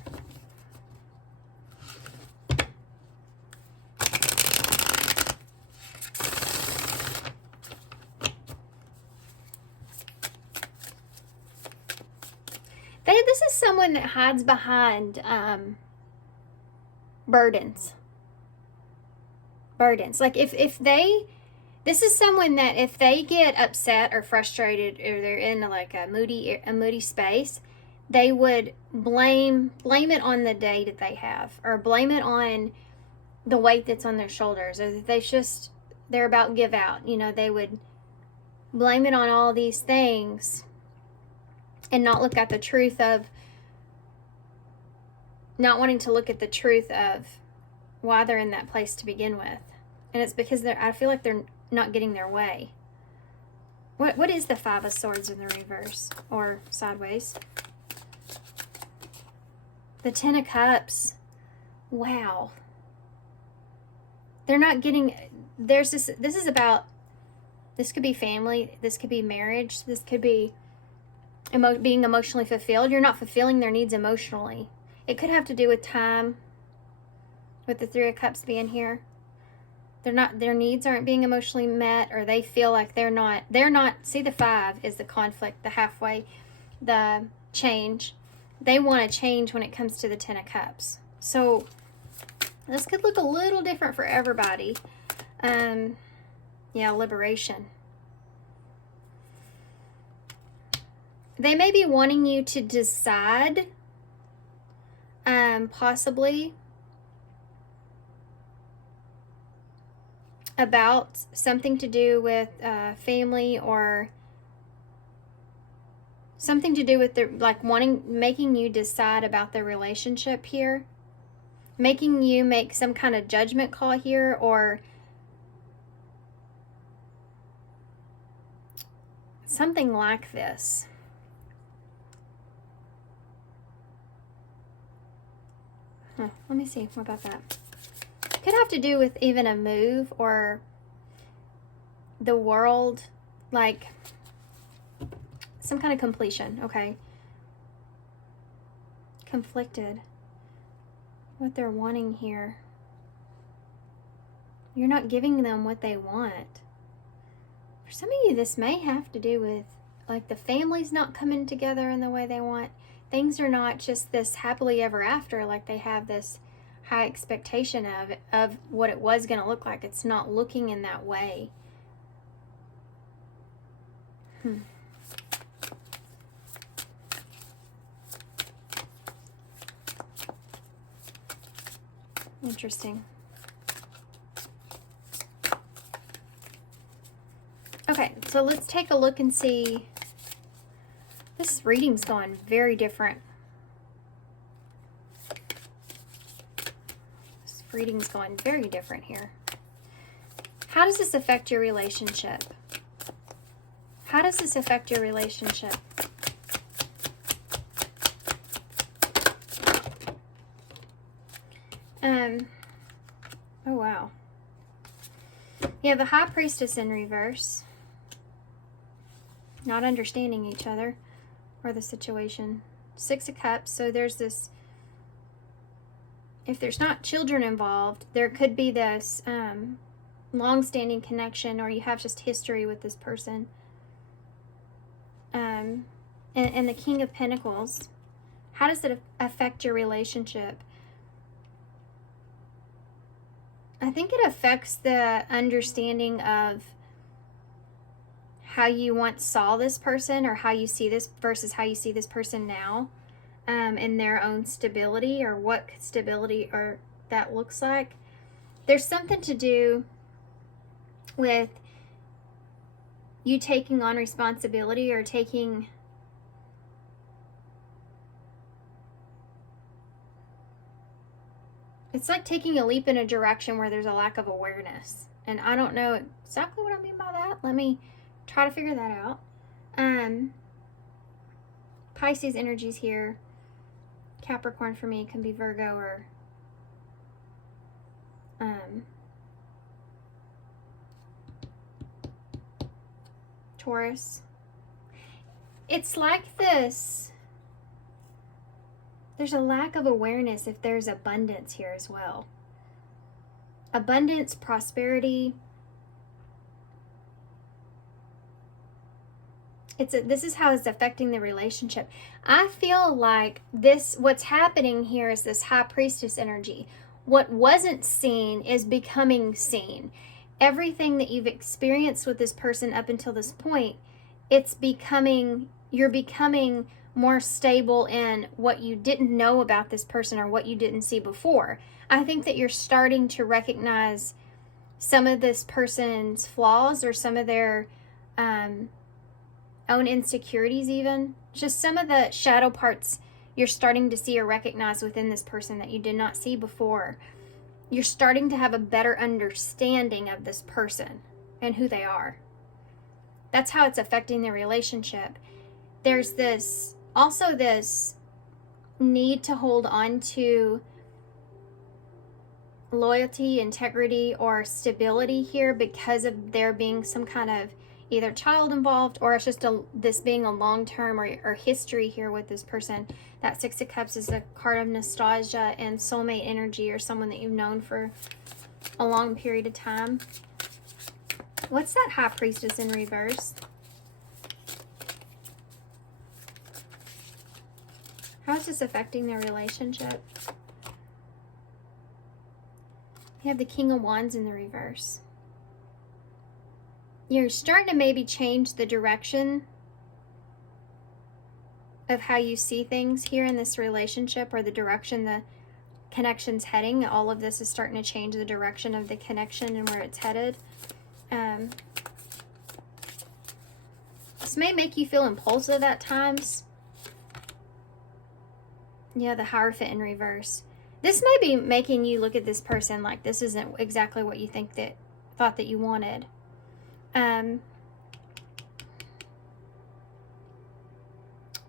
This is someone that hides behind burdens. Like this is someone that if they get upset or frustrated, or they're in like a moody space, they would blame it on the day that they have, or blame it on the weight that's on their shoulders, or that they're about give out. They would blame it on all these things and not look at the truth of, not wanting to look at the truth of why they're in that place to begin with. And it's because I feel like they're not getting their way. What is the Five of Swords in the reverse or sideways? The Ten of Cups. Wow. They're not getting, this is about, this could be family, this could be marriage, this could be being emotionally fulfilled. You're not fulfilling their needs emotionally. It could have to do with time, with the Three of Cups being here. Their needs aren't being emotionally met, or they feel like they're not, see, the Five is the conflict, the halfway, the change. They want to change when it comes to the Ten of Cups. So this could look a little different for everybody. Yeah, liberation. They may be wanting you to decide, possibly, about something to do with family, or something to do with their, like, making you decide about their relationship here, making you make some kind of judgment call here, or something like this. Let me see. What about that? Could have to do with even a move, or the world, like some kind of completion. Okay. Conflicted. What they're wanting here. You're not giving them what they want. For some of you, this may have to do with, like, the family's not coming together in the way they want. Things are not just this happily ever after, like they have this high expectation of what it was going to look like. It's not looking in that way. Interesting. Okay, so let's take a look and see. This reading's gone very different. This reading's gone very different here. How does this affect your relationship? How does this affect your relationship? Oh, wow. You have a High Priestess in reverse. Not understanding each other or the situation. Six of Cups. So there's this, if there's not children involved, there could be this long-standing connection, or you have just history with this person. And the King of Pentacles. How does it affect your relationship? I think it affects the understanding of how you once saw this person, or how you see this versus how you see this person now, in their own stability, or what stability or that looks like. There's something to do with you taking on responsibility, or taking it's like taking a leap in a direction where there's a lack of awareness. And I don't know exactly what I mean by that. Let me try to figure that out. Pisces energies here. Capricorn for me can be Virgo, or Taurus. It's like this. There's a lack of awareness if there's abundance here as well. Abundance, prosperity. This is how it's affecting the relationship. I feel like what's happening here is this High Priestess energy. What wasn't seen is becoming seen. Everything that you've experienced with this person up until this point, you're becoming more stable in what you didn't know about this person, or what you didn't see before. I think that you're starting to recognize some of this person's flaws, or some of their own insecurities, even. Just some of the shadow parts you're starting to see or recognize within this person that you did not see before. You're starting to have a better understanding of this person and who they are. That's how it's affecting the relationship. There's this need to hold on to loyalty, integrity, or stability here because of there being some kind of either child involved, or it's just this being a long-term or history here with this person. That Six of Cups is a card of nostalgia and soulmate energy, or someone that you've known for a long period of time. What's that High Priestess in reverse? How is this affecting their relationship? You have the King of Wands in the reverse. You're starting to maybe change the direction of how you see things here in this relationship, or the direction the connection's heading. All of this is starting to change the direction of the connection and where it's headed. This may make you feel impulsive at times. Yeah, the Hierophant in reverse. This may be making you look at this person like this isn't exactly what you thought that you wanted.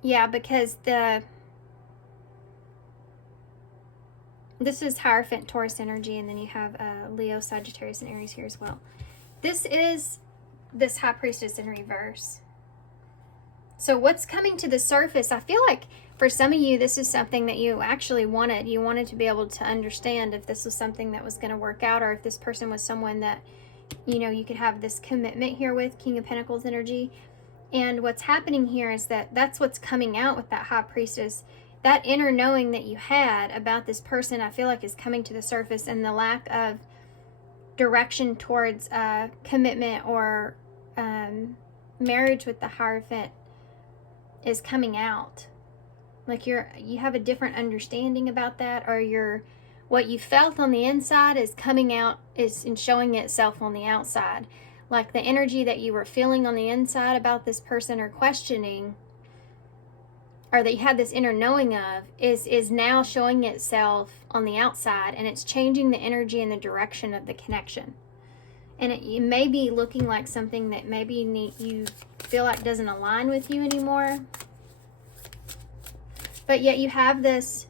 Yeah, because this is Hierophant, Taurus energy, and then you have Leo, Sagittarius, and Aries here as well. This is this High Priestess in reverse. So what's coming to the surface, I feel like for some of you, this is something that you actually wanted. You wanted to be able to understand if this was something that was going to work out, or if this person was someone that, you know, you could have this commitment here with, King of Pentacles energy. And what's happening here is that that's what's coming out with that High Priestess. That inner knowing that you had about this person, I feel like is coming to the surface, and the lack of direction towards commitment or marriage with the Hierophant is coming out. Like you have a different understanding about that, or what you felt on the inside is coming out, is showing itself on the outside. Like the energy that you were feeling on the inside about this person, or questioning, or that you had this inner knowing of, is now showing itself on the outside, and it's changing the energy and the direction of the connection. And it may be looking like something that maybe you feel like doesn't align with you anymore. But yet you have this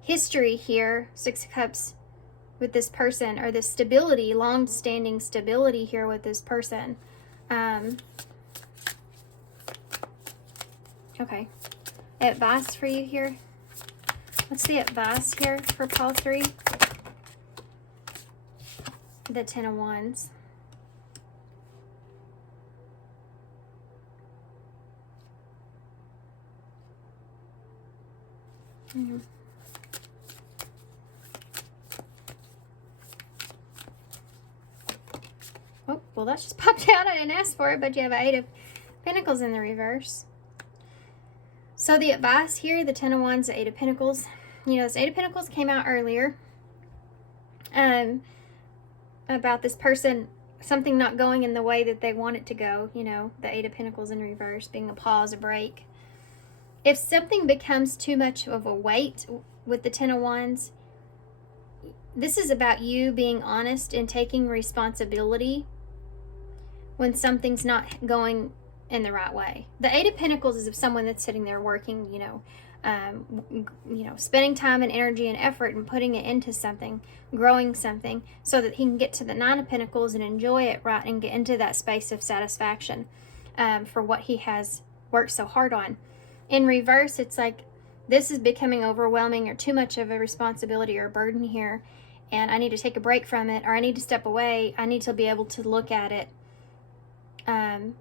history here, Six of Cups, with this person, or this stability, long-standing stability here with this person. Okay. Advice for you here. What's the advice here for pile 3? The Ten of Wands. Oh, well, that just popped out. I didn't ask for it, but you have an Eight of Pentacles in the reverse. So the advice here, the Ten of Wands, the Eight of Pentacles. You know, this Eight of Pentacles came out earlier. About this person, something not going in the way that they want it to go. You know, the Eight of Pentacles in reverse being a pause, a break. If something becomes too much of a weight with the Ten of Wands, this is about you being honest and taking responsibility when something's not going in the right way. The Eight of Pentacles is of someone that's sitting there working, spending time and energy and effort and putting it into something, growing something, so that he can get to the Nine of Pentacles and enjoy it, right, and get into that space of satisfaction for what he has worked so hard on. In reverse, it's like this is becoming overwhelming or too much of a responsibility or a burden here, and I need to take a break from it, or I need to step away. I need to be able to look at it,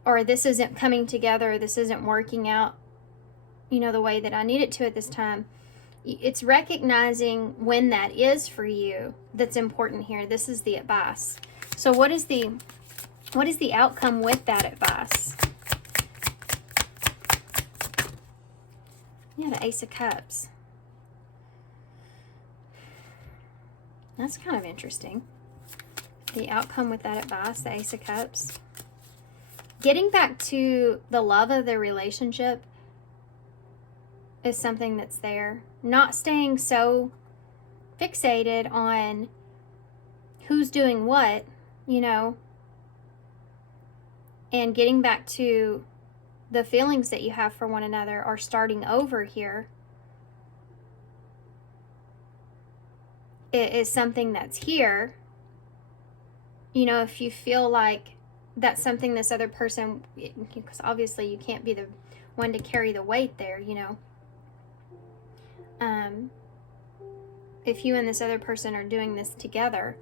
or this isn't coming together, this isn't working out, the way that I need it to at this time. It's recognizing when that is for you that's important here. This is the advice. So what is the outcome with that advice? Yeah, the Ace of Cups. That's kind of interesting. The outcome with that advice, the Ace of Cups. Getting back to the love of the relationship is something that's there. Not staying so fixated on who's doing what, and getting back to the feelings that you have for one another, or starting over here. is something that's here, you know, if you feel like that's something this other person, because obviously you can't be the one to carry the weight there, you know. If you and this other person are doing this together,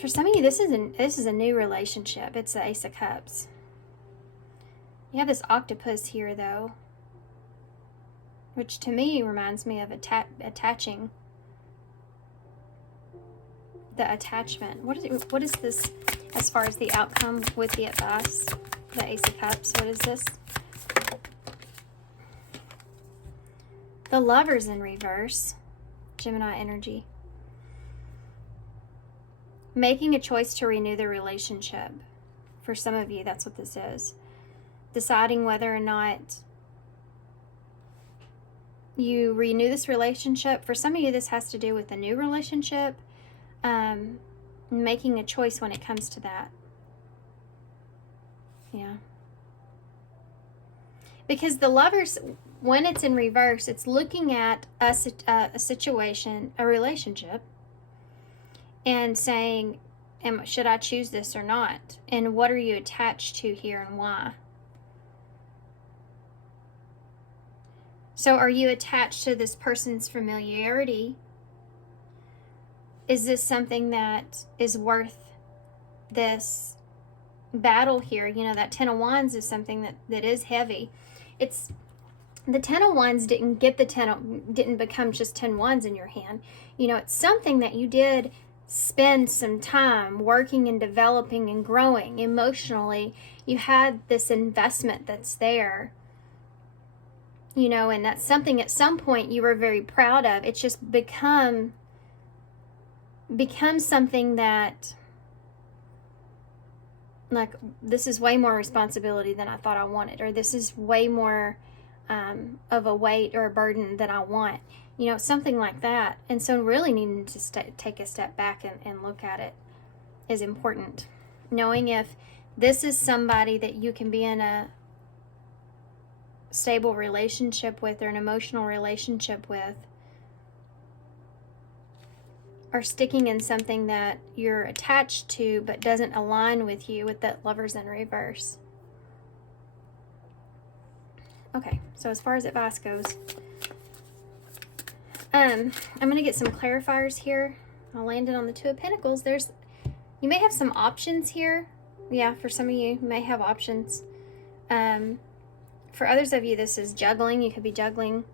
for some of you, this is a new relationship. It's the Ace of Cups. You have this octopus here, though, which to me reminds me of attaching. The attachment. What is this as far as the outcome with the advice? The Ace of Cups. What is this? The Lovers in reverse. Gemini energy. Making a choice to renew the relationship. For some of you, that's what this is. Deciding whether or not you renew this relationship. For some of you, this has to do with a new relationship. Making a choice when it comes to that. Yeah. Because the Lovers, when it's in reverse, it's looking at a situation, a relationship, and saying, should I choose this or not? And what are you attached to here and why? So are you attached to this person's familiarity? Is this something that is worth this battle here? You know, that Ten of Wands is something that is heavy. It's the Ten of Wands didn't become just 10 wands in your hand. You know, it's something that you did spend some time working and developing and growing emotionally. You had this investment that's there, you know, and that's something at some point you were very proud of. It's just become something that, like, this is way more responsibility than I thought I wanted, or this is way more of a weight or a burden than I want, you know, something like that. And so really needing to take a step back and look at it is important. Knowing if this is somebody that you can be in a stable relationship with or an emotional relationship with, or sticking in something that you're attached to but doesn't align with you, with that Lovers in reverse. Okay, so as far as advice goes, I'm going to get some clarifiers here. I'll land it on the Two of Pentacles. You may have some options here. Yeah, for some of you may have options. For others of you, this is juggling. You could be juggling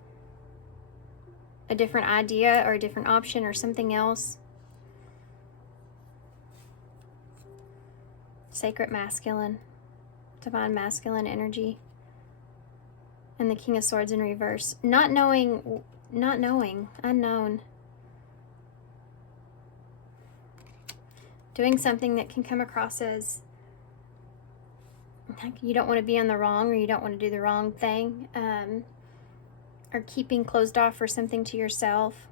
a different idea or a different option or something else. Sacred masculine, divine masculine energy. And the King of Swords in reverse. Not knowing, unknown. Doing something that can come across as like you don't want to be on the wrong, or you don't want to do the wrong thing. Or keeping closed off for something to yourself.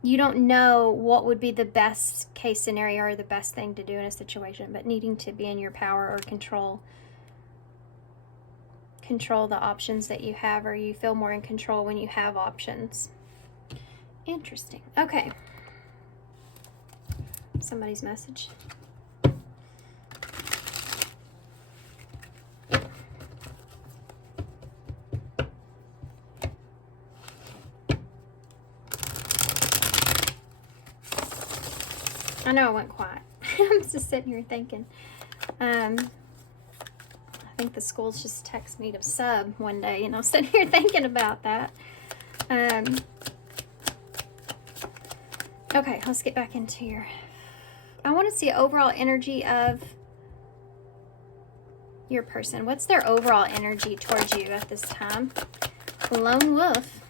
You don't know what would be the best case scenario or the best thing to do in a situation, but needing to be in your power or control the options that you have, or you feel more in control when you have options. Interesting. Okay. Somebody's message. I know I went quiet. I'm just sitting here thinking. I think the schools just text me to sub one day, and I was sitting here thinking about that. Okay, let's get back into here. I want to see overall energy of your person. What's their overall energy towards you at this time? Lone Wolf.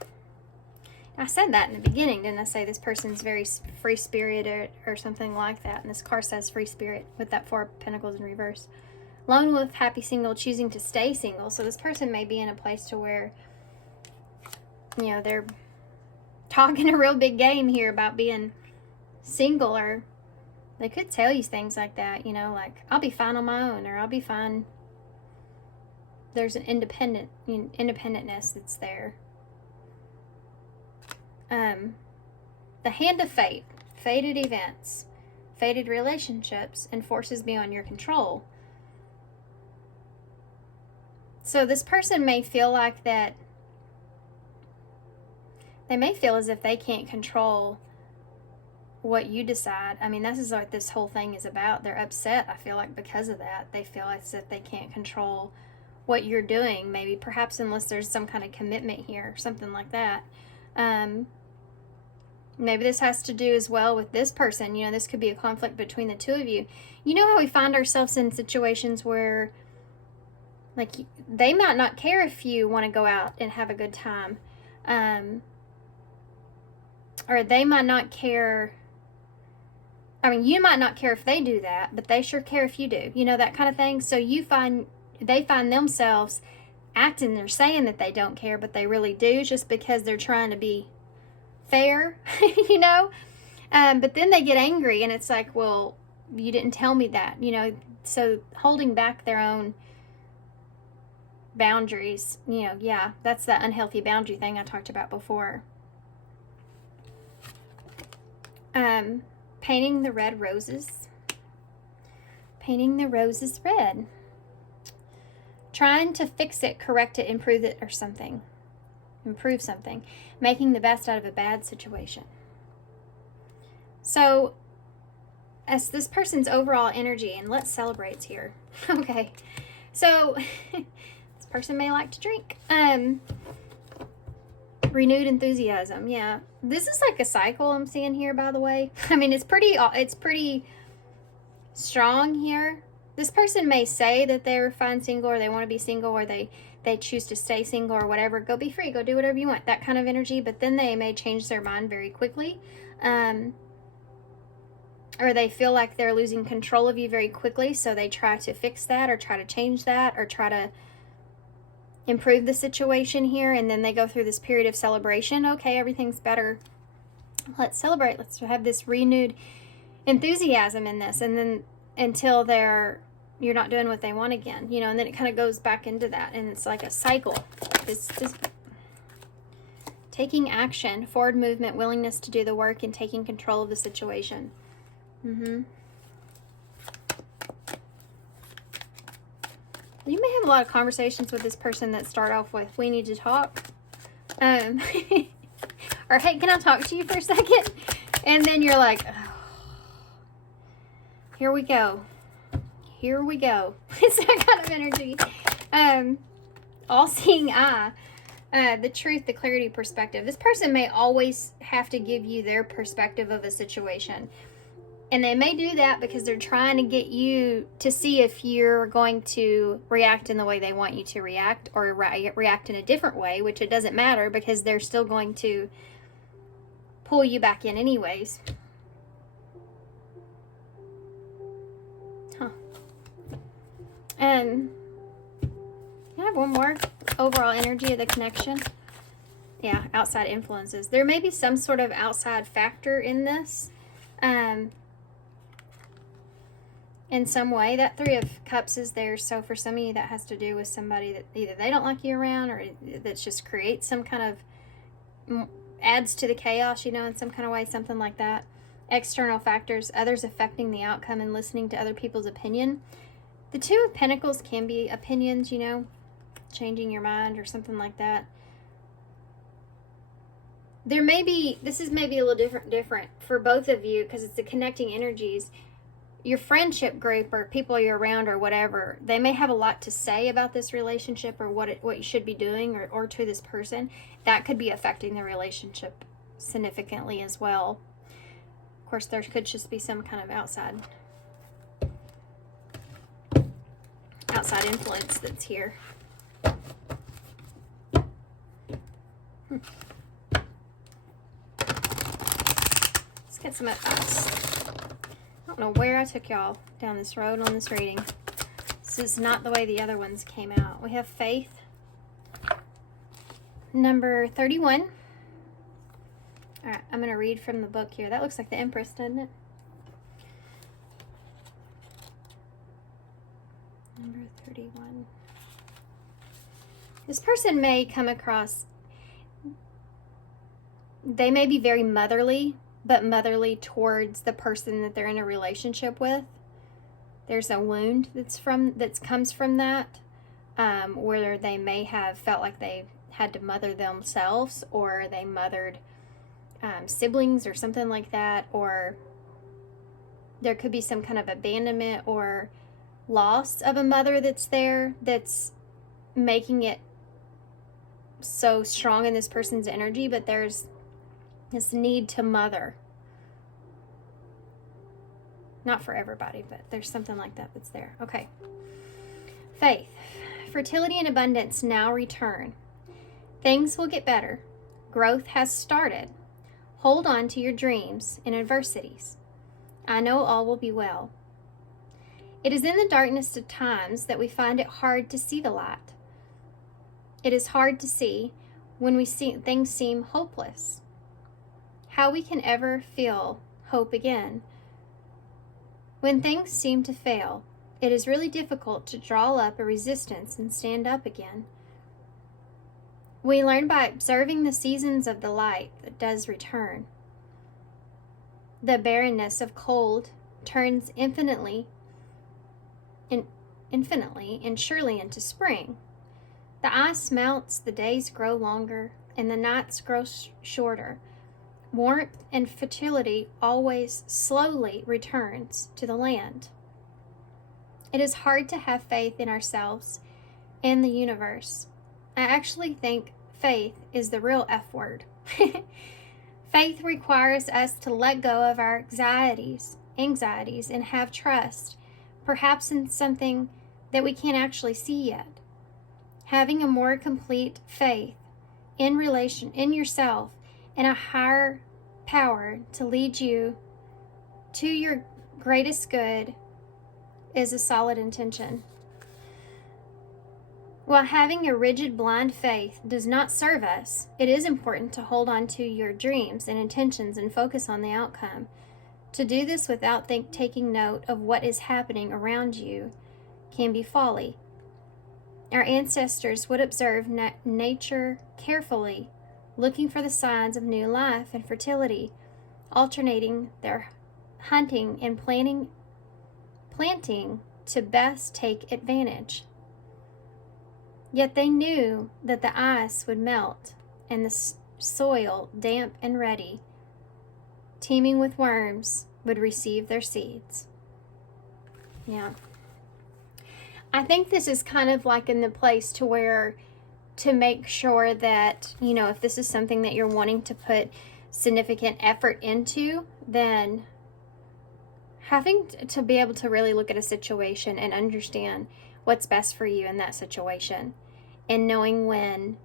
I said that in the beginning, didn't I? Say this person's very free-spirited or something like that. And this card says free spirit with that Four of Pentacles in reverse. Lone Wolf, happy single, choosing to stay single. So this person may be in a place to where, you know, they're talking a real big game here about being single, or they could tell you things like that, you know, like, I'll be fine on my own, or I'll be fine. There's an independentness that's there. The hand of fate, fated events, fated relationships, and forces beyond your control. So this person may feel like that, they may feel as if they can't control what you decide. I mean, this is what this whole thing is about. They're upset, I feel like, because of that. They feel as if they can't control what you're doing, maybe, perhaps, unless there's some kind of commitment here, something like that. Maybe this has to do as well with this person. You know, this could be a conflict between the two of you. You know how we find ourselves in situations where, like, they might not care if you want to go out and have a good time. Or they might not care. I mean, you might not care if they do that, but they sure care if you do. You know, that kind of thing. So they find themselves acting or saying that they don't care, but they really do, just because they're trying to be fair, you know. But then they get angry, and it's like, well, you didn't tell me that, you know. So holding back their own boundaries, you know, yeah, that's the unhealthy boundary thing I talked about before. Painting the red roses. Painting the roses red. Trying to fix it, correct it, improve it, or something. Improve something. Making the best out of a bad situation. So, as this person's overall energy, and let's celebrate here. Okay. So, this person may like to drink. Renewed enthusiasm. Yeah. This is like a cycle I'm seeing here, by the way. I mean, it's pretty strong here. This person may say that they're fine single, or they want to be single, or they choose to stay single, or whatever. Go be free. Go do whatever you want. That kind of energy. But then they may change their mind very quickly. Or they feel like they're losing control of you very quickly. So they try to fix that, or try to change that, or try to improve the situation here. And then they go through this period of celebration. Okay, everything's better. Let's celebrate. Let's have this renewed enthusiasm in this. And then until you're not doing what they want again, you know, and then it kind of goes back into that, and it's like a cycle. This taking action, forward movement, willingness to do the work, and taking control of the situation. You may have a lot of conversations with this person that start off with, we need to talk. Or, hey, can I talk to you for a second? And then you're like, oh, here we go. Here we go. It's that kind of energy. All-seeing eye. The truth, the clarity, perspective. This person may always have to give you their perspective of a situation. And they may do that because they're trying to get you to see if you're going to react in the way they want you to react, or react in a different way, which it doesn't matter, because they're still going to pull you back in anyways. And I have one more. Overall energy of the connection. Yeah, outside influences. There may be some sort of outside factor in this. In some way. That Three of Cups is there. So for some of you, that has to do with somebody that either they don't like you around, or that just creates some kind of, adds to the chaos, you know, in some kind of way, something like that. External factors, others affecting the outcome, and listening to other people's opinion. The Two of Pentacles can be opinions, you know, changing your mind or something like that. There may be, this is maybe a little different for both of you, because it's the connecting energies. Your friendship group, or people you're around, or whatever, they may have a lot to say about this relationship, or what you should be doing, or to this person. That could be affecting the relationship significantly as well. Of course, there could just be some kind of outside influence that's here. Let's get some advice. I don't know where I took y'all down this road on this reading. This is not the way the other ones came out. We have Faith. Number 31. Alright, I'm going to read from the book here. That looks like the Empress, doesn't it? Number 31. This person may come across, they may be very motherly, but motherly towards the person that they're in a relationship with. There's a wound that comes from that, where they may have felt like they had to mother themselves, or they mothered siblings or something like that, or there could be some kind of abandonment or loss of a mother that's there, that's making it so strong in this person's energy. But there's this need to mother. Not for everybody, but there's something like that that's there. Okay. Faith. Fertility and abundance now return. Things will get better. Growth has started. Hold on to your dreams in adversities. I know all will be well. It is in the darkness of times that we find it hard to see the light. It is hard to see when things seem hopeless. How we can ever feel hope again. When things seem to fail, it is really difficult to draw up a resistance and stand up again. We learn by observing the seasons of the light that does return. The barrenness of cold turns infinitely and surely into spring. The ice melts, the days grow longer, and the nights grow shorter. Warmth and fertility always slowly returns to the land. It is hard to have faith in ourselves and the universe. I actually think faith is the real F word. Faith requires us to let go of our anxieties, and have trust, perhaps in something that we can't actually see yet. Having a more complete faith in yourself and a higher power to lead you to your greatest good is a solid intention. While having a rigid, blind faith does not serve us, it is important to hold on to your dreams and intentions and focus on the outcome. To do this without taking note of what is happening around you can be folly. Our ancestors would observe nature carefully, looking for the signs of new life and fertility, alternating their hunting and planting to best take advantage. Yet they knew that the ice would melt and the soil, damp and ready, teeming with worms, would receive their seeds. Yeah. I think this is kind of like in the place to make sure that, if this is something that you're wanting to put significant effort into, then having to be able to really look at a situation and understand what's best for you in that situation, and knowing when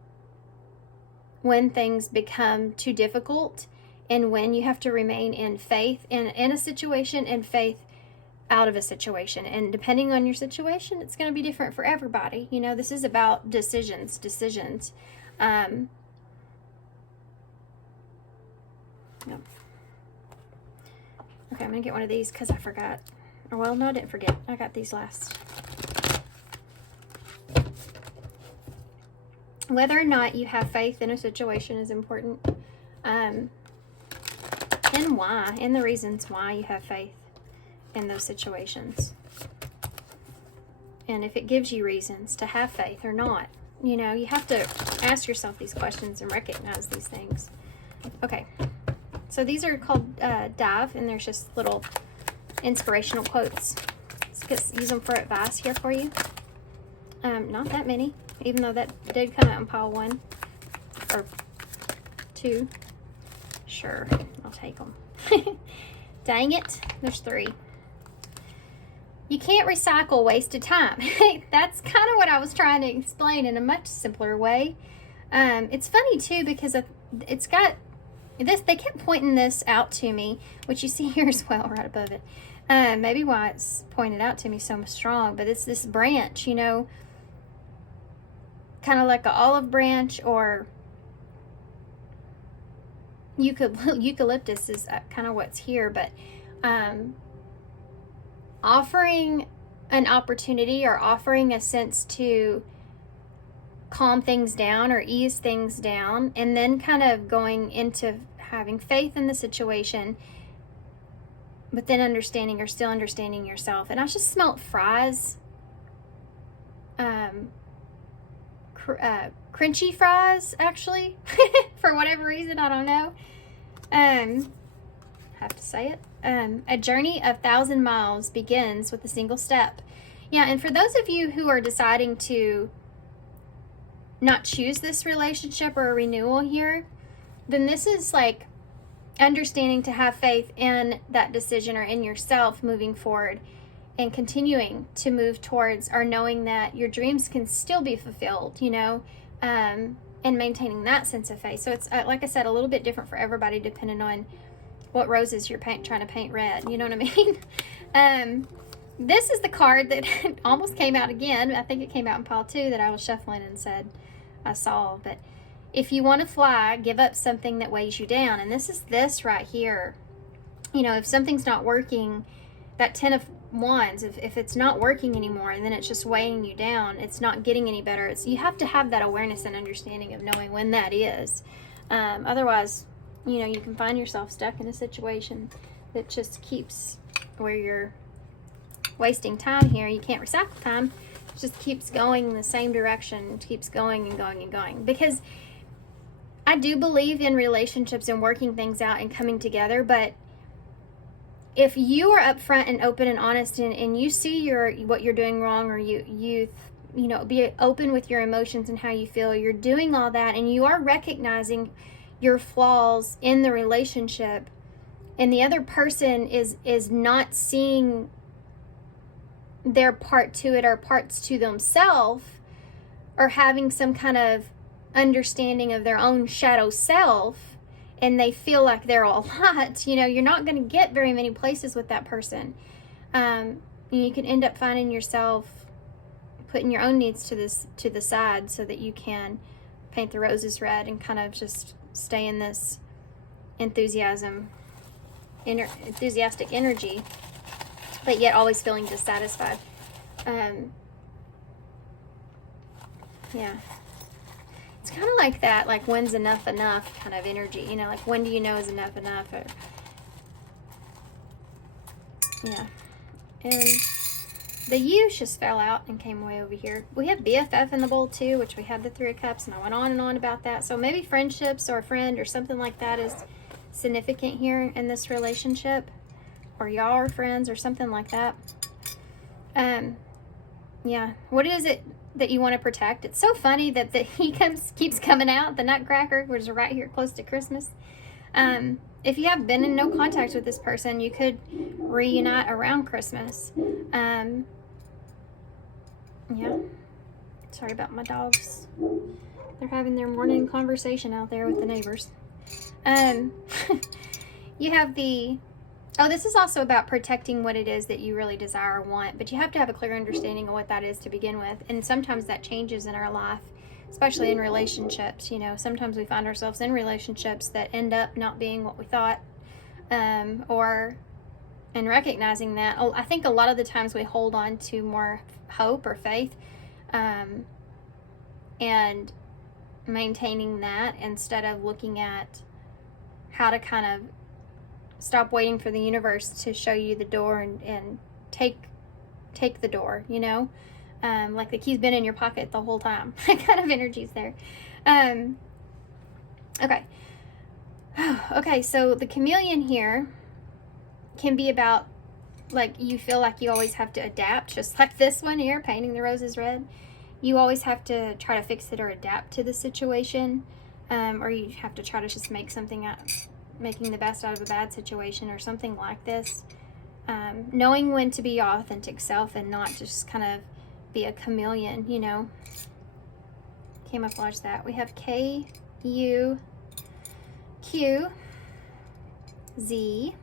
things become too difficult, and when you have to remain in faith in a situation and faith out of a situation. And depending on your situation, it's going to be different for everybody. This is about decisions. Yeah. Okay, I'm going to get one of these because I forgot. Well, no, I didn't forget. I got these last. Whether or not you have faith in a situation is important. And why, and the reasons why you have faith in those situations. And if it gives you reasons to have faith or not. You have to ask yourself these questions and recognize these things. Okay. So these are called Dive, and there's just little inspirational quotes. Let's use them for advice here for you. Not that many, even though that did come out in pile 1 or 2. Sure, I'll take them. Dang it, there's 3. You can't recycle wasted time. That's kind of what I was trying to explain in a much simpler way. It's funny too, because it's got this, they kept pointing this out to me, which you see here as well, right above it. Maybe why it's pointed out to me so strong, but it's this branch, kind of like an olive branch, or eucalyptus is kind of what's here, but offering an opportunity or offering a sense to calm things down or ease things down, and then kind of going into having faith in the situation, but then understanding or still understanding yourself. And I just smelt fries, crunchy fries, actually, for whatever reason, I don't know. Have to say it. A journey of 1,000 miles begins with a single step. Yeah, and for those of you who are deciding to not choose this relationship or a renewal here, then this is like understanding to have faith in that decision or in yourself moving forward and continuing to move towards, or knowing that your dreams can still be fulfilled, you know, and maintaining that sense of faith. So it's, like I said, a little bit different for everybody depending on what roses you're trying to paint red. You know what I mean? This is the card that almost came out again. I think it came out in pile 2 that I was shuffling and said I saw. But if you want to fly, give up something that weighs you down. And this is this right here. You know, if something's not working, that 10 of Wands, if it's not working anymore and then it's just weighing you down, it's not getting any better. You have to have that awareness and understanding of knowing when that is. Otherwise, you know, you can find yourself stuck in a situation that just keeps, where you're wasting time here. You can't recycle time. It just keeps going in the same direction. It keeps going and going and going. Because I do believe in relationships and working things out and coming together, but if you are upfront and open and honest and you see what you're doing wrong, or you know, be open with your emotions and how you feel, you're doing all that and you are recognizing your flaws in the relationship, and the other person is not seeing their part to it or parts to themselves, or having some kind of understanding of their own shadow self, and they feel like they're all hot, you know, you're not going to get very many places with that person. You can end up finding yourself putting your own needs to the side so that you can paint the roses red and kind of just stay in this enthusiastic energy, but yet always feeling dissatisfied. Yeah. It's kind of like that, like when's enough kind of energy, you know, like when do you know is enough? Or, yeah. And the U just fell out and came way over here. We have BFF in the bowl too, which we had the 3 of Cups, and I went on and on about that. So maybe friendships or a friend or something like that is significant here in this relationship, or y'all are friends or something like that. Yeah. What is it that you want to protect? It's so funny that keeps coming out, the Nutcracker, which is right here close to Christmas. If you have been in no contact with this person, you could reunite around Christmas. Yeah. Sorry about my dogs. They're having their morning conversation out there with the neighbors. You have this is also about protecting what it is that you really desire or want, but you have to have a clear understanding of what that is to begin with. And sometimes that changes in our life, especially in relationships. You know, sometimes we find ourselves in relationships that end up not being what we thought, and recognizing that. I think a lot of the times we hold on to more hope or faith, and maintaining that instead of looking at how to kind of stop waiting for the universe to show you the door and take the door, you know, like the key's been in your pocket the whole time. That kind of energy's there. Okay. Okay, so the chameleon here can be about, like, you feel like you always have to adapt, just like this one here, painting the roses red. You always have to try to fix it or adapt to the situation, or you have to try to just make something out, making the best out of a bad situation or something like this. Knowing when to be your authentic self and not just kind of be a chameleon, you know. Camouflage that. We have K, U, Q, Z,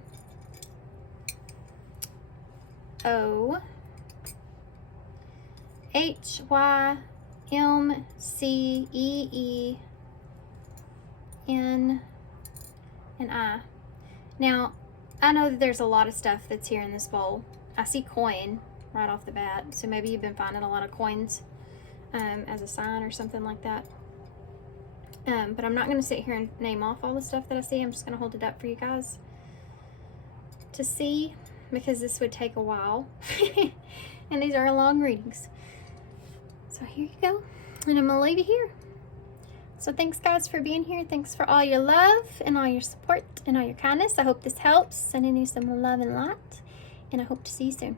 O, H, Y, M, C, E, E, N, and I. Now, I know that there's a lot of stuff that's here in this bowl. I see coin right off the bat, so maybe you've been finding a lot of coins as a sign or something like that. But I'm not going to sit here and name off all the stuff that I see. I'm just going to hold it up for you guys to see, because this would take a while. And these are long readings. So here you go. And I'm going to leave it here. So thanks, guys, for being here. Thanks for all your love and all your support and all your kindness. I hope this helps. Sending you some love and light. And I hope to see you soon.